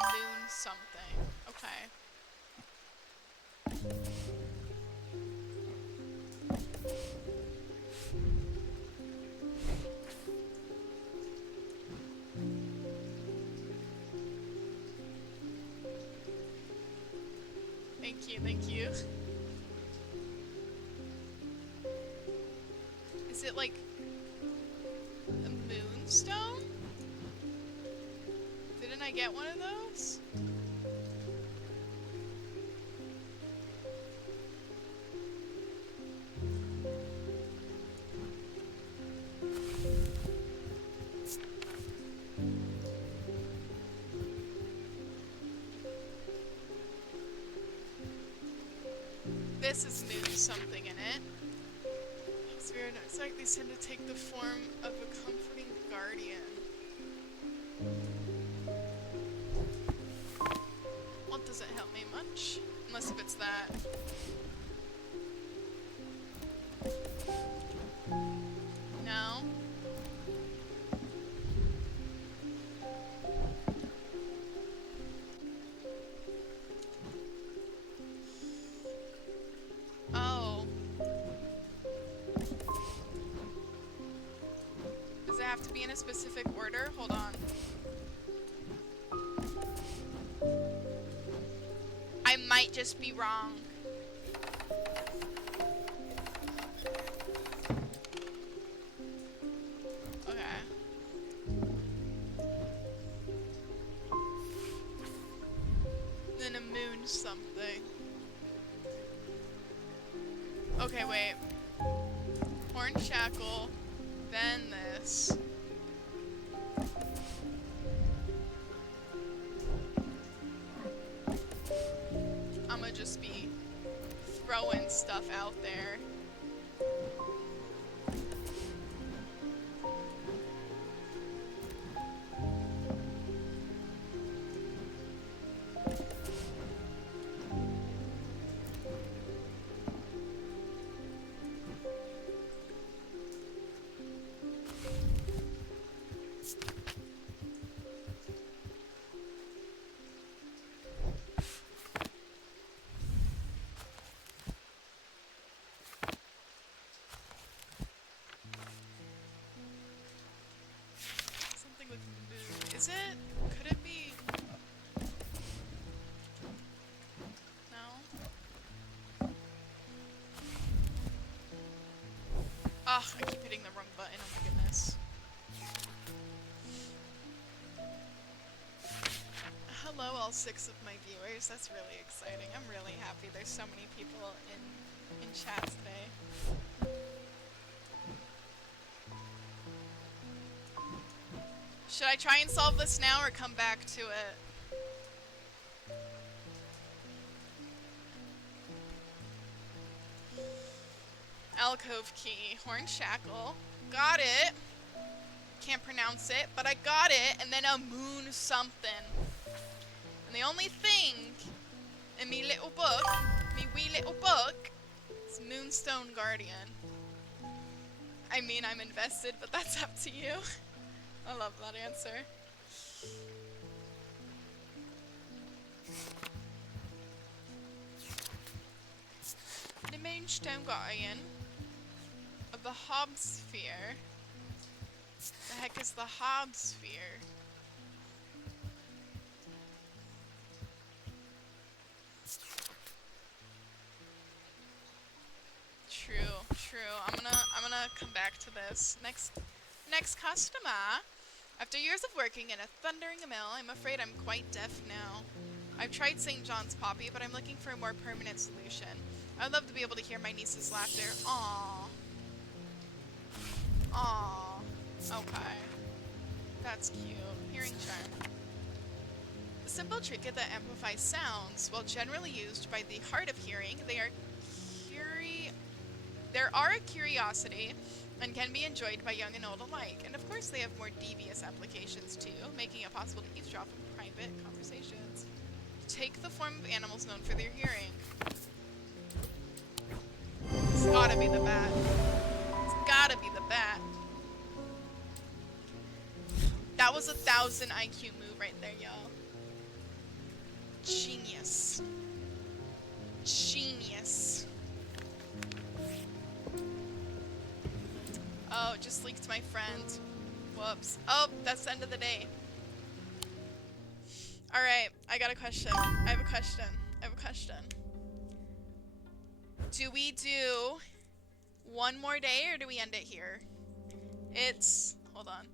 Moon something. Okay. Thank you, thank you. Is it like a moonstone? Didn't I get one of those? This is moon something in it. It's weird. It's like they tend to take the form of a comforting guardian. Well, it doesn't help me much. Unless if it's that. No. have to be in a specific order? Hold on. I might just be wrong. Okay. Then a moon something. Okay, wait. Horn shackle, then this. I'ma just be throwing stuff out there. Is it? Could it be? No? Ugh, I keep hitting the wrong button, oh my goodness. Hello all 6 of my viewers, that's really exciting. I'm really happy there's so many people in chat today. Should I try and solve this now or come back to it? Alcove key, horn shackle, got it. Can't pronounce it, but I got it, and then a moon something. And the only thing in me little book, me wee little book, is Moonstone Guardian. I mean, I'm invested, but that's up to you. I love that answer. The Moonstone Guardian of the Hobsphere. The heck is the Hobsphere? True. I'm gonna come back to this. Next customer. After years of working in a thundering mill, I'm afraid I'm quite deaf now. I've tried St. John's Poppy, but I'm looking for a more permanent solution. I'd love to be able to hear my niece's laughter. Aww. Aww. Okay. That's cute. Hearing charm. A simple trinket that amplifies sounds, while generally used by the hard of hearing, they are a curiosity and can be enjoyed by young and old alike. And of course they have more devious applications too, making it possible to eavesdrop in private conversations. Take the form of animals known for their hearing. It's gotta be the bat. It's gotta be the bat. That was 1,000 IQ move right there, y'all. Genius. Genius. Oh, it just leaked my friend. Whoops. Oh, that's the end of the day. Alright, I got a question. I have a question. Do we do one more day or do we end it here? Hold on.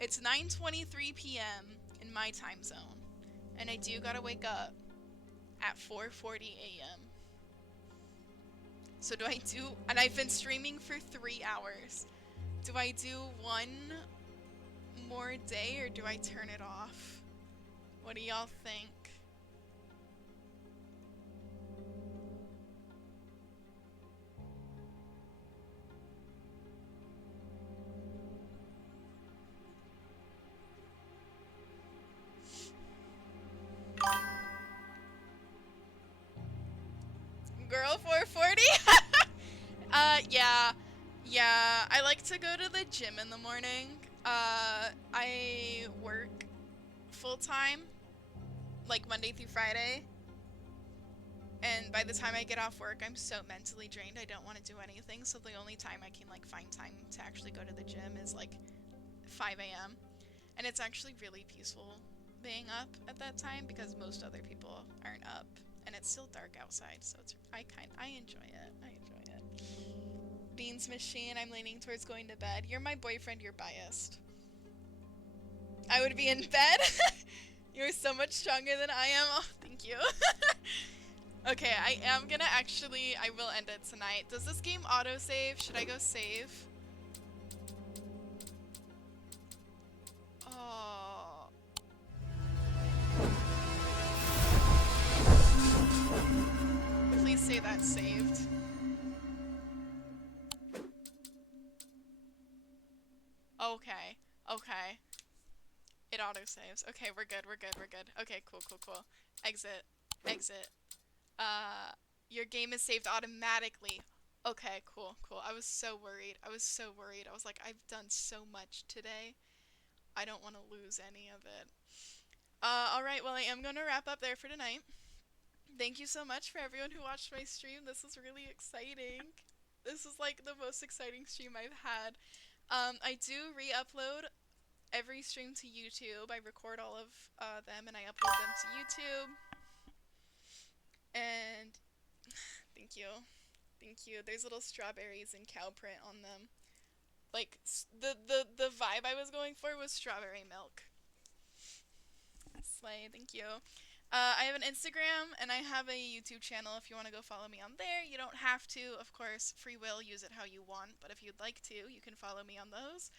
It's 9:23 p.m. in my time zone. And I do gotta wake up at 4:40 a.m. So do I do, and I've been streaming for 3 hours. Do I do one more day or do I turn it off? What do y'all think? Girl 440? Yeah, I like to go to the gym in the morning. I work full-time, like Monday through Friday. And by the time I get off work, I'm so mentally drained, I don't want to do anything. So the only time I can, like, find time to actually go to the gym is, like, 5 a.m. And it's actually really peaceful being up at that time because most other people aren't up and it's still dark outside, so I enjoy it. I enjoy it. Beans machine, I'm leaning towards going to bed. You're my boyfriend, you're biased. I would be in bed? You're so much stronger than I am. Oh, thank you. Okay, I am gonna I will end it tonight. Does this game autosave? Should I go save? Oh. Please say that's saved. Okay. Okay. It autosaves. Okay, we're good, we're good, we're good. Okay, cool, cool, cool. Exit. Exit. Your game is saved automatically. Okay, cool, cool. I was so worried. I was so worried. I was like, I've done so much today. I don't want to lose any of it. Alright, well, I am going to wrap up there for tonight. Thank you so much for everyone who watched my stream. This was really exciting. This is like the most exciting stream I've had. I do re-upload every stream to YouTube. I record all of them and I upload them to YouTube. And thank you. Thank you. There's little strawberries and cow print on them. Like, the vibe I was going for was strawberry milk. Slay, thank you. I have an Instagram and I have a YouTube channel if you want to go follow me on there. You don't have to, of course, free will, use it how you want, but if you'd like to, you can follow me on those.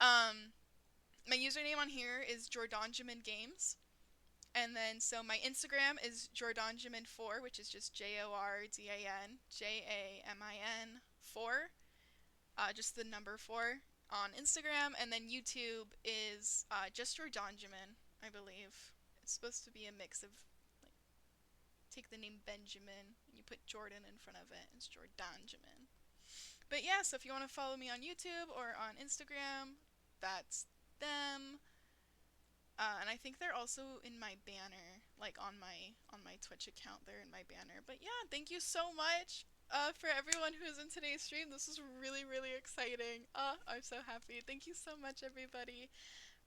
My username on here is Jordanjamin Games. And then, so my Instagram is Jordanjamin4, which is just JORDANJAMIN 4. Just the number 4 on Instagram. And then YouTube is just Jordanjamin, I believe. It's supposed to be a mix of, like, take the name Benjamin and you put Jordan in front of it. It's Jordanjamin. But yeah, so if you want to follow me on YouTube or on Instagram, that's them. And I think they're also in my banner, like on my Twitch account. They're in my banner. But yeah, thank you so much for everyone who's in today's stream. This was really, really exciting. I'm so happy. Thank you so much, everybody.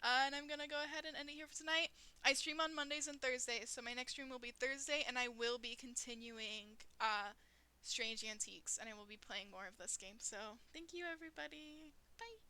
And I'm gonna go ahead and end it here for tonight. I stream on Mondays and Thursdays, so my next stream will be Thursday, and I will be continuing Strange Antiques, and I will be playing more of this game. So thank you, everybody. Bye.